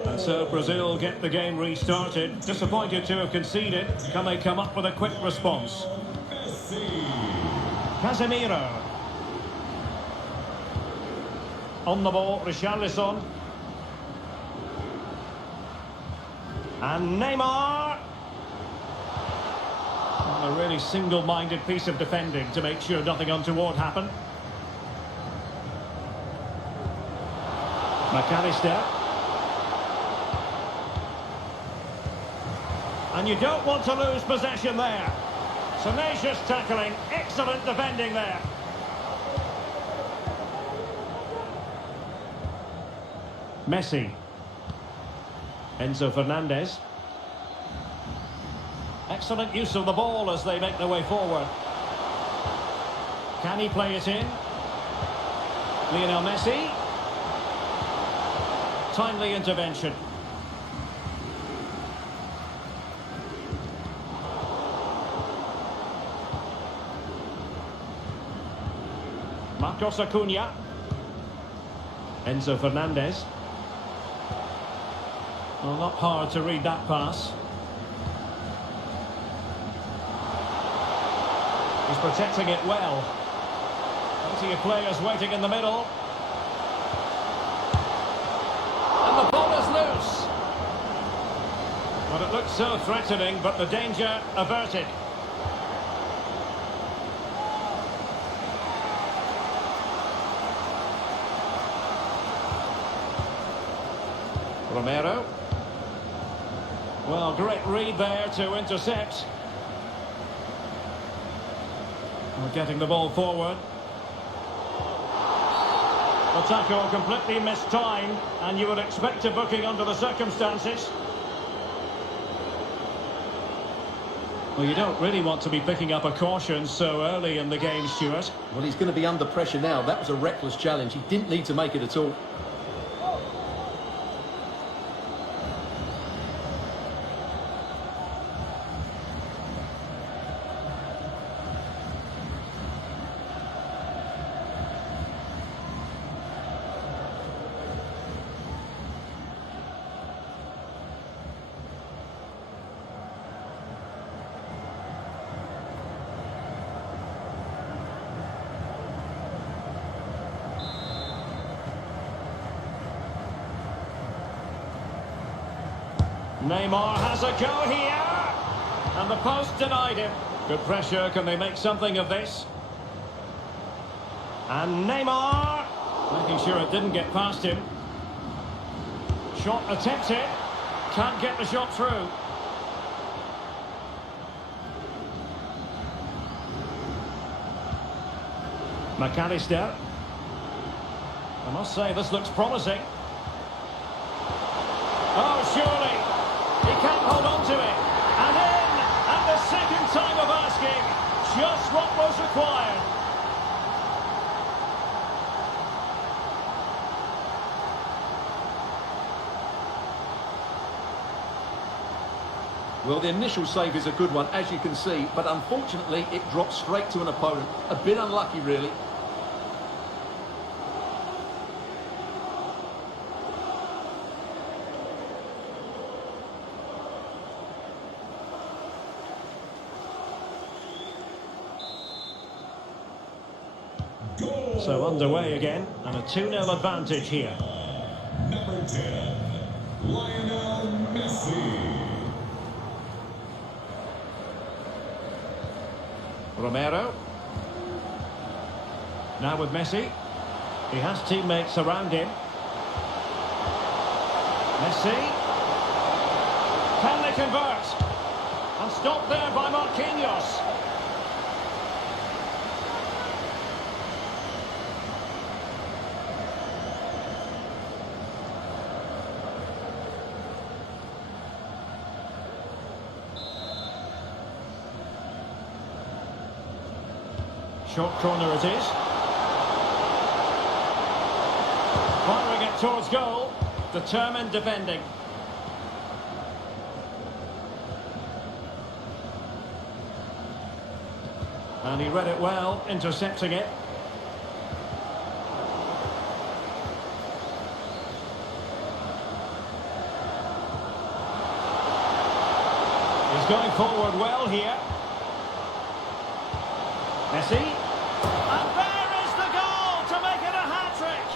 And so Brazil get the game restarted. Disappointed to have conceded. Can they come up with a quick response? Casemiro. On the ball, Richarlison. And Neymar. And a really single-minded piece of defending to make sure nothing untoward happened. McAllister. And you don't want to lose possession there. Tenacious tackling, excellent defending there. Messi. Enzo Fernandez. Excellent use of the ball as they make their way forward. Can he play it in? Lionel Messi. Timely intervention. Marcos Acuna. Enzo Fernandez. Well, not hard to read that pass. He's protecting it well. Plenty of players waiting in the middle. Well, it looked so threatening, but the danger averted. Romero. Well, great read there to intercept. We're getting the ball forward. The tackle completely mistimed, and you would expect a booking under the circumstances. Well, you don't really want to be picking up a caution so early in the game, Stuart. Well, he's going to be under pressure now. That was a reckless challenge. He didn't need to make it at all. Neymar has a go here, and the post denied him. Good pressure, can they make something of this? And Neymar, making sure it didn't get past him. Shot attempted, can't get the shot through. McAllister. I must say, this looks promising. Oh, surely. He can't hold on to it. And in, at the second time of asking, just what was required. Well, the initial save is a good one, as you can see, but unfortunately it dropped straight to an opponent. A bit unlucky, really. So underway again, and a 2-0 advantage here. Number 10, Lionel Messi. Romero. Now with Messi. He has teammates around him. Messi. Can they convert? And stopped there by Marquinhos. Short corner it is. Firing it towards goal. Determined defending. And he read it well, intercepting it. He's going forward well here. Messi. And there is the goal to make it a hat-trick.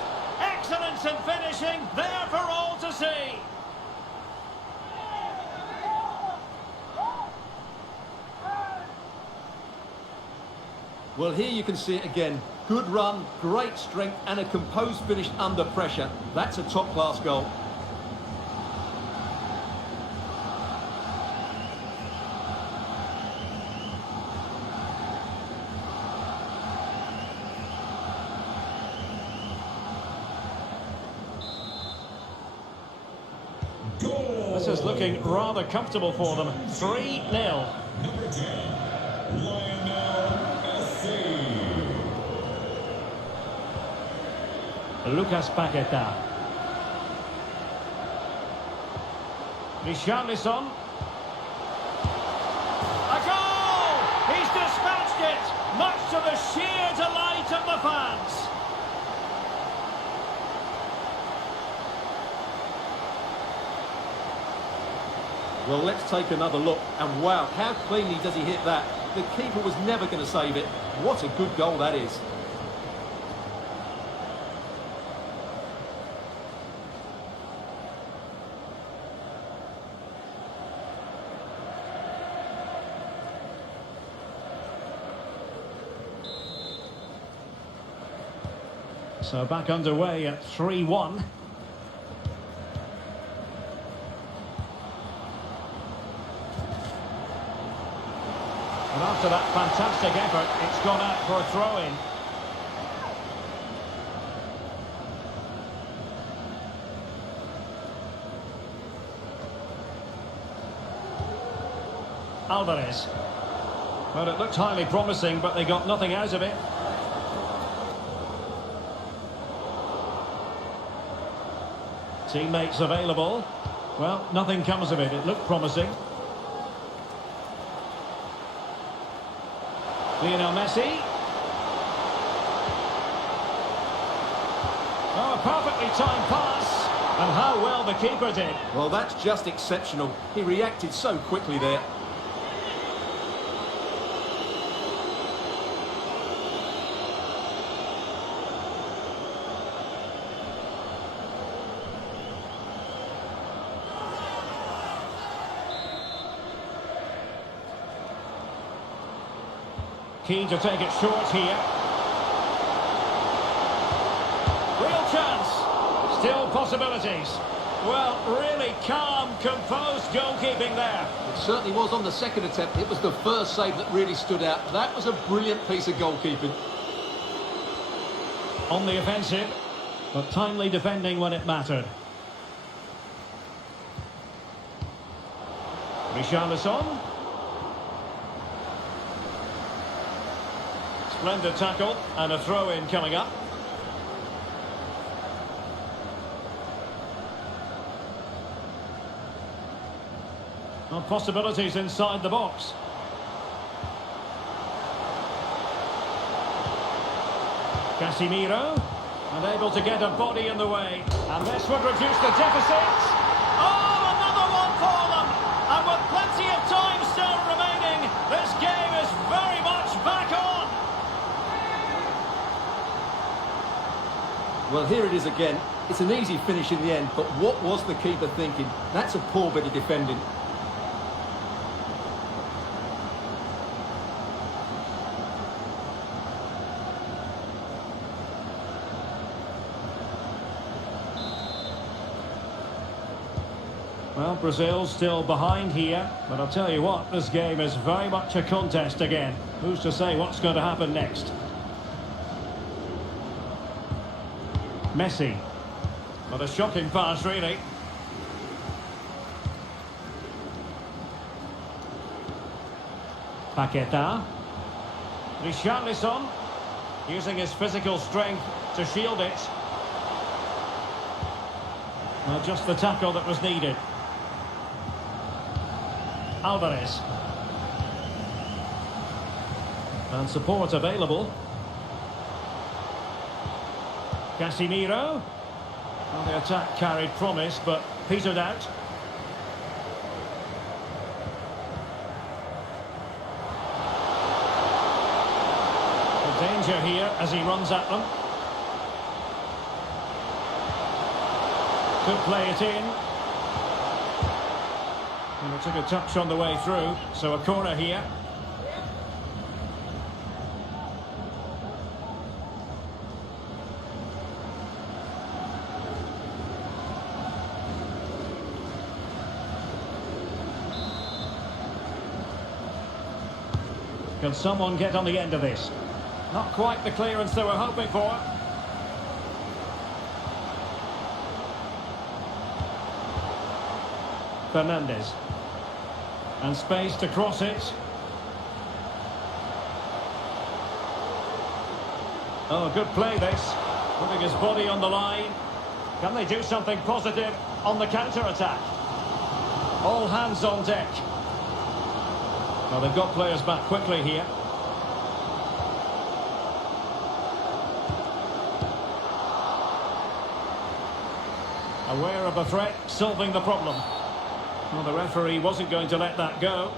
Excellence in finishing, there for all to see. Well, here you can see it again. Good run, great strength, and a composed finish under pressure. That's a top-class goal. This is looking rather comfortable for them. 3-0. Number 10, Lionel Messi. Lucas Paqueta. Richarlison. A goal! He's dispatched it, much to the sheer delight of the fans. Well, let's take another look. And wow, how cleanly does he hit that? The keeper was never going to save it. What a good goal that is. So back underway at 3-1. And after that fantastic effort, it's gone out for a throw-in. Alvarez. Well, it looked highly promising, but they got nothing out of it. Teammates available. Well, nothing comes of it. It looked promising. Lionel Messi. Oh, a perfectly timed pass. And how well the keeper did. Well, that's just exceptional. He reacted so quickly there. Keen to take it short here. Real chance. Still possibilities. Well, really calm, composed goalkeeping there. It certainly was on the second attempt. It was the first save that really stood out. That was a brilliant piece of goalkeeping. On the offensive, but timely defending when it mattered. Richarlison. Splendid tackle and a throw-in coming up. Well, possibilities inside the box. Casemiro, and able to get a body in the way. And this would reduce the deficit. Oh, another one for them! And with plenty of time still remaining, this game is very much back on. Well, here it is again. It's an easy finish in the end, but what was the keeper thinking? That's a poor bit of defending. Well, Brazil's still behind here, but I'll tell you what, this game is very much a contest again. Who's to say what's going to happen next? Messi. What a shocking pass, really. Paqueta. Richarlison. Using his physical strength to shield it. Well, just the tackle that was needed. Alvarez. And support available. Casemiro. Well, the attack carried promise, but petered out. The danger here as he runs at them. Could play it in. And it took a touch on the way through, so a corner here. Can someone get on the end of this? Not quite the clearance they were hoping for. Fernandes. And space to cross it. Oh, good play this. Putting his body on the line. Can they do something positive on the counter-attack? All hands on deck. Well, they've got players back quickly here. Aware of the threat, solving the problem. Well, the referee wasn't going to let that go.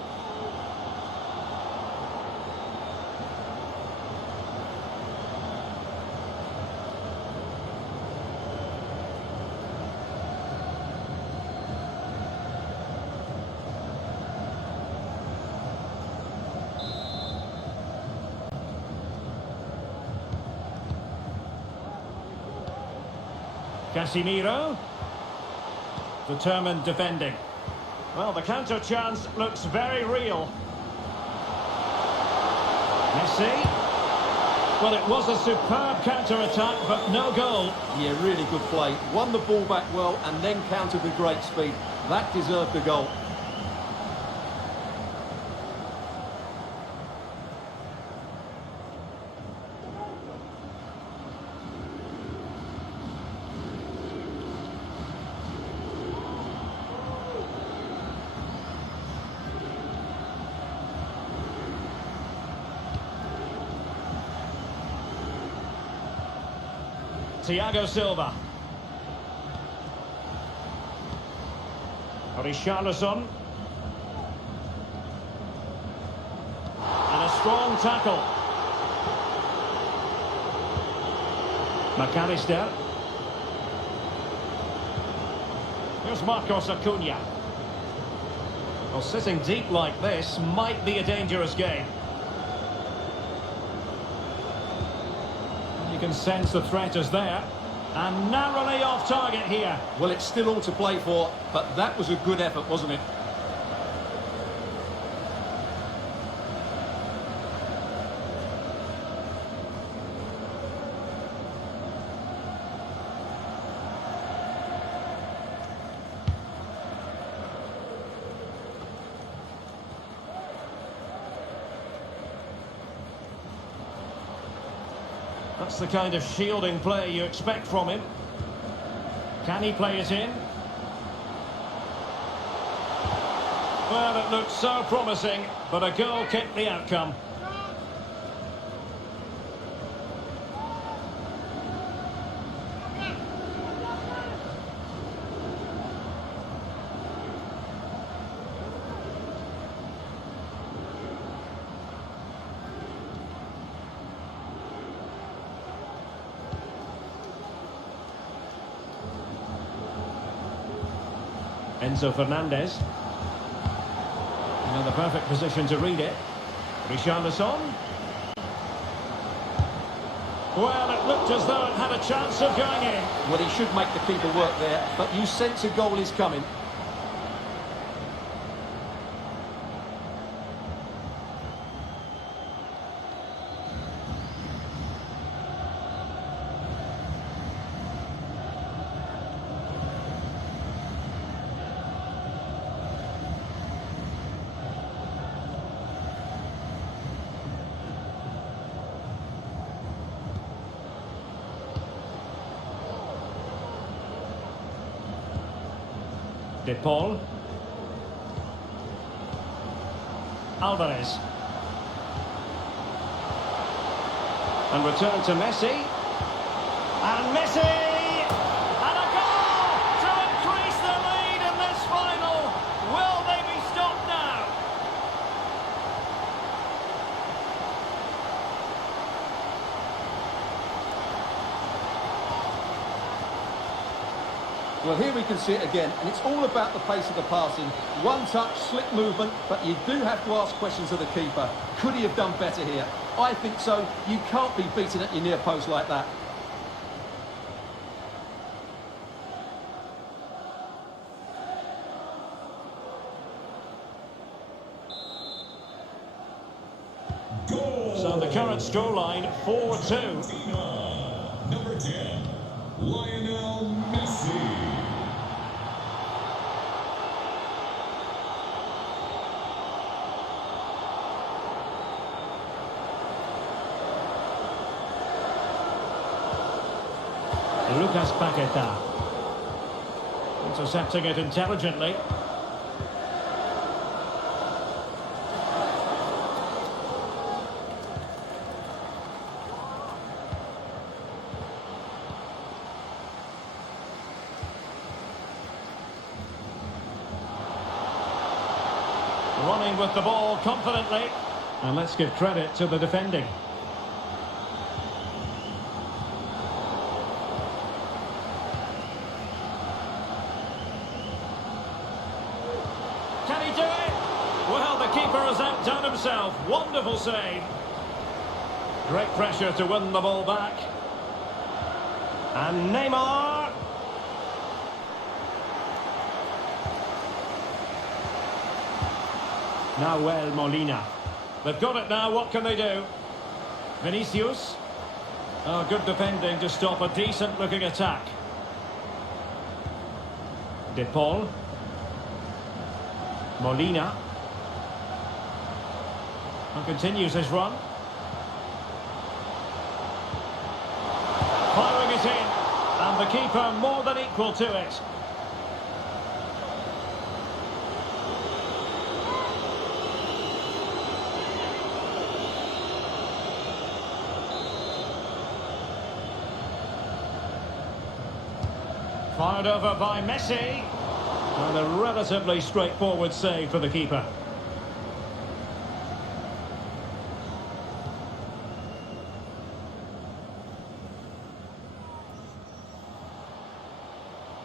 Casemiro. Determined defending. Well, the counter chance looks very real. Messi. Well, it was a superb counter-attack, but no goal. Yeah, really good play. Won the ball back well and then countered with great speed. That deserved the goal. Thiago Silva. Richarlison. And a strong tackle. McAllister. Here's Marcos Acuna. Well, sitting deep like this might be a dangerous game. You can sense the threat is there. And narrowly off target here. Well, it's still all to play for, but that was a good effort, wasn't it? That's the kind of shielding play you expect from him. Can he play it in? Well, it looked so promising, but a goal kicked the outcome. Enzo Fernandez. In the perfect position to read it. Richarlison. Well, it looked as though it had a chance of going in. Well, he should make the keeper work there, but you sense a goal is coming. De Paul. Alvarez. And return to Messi. And Messi! And a goal to increase the lead in this final. Will they be stopped now? Well, here we can see it again, and it's all about the pace of the passing. One touch, slick movement, but you do have to ask questions of the keeper. Could he have done better here? I think so. You can't be beaten at your near post like that. Goal! So the current scoreline, 4-2. Number 10, Lionel Messi. Lucas Paqueta. Intercepting it intelligently. Running with the ball confidently. And let's give credit to the defending. Can he do it? Well, the keeper has outdone himself. Wonderful save. Great pressure to win the ball back. And Neymar. Nahuel Molina. They've got it now, what can they do? Vinicius. Oh, good defending to stop a decent-looking attack. De Paul. Molina. And continues his run. Firing it in. And the keeper more than equal to it. Fired over by Messi. And a relatively straightforward save for the keeper.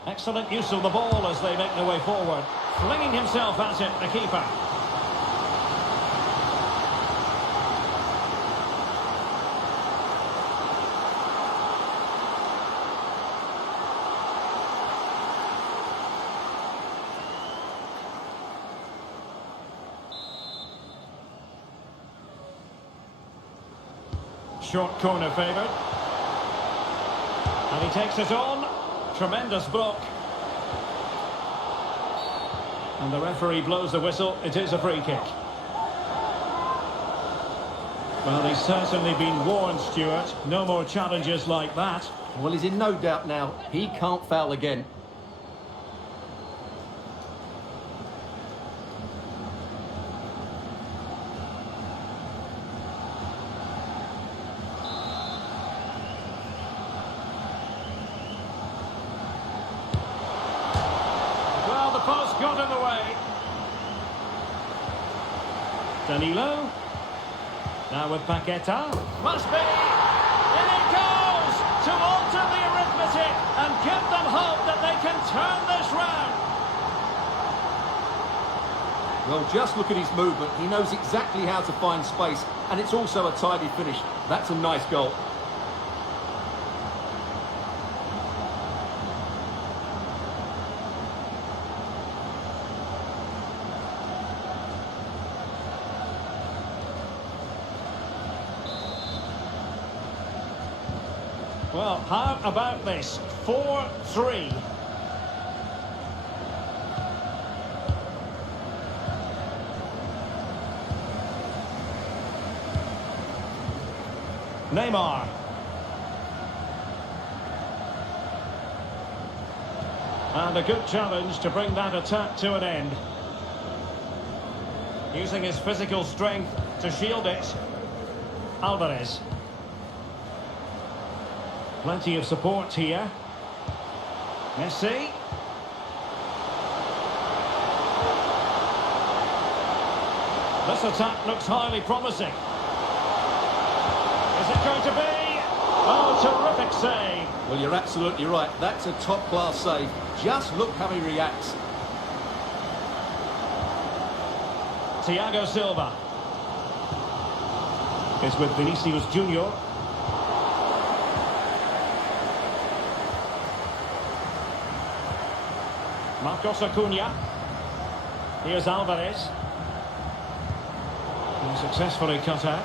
Excellent use of the ball as they make their way forward. Flinging himself at it, the keeper. Short corner favoured. And he takes it on. Tremendous block. And the referee blows the whistle. It is a free kick. Well, he's certainly been warned, Stuart. No more challenges like that. Well, he's in no doubt now. He can't foul again. Well, the post got in the way. Danilo. Now with Paqueta. Must be. In it goes to alter the arithmetic and give them hope that they can turn this round. Well, just look at his movement. He knows exactly how to find space, and it's also a tidy finish. That's a nice goal. Well, how about this? 4-3. Neymar. And a good challenge to bring that attack to an end. Using his physical strength to shield it. Alvarez. Plenty of support here. Messi. This attack looks highly promising. Is it going to be? Oh, terrific save. Well, you're absolutely right. That's a top-class save. Just look how he reacts. Thiago Silva. Is with Vinicius Junior. Marcos Acuna. Here's Alvarez. And successfully cut out.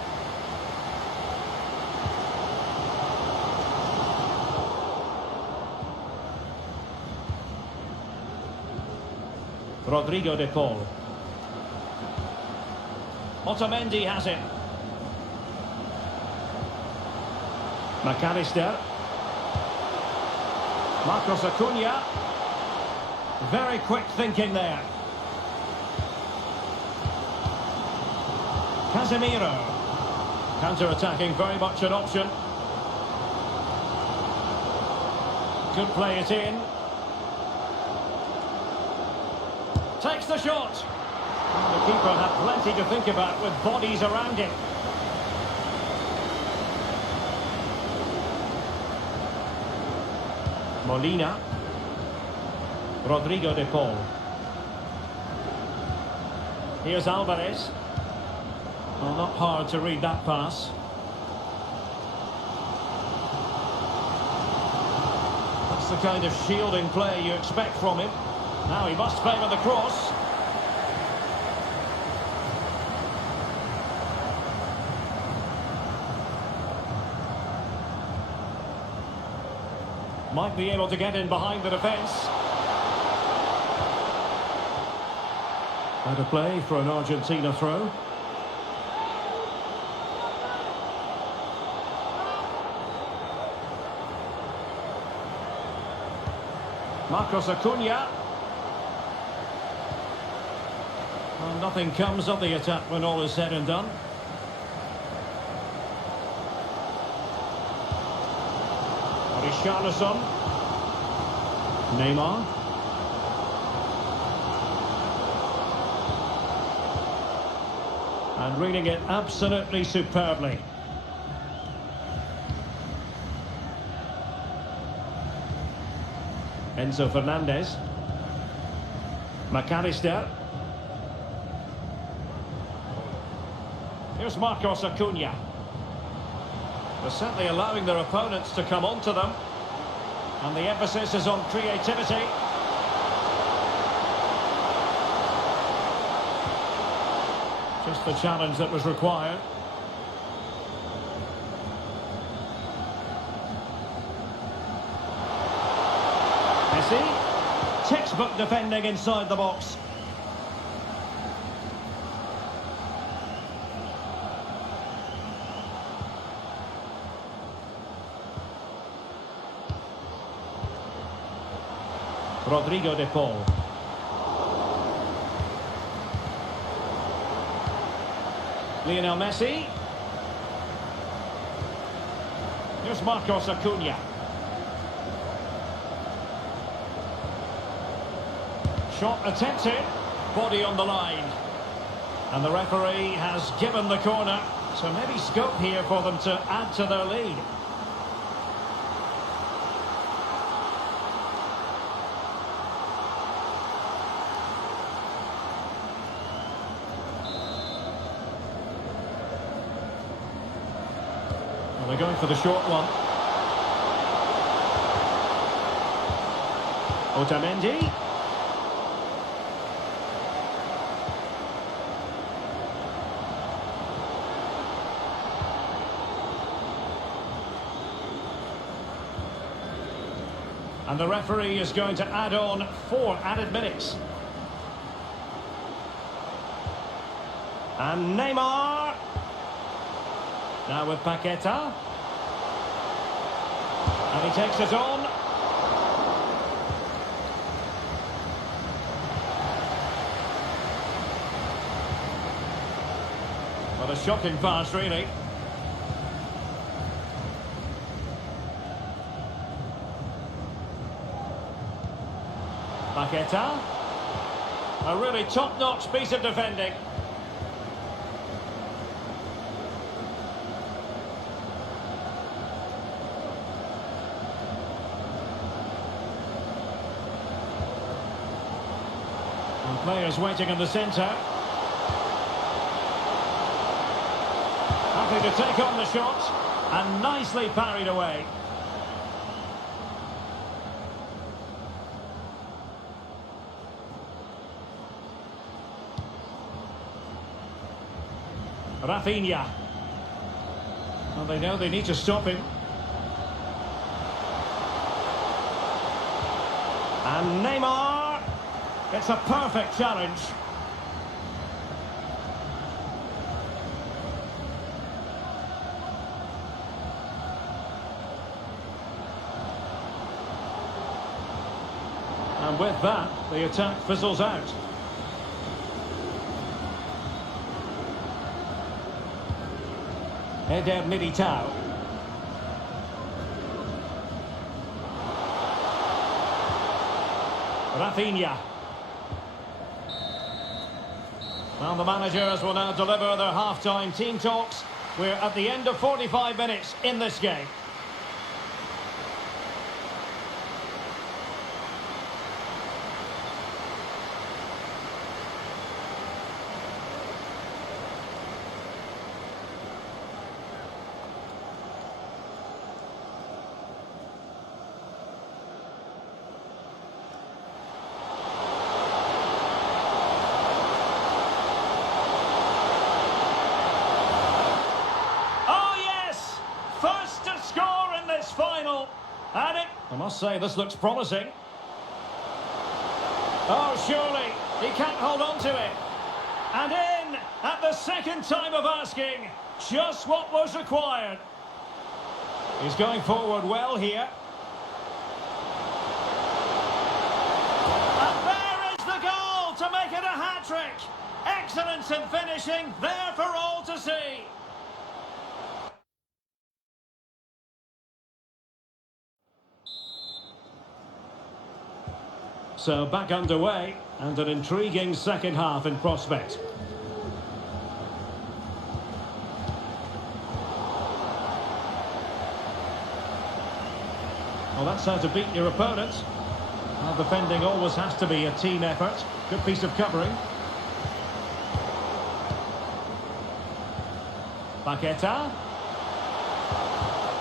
Rodrigo de Paul. Otamendi has it. McAllister. Marcos Acuna. Very quick thinking there. Casemiro. Counter-attacking, very much an option. Could play it in. Takes the shot. And the keeper had plenty to think about with bodies around him. Molina. Rodrigo de Paul. Here's Alvarez. Well, not hard to read that pass. That's the kind of shielding play you expect from him. Now he must favour the cross. Might be able to get in behind the defence. Better play for an Argentina throw. Marcos Acuna. Well, nothing comes of the attack when all is said and done. Richarlison. Neymar. And reading it absolutely superbly. Enzo Fernandez. McAllister. Here's Marcos Acuna. They're certainly allowing their opponents to come onto them. And the emphasis is on creativity. Just the challenge that was required. Messi. Textbook defending inside the box. Rodrigo de Paul. Lionel Messi. Here's Marcos Acuna. Shot attempted. Body on the line. And the referee has given the corner. So maybe scope here for them to add to their lead. They're going for the short one. Otamendi. And the referee is going to add on 4 added minutes. And Neymar. Now with Paqueta. And he takes it on. What a shocking pass, really. Paqueta. A really top-notch piece of defending. And players waiting in the centre. Happy to take on the shot. And nicely parried away. Rafinha. Well, they know they need to stop him. And Neymar. It's a perfect challenge. And with that, the attack fizzles out. Eder Militao. Rafinha. Well, the managers will now deliver their half-time team talks. We're at the end of 45 minutes in this game. And I must say, this looks promising. Oh, surely, he can't hold on to it. And in, at the second time of asking, just what was required. He's going forward well here. And there is the goal to make it a hat-trick. Excellence in finishing, there for all to see. So back underway, and an intriguing second half in prospect. Well, that's how to beat your opponent. Well, defending always has to be a team effort. Good piece of covering. Paqueta.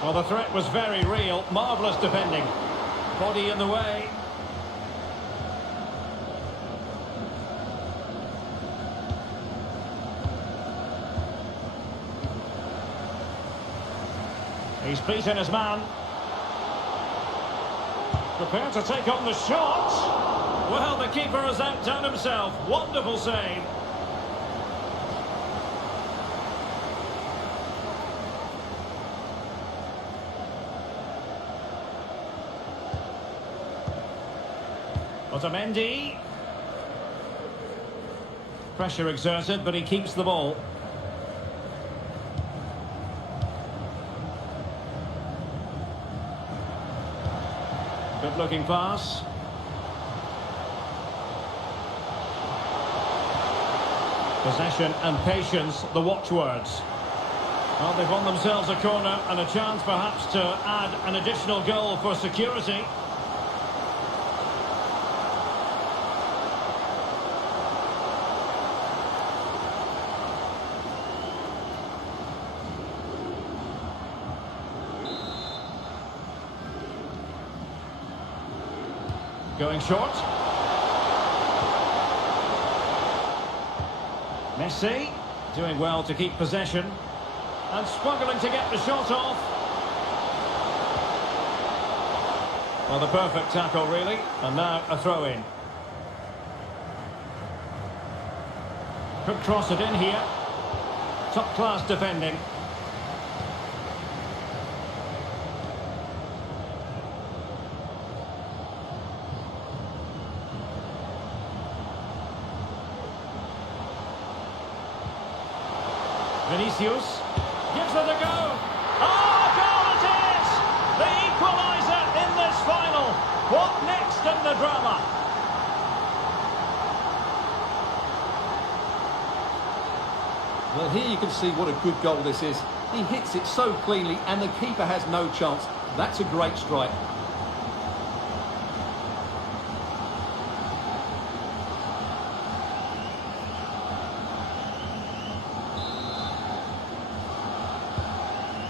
Well, the threat was very real. Marvellous defending. Body in the way. He's beaten his man. Prepared to take on the shot. Well, the keeper has outdone himself. Wonderful save. Otamendi. Pressure exerted, but he keeps the ball. Good looking pass. Possession and patience, the watchwords. Well, they've won themselves a corner and a chance perhaps to add an additional goal for security. Going short. Messi doing well to keep possession and struggling to get the shot off. Well, the perfect tackle really, and now a throw-in. Could cross it in here. Top-class defending. Vinicius gives it a go. Oh, goal it is! The equaliser in this final. What next in the drama? Well, here you can see what a good goal this is. He hits it so cleanly and the keeper has no chance. That's a great strike.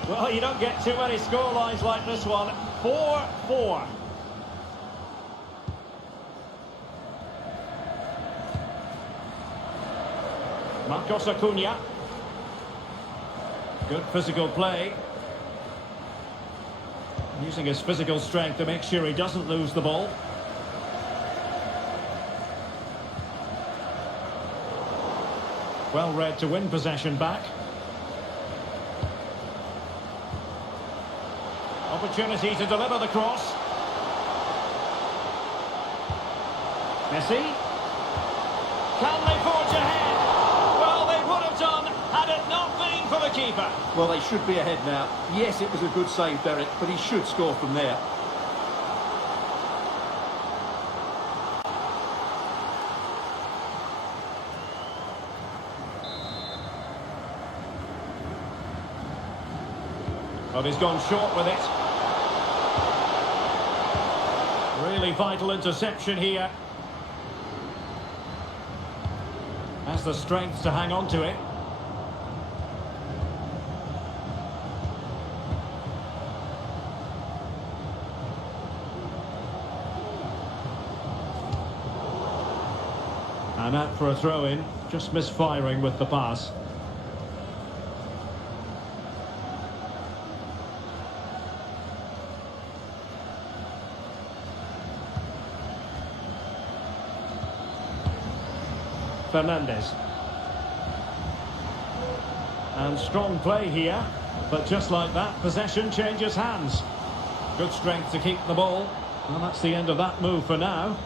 Well, you don't get too many scorelines like this one. 4-4. Marcos Acuna. Good physical play. Using his physical strength to make sure he doesn't lose the ball. Well read to win possession back. Opportunity to deliver the cross. Messi. Can they forge ahead? Well, they would have done had it not been for the keeper. Well, they should be ahead now. Yes, it was a good save, Derek, but he should score from there. But he's gone short with it. Really vital interception here. Has the strength to hang on to it. And out for a throw-in, just misfiring with the pass. Fernandez. And strong play here, but just like that, possession changes hands. Good strength to keep the ball. Well, that's the end of that move for now.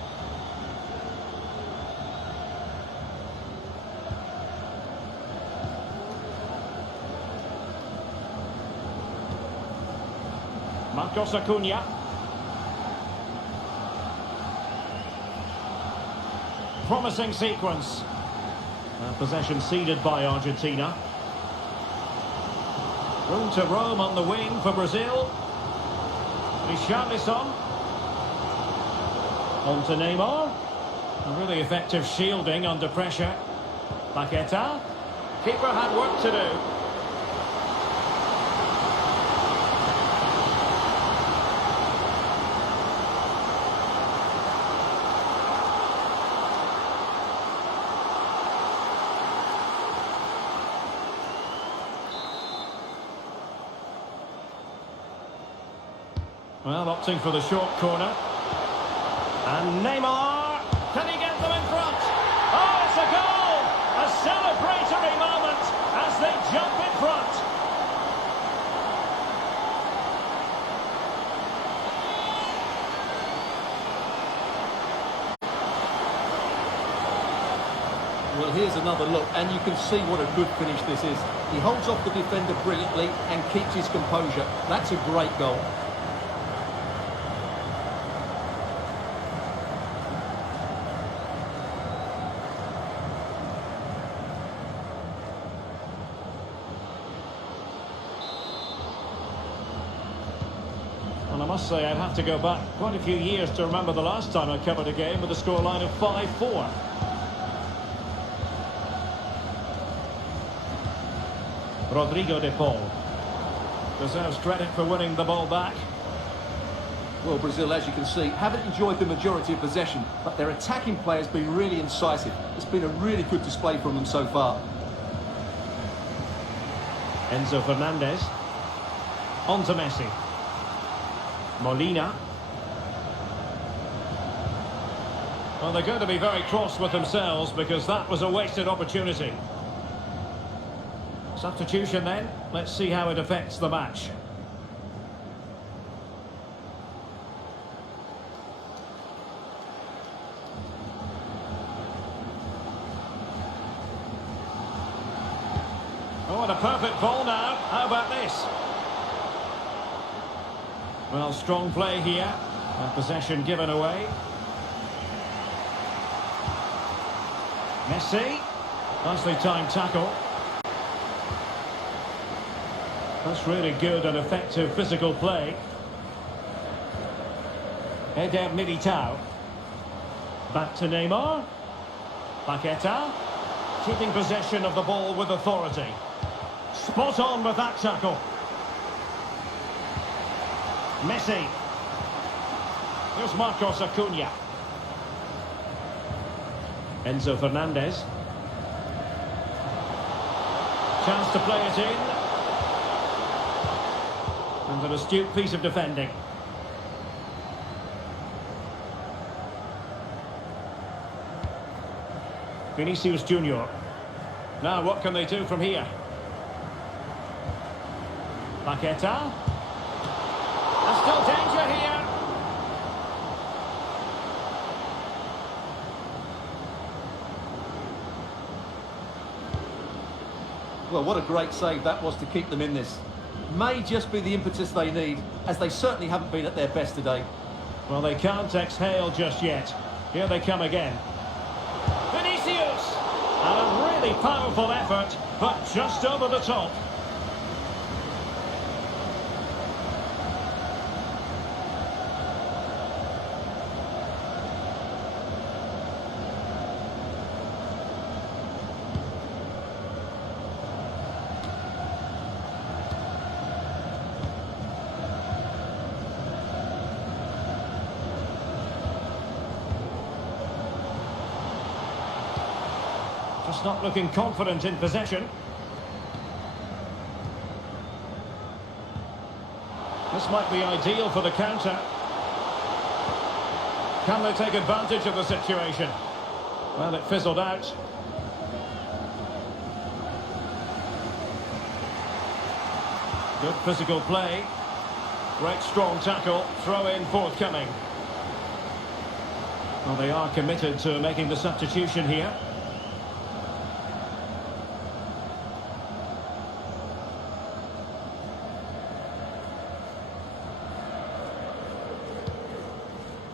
Marcos Acuna. Promising sequence. Possession ceded by Argentina. Room to roam on the wing for Brazil. Richarlison. On to Neymar. A really effective shielding under pressure. Paqueta. Keeper had work to do. Well, opting for the short corner. And Neymar, can he get them in front? Oh, it's a goal! A celebratory moment as they jump in front. Well, here's another look, and you can see what a good finish this is. He holds off the defender brilliantly and keeps his composure. That's a great goal. And I must say, I'd have to go back quite a few years to remember the last time I covered a game with a scoreline of 5-4. Rodrigo de Paul deserves credit for winning the ball back. Well, Brazil, as you can see, haven't enjoyed the majority of possession, but their attacking play has been really incisive. It's been a really good display from them so far. Enzo Fernandez. On to Messi. Molina. Well, they're going to be very cross with themselves because that was a wasted opportunity. Substitution then. Let's see how it affects the match. Oh, and a perfect ball now. How about this? Well, strong play here. And possession given away. Messi. Nicely timed tackle. That's really good and effective physical play. Eder Militao. Back to Neymar. Paqueta. Keeping possession of the ball with authority. Spot on with that tackle. Messi. Here's Marcos Acuna. Enzo Fernandez. Chance to play it in. And an astute piece of defending. Vinicius Junior. Now what can they do from here? Paqueta. There's still danger here. Well, what a great save that was to keep them in this. May just be the impetus they need, as they certainly haven't been at their best today. Well, they can't exhale just yet. Here they come again. Vinicius! And a really powerful effort, but just over the top. Just not looking confident in possession. This might be ideal for the counter. Can they take advantage of the situation? Well, it fizzled out. Good physical play. Great strong tackle. Throw in forthcoming. Well, they are committed to making the substitution here.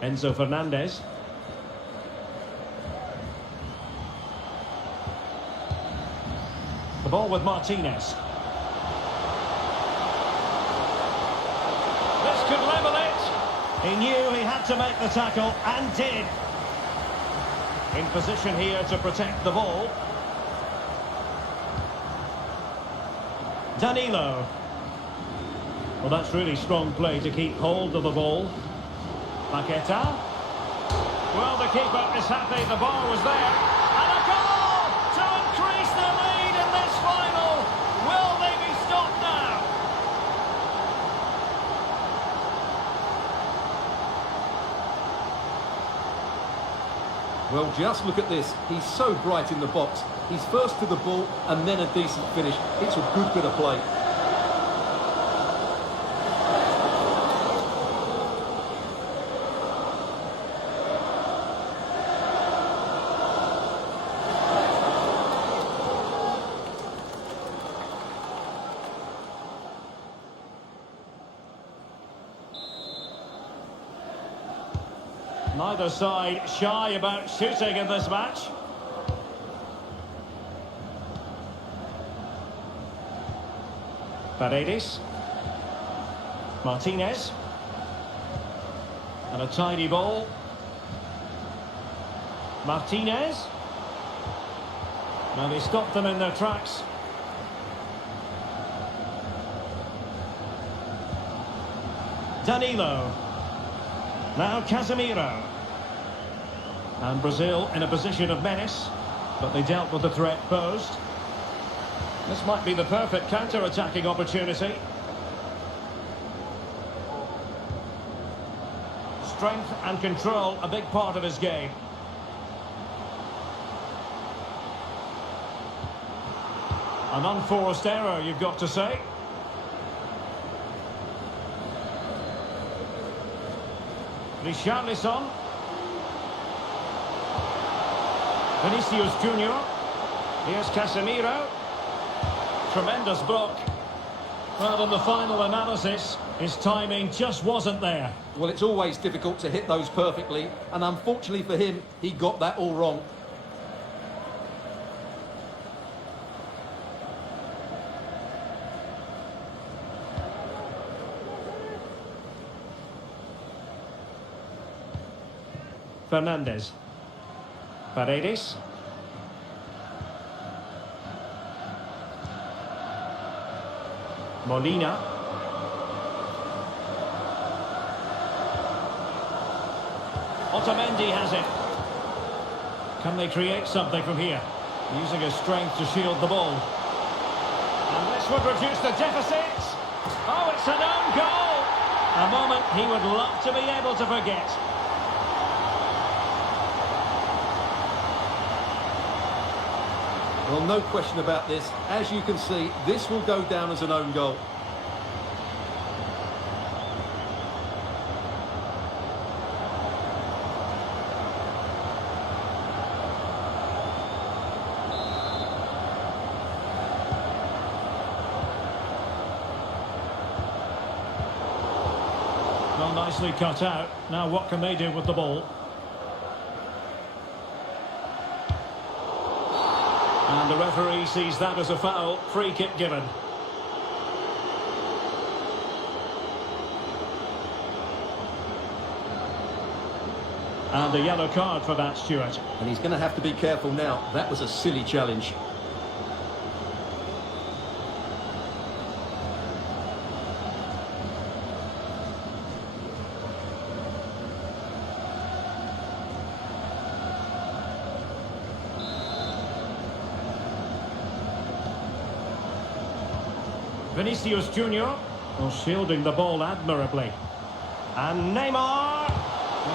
Enzo Fernandez. The ball with Martinez. This could level it. He knew he had to make the tackle and did. In position here to protect the ball. Danilo. Well, that's really strong play to keep hold of the ball. Paqueta. Well, the keeper is happy the ball was there. And a goal to increase the lead in this final. Will they be stopped now? Well, just look at this. He's so bright in the box. He's first to the ball and then a decent finish. It's a good bit of play. Neither side shy about shooting in this match. Paredes. Martinez. And a tidy ball. Martinez. Now they stopped them in their tracks. Danilo. Now Casemiro. And Brazil in a position of menace, but they dealt with the threat posed. This might be the perfect counter-attacking opportunity. Strength and control, a big part of his game. An unforced error, you've got to say. Richarlison. Vinicius Junior. Here's Casemiro. Tremendous block. Well, in the final analysis, his timing just wasn't there. Well, it's always difficult to hit those perfectly, and unfortunately for him, he got that all wrong. Fernandez. Paredes. Molina. Otamendi has it. Can they create something from here? Using his strength to shield the ball. And this would reduce the deficit. Oh, it's an own goal. A moment he would love to be able to forget. Well, no question about this. As you can see, this will go down as an own goal. Well, nicely cut out. Now what can they do with the ball? And the referee sees that as a foul. Free kick given. And a yellow card for that, Stuart. And he's going to have to be careful now. That was a silly challenge. Vinicius Junior, well, shielding the ball admirably. And Neymar,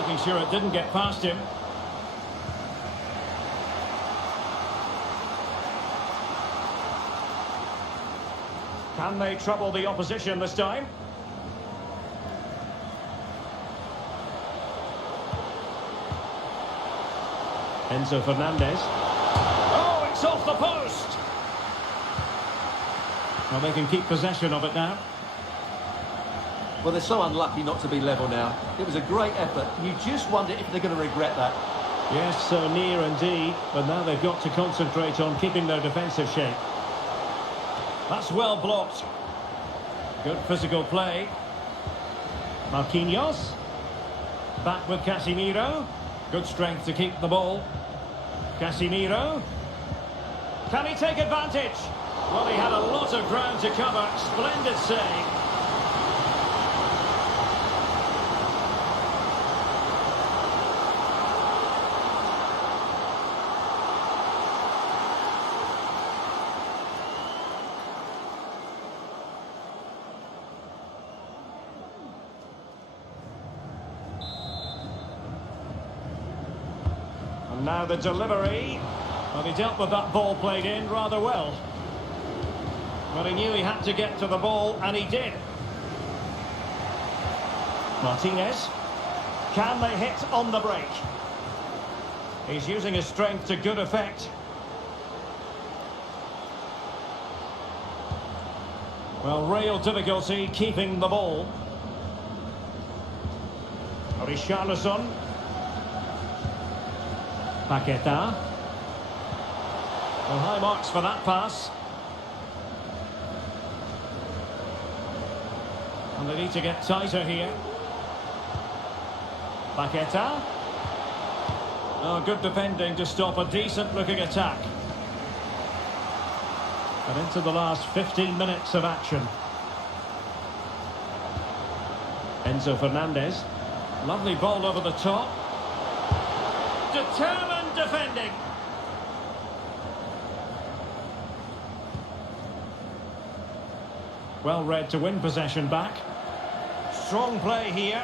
making sure it didn't get past him. Can they trouble the opposition this time? Enzo Fernandez. Oh, it's off the post! Well, they can keep possession of it now. Well, they're so unlucky not to be level now. It was a great effort. You just wonder if they're going to regret that. Yes, so near indeed, but now they've got to concentrate on keeping their defensive shape. That's well blocked. Good physical play. Marquinhos. Back with Casemiro. Good strength to keep the ball. Casemiro. Can he take advantage? Well, he had a lot of ground to cover. Splendid save. And now the delivery. Well, he dealt with that ball played in rather well. But he knew he had to get to the ball, and he did. Martinez. Can they hit on the break? He's using his strength to good effect. Well, real difficulty keeping the ball. Richarlison. Paqueta. Well, high marks for that pass. And they need to get tighter here. Paqueta. Oh, good defending to stop a decent-looking attack. But into the last 15 minutes of action. Enzo Fernandez. Lovely ball over the top. Determined defending. Well read to win possession back. Strong play here.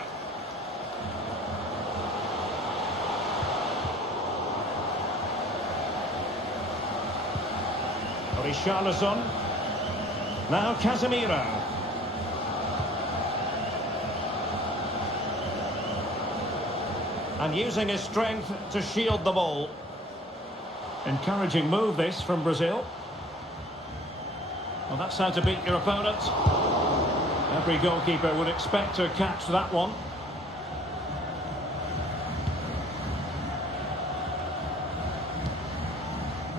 Richarlison. Now Casemiro. And using his strength to shield the ball. Encouraging move this from Brazil. Well, that's how to beat your opponent. Every goalkeeper would expect to catch that one.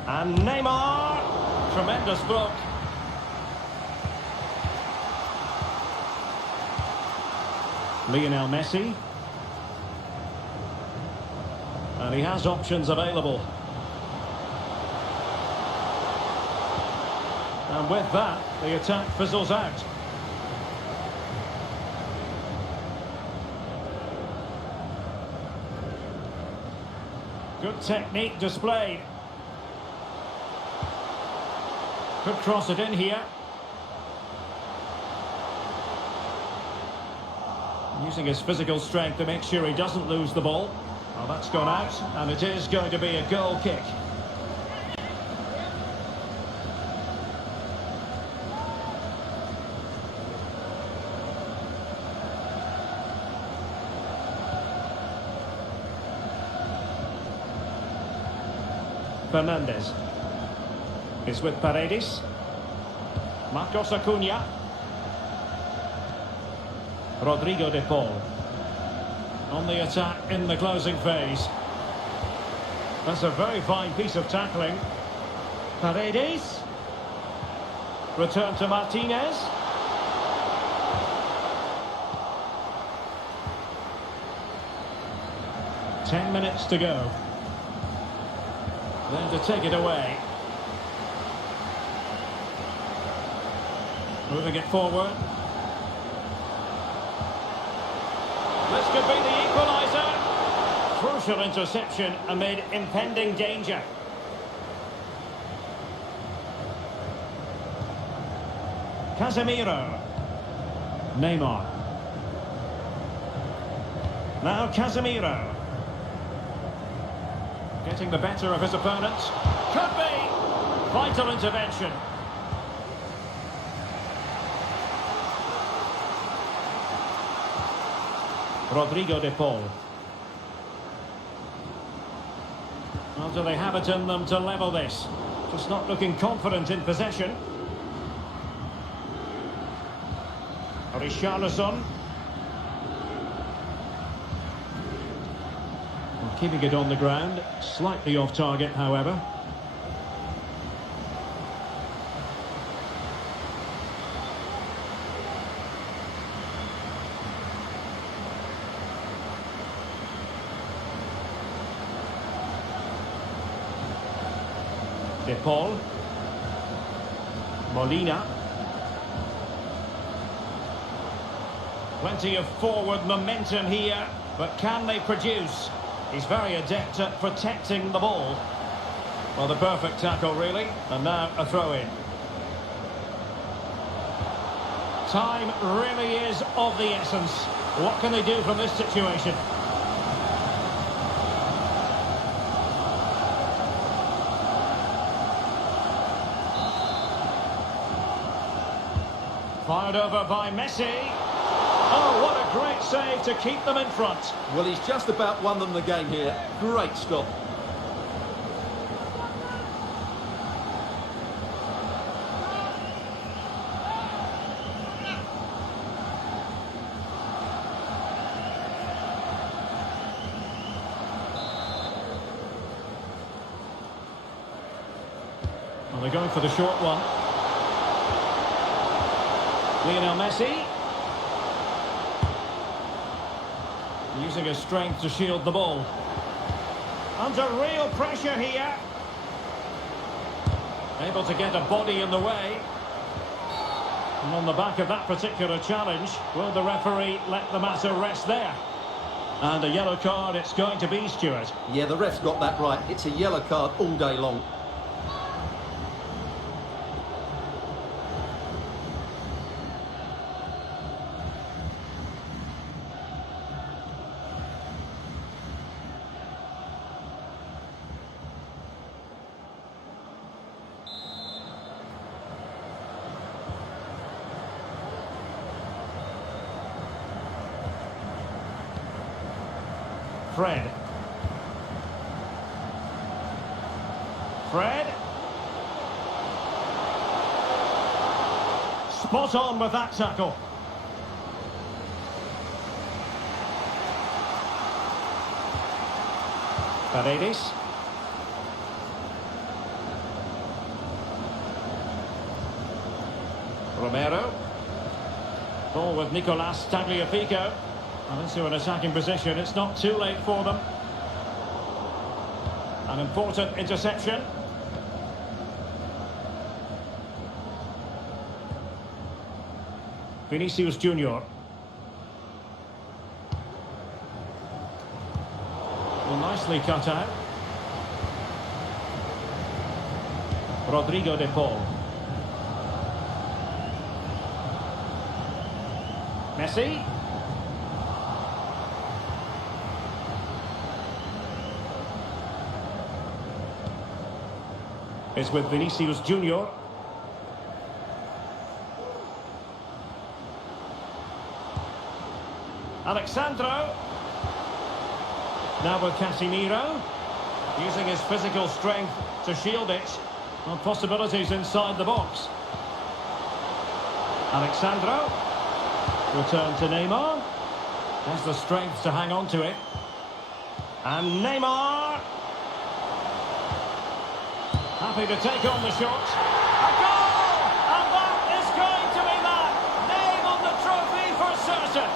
And Neymar. Tremendous block. Lionel Messi. And he has options available. And with that, the attack fizzles out. Good technique displayed. Could cross it in here. Using his physical strength to make sure he doesn't lose the ball. Well, that's gone out, and it is going to be a goal kick. Fernandez is with Paredes. Marcos Acuna. Rodrigo de Paul. On the attack in the closing phase. That's a very fine piece of tackling. Paredes. Return to Martinez. Ten minutes to go. Then to take it away. Moving it forward. This could be the equaliser. Crucial interception amid impending danger. Casemiro. Neymar. Now Casemiro. Getting the better of his opponent. Could be. Vital intervention. Rodrigo de Paul. Well, do they have it in them to level this? Just not looking confident in possession. Richarlison. Well, keeping it on the ground. Slightly off target, however. De Paul. Molina. Plenty of forward momentum here, but can they produce? He's very adept at protecting the ball. Well, the perfect tackle, really. And now a throw-in. Time really is of the essence. What can they do from this situation? Fired over by Messi. Oh, what a great save to keep them in front. Well, he's just about won them the game here. Great stop. Well, they're going for the short one. Lionel Messi. Using his strength to shield the ball. Under real pressure here. Able to get a body in the way. And on the back of that particular challenge, will the referee let the matter rest there? And a yellow card it's going to be, Stuart. Yeah, the ref's got that right. It's a yellow card all day long. Fred. Fred. Spot on with that tackle. Paredes. Romero. Ball with Nicolas Tagliafico. And into an attacking position. It's not too late for them. An important interception. Vinicius Junior. Well, nicely cut out. Rodrigo de Paul. Messi. Is with Vinicius Junior. Alexandro. Now with Casemiro. Using his physical strength to shield it. On possibilities inside the box. Alexandro. Return to Neymar. Has the strength to hang on to it. And Neymar. Happy to take on the shot. A goal! And that is going to be that. Name on the trophy for certain.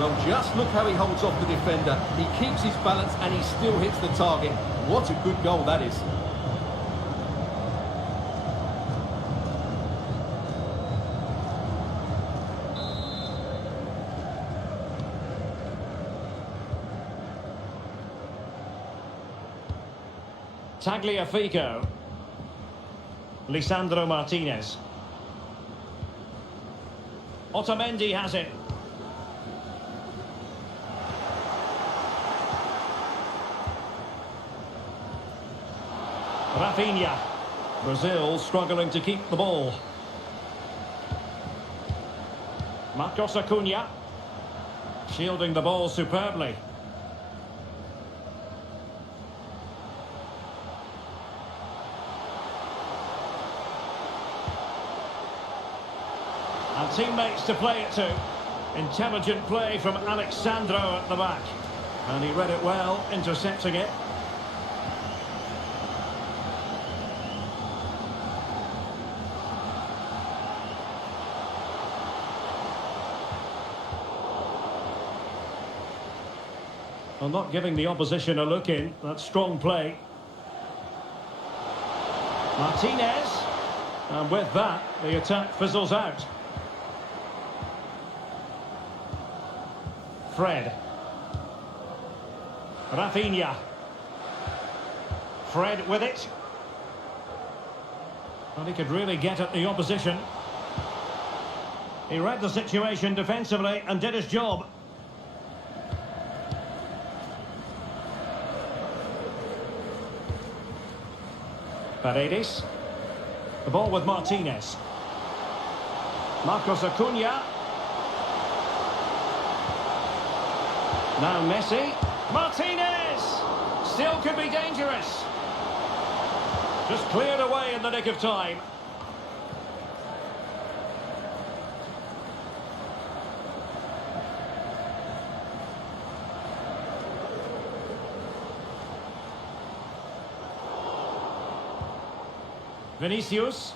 Well, just look how he holds off the defender. He keeps his balance and he still hits the target. What a good goal that is. Tagliafico. Lisandro Martinez. Otamendi has it. Rafinha. Brazil struggling to keep the ball. Marcos Acuna. Shielding the ball superbly. And teammates to play it to. Intelligent play from Alexandro at the back. And he read it well, intercepting it. Well, not giving the opposition a look in. That's strong play. Martinez. And with that, the attack fizzles out. Fred. Rafinha. Fred with it. Well, he could really get at the opposition. He read the situation defensively and did his job. Paredes. The ball with Martinez. Marcos Acuna. Now Messi. Martinez! Still could be dangerous. Just cleared away in the nick of time. Vinicius.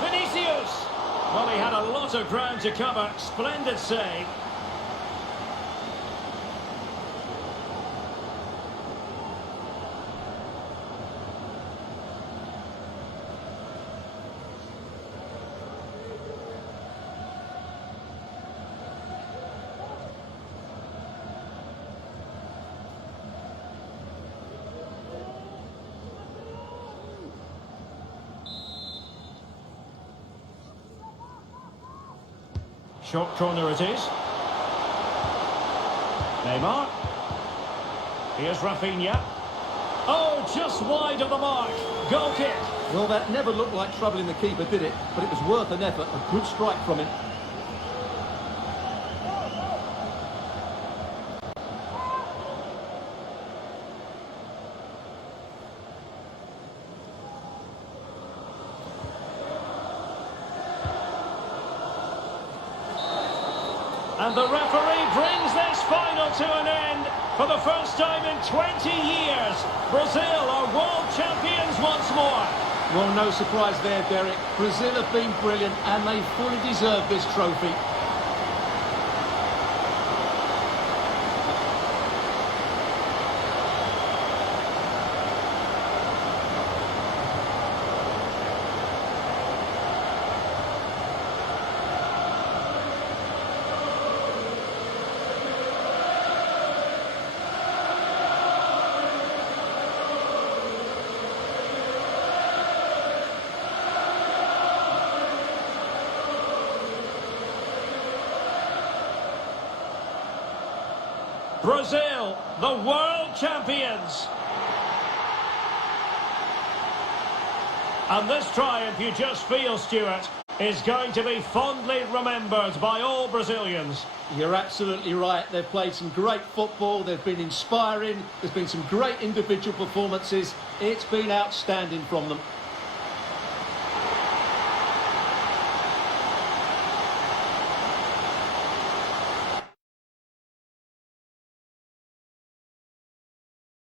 Vinicius! Well, he had a lot of ground to cover. Splendid save. Short corner it is. Neymar. Here's Rafinha. Oh, just wide of the mark. Goal kick. Well, that never looked like troubling the keeper, did it? But it was worth an effort. A good strike from him. And the referee brings this final to an end. For the first time in 20 years, Brazil are world champions once more. Well, no surprise there, Derek. Brazil have been brilliant and they fully deserve this trophy. Brazil, the world champions. And this triumph, you just feel, Stuart, is going to be fondly remembered by all Brazilians. You're absolutely right. They've played some great football. They've been inspiring. There's been some great individual performances. It's been outstanding from them.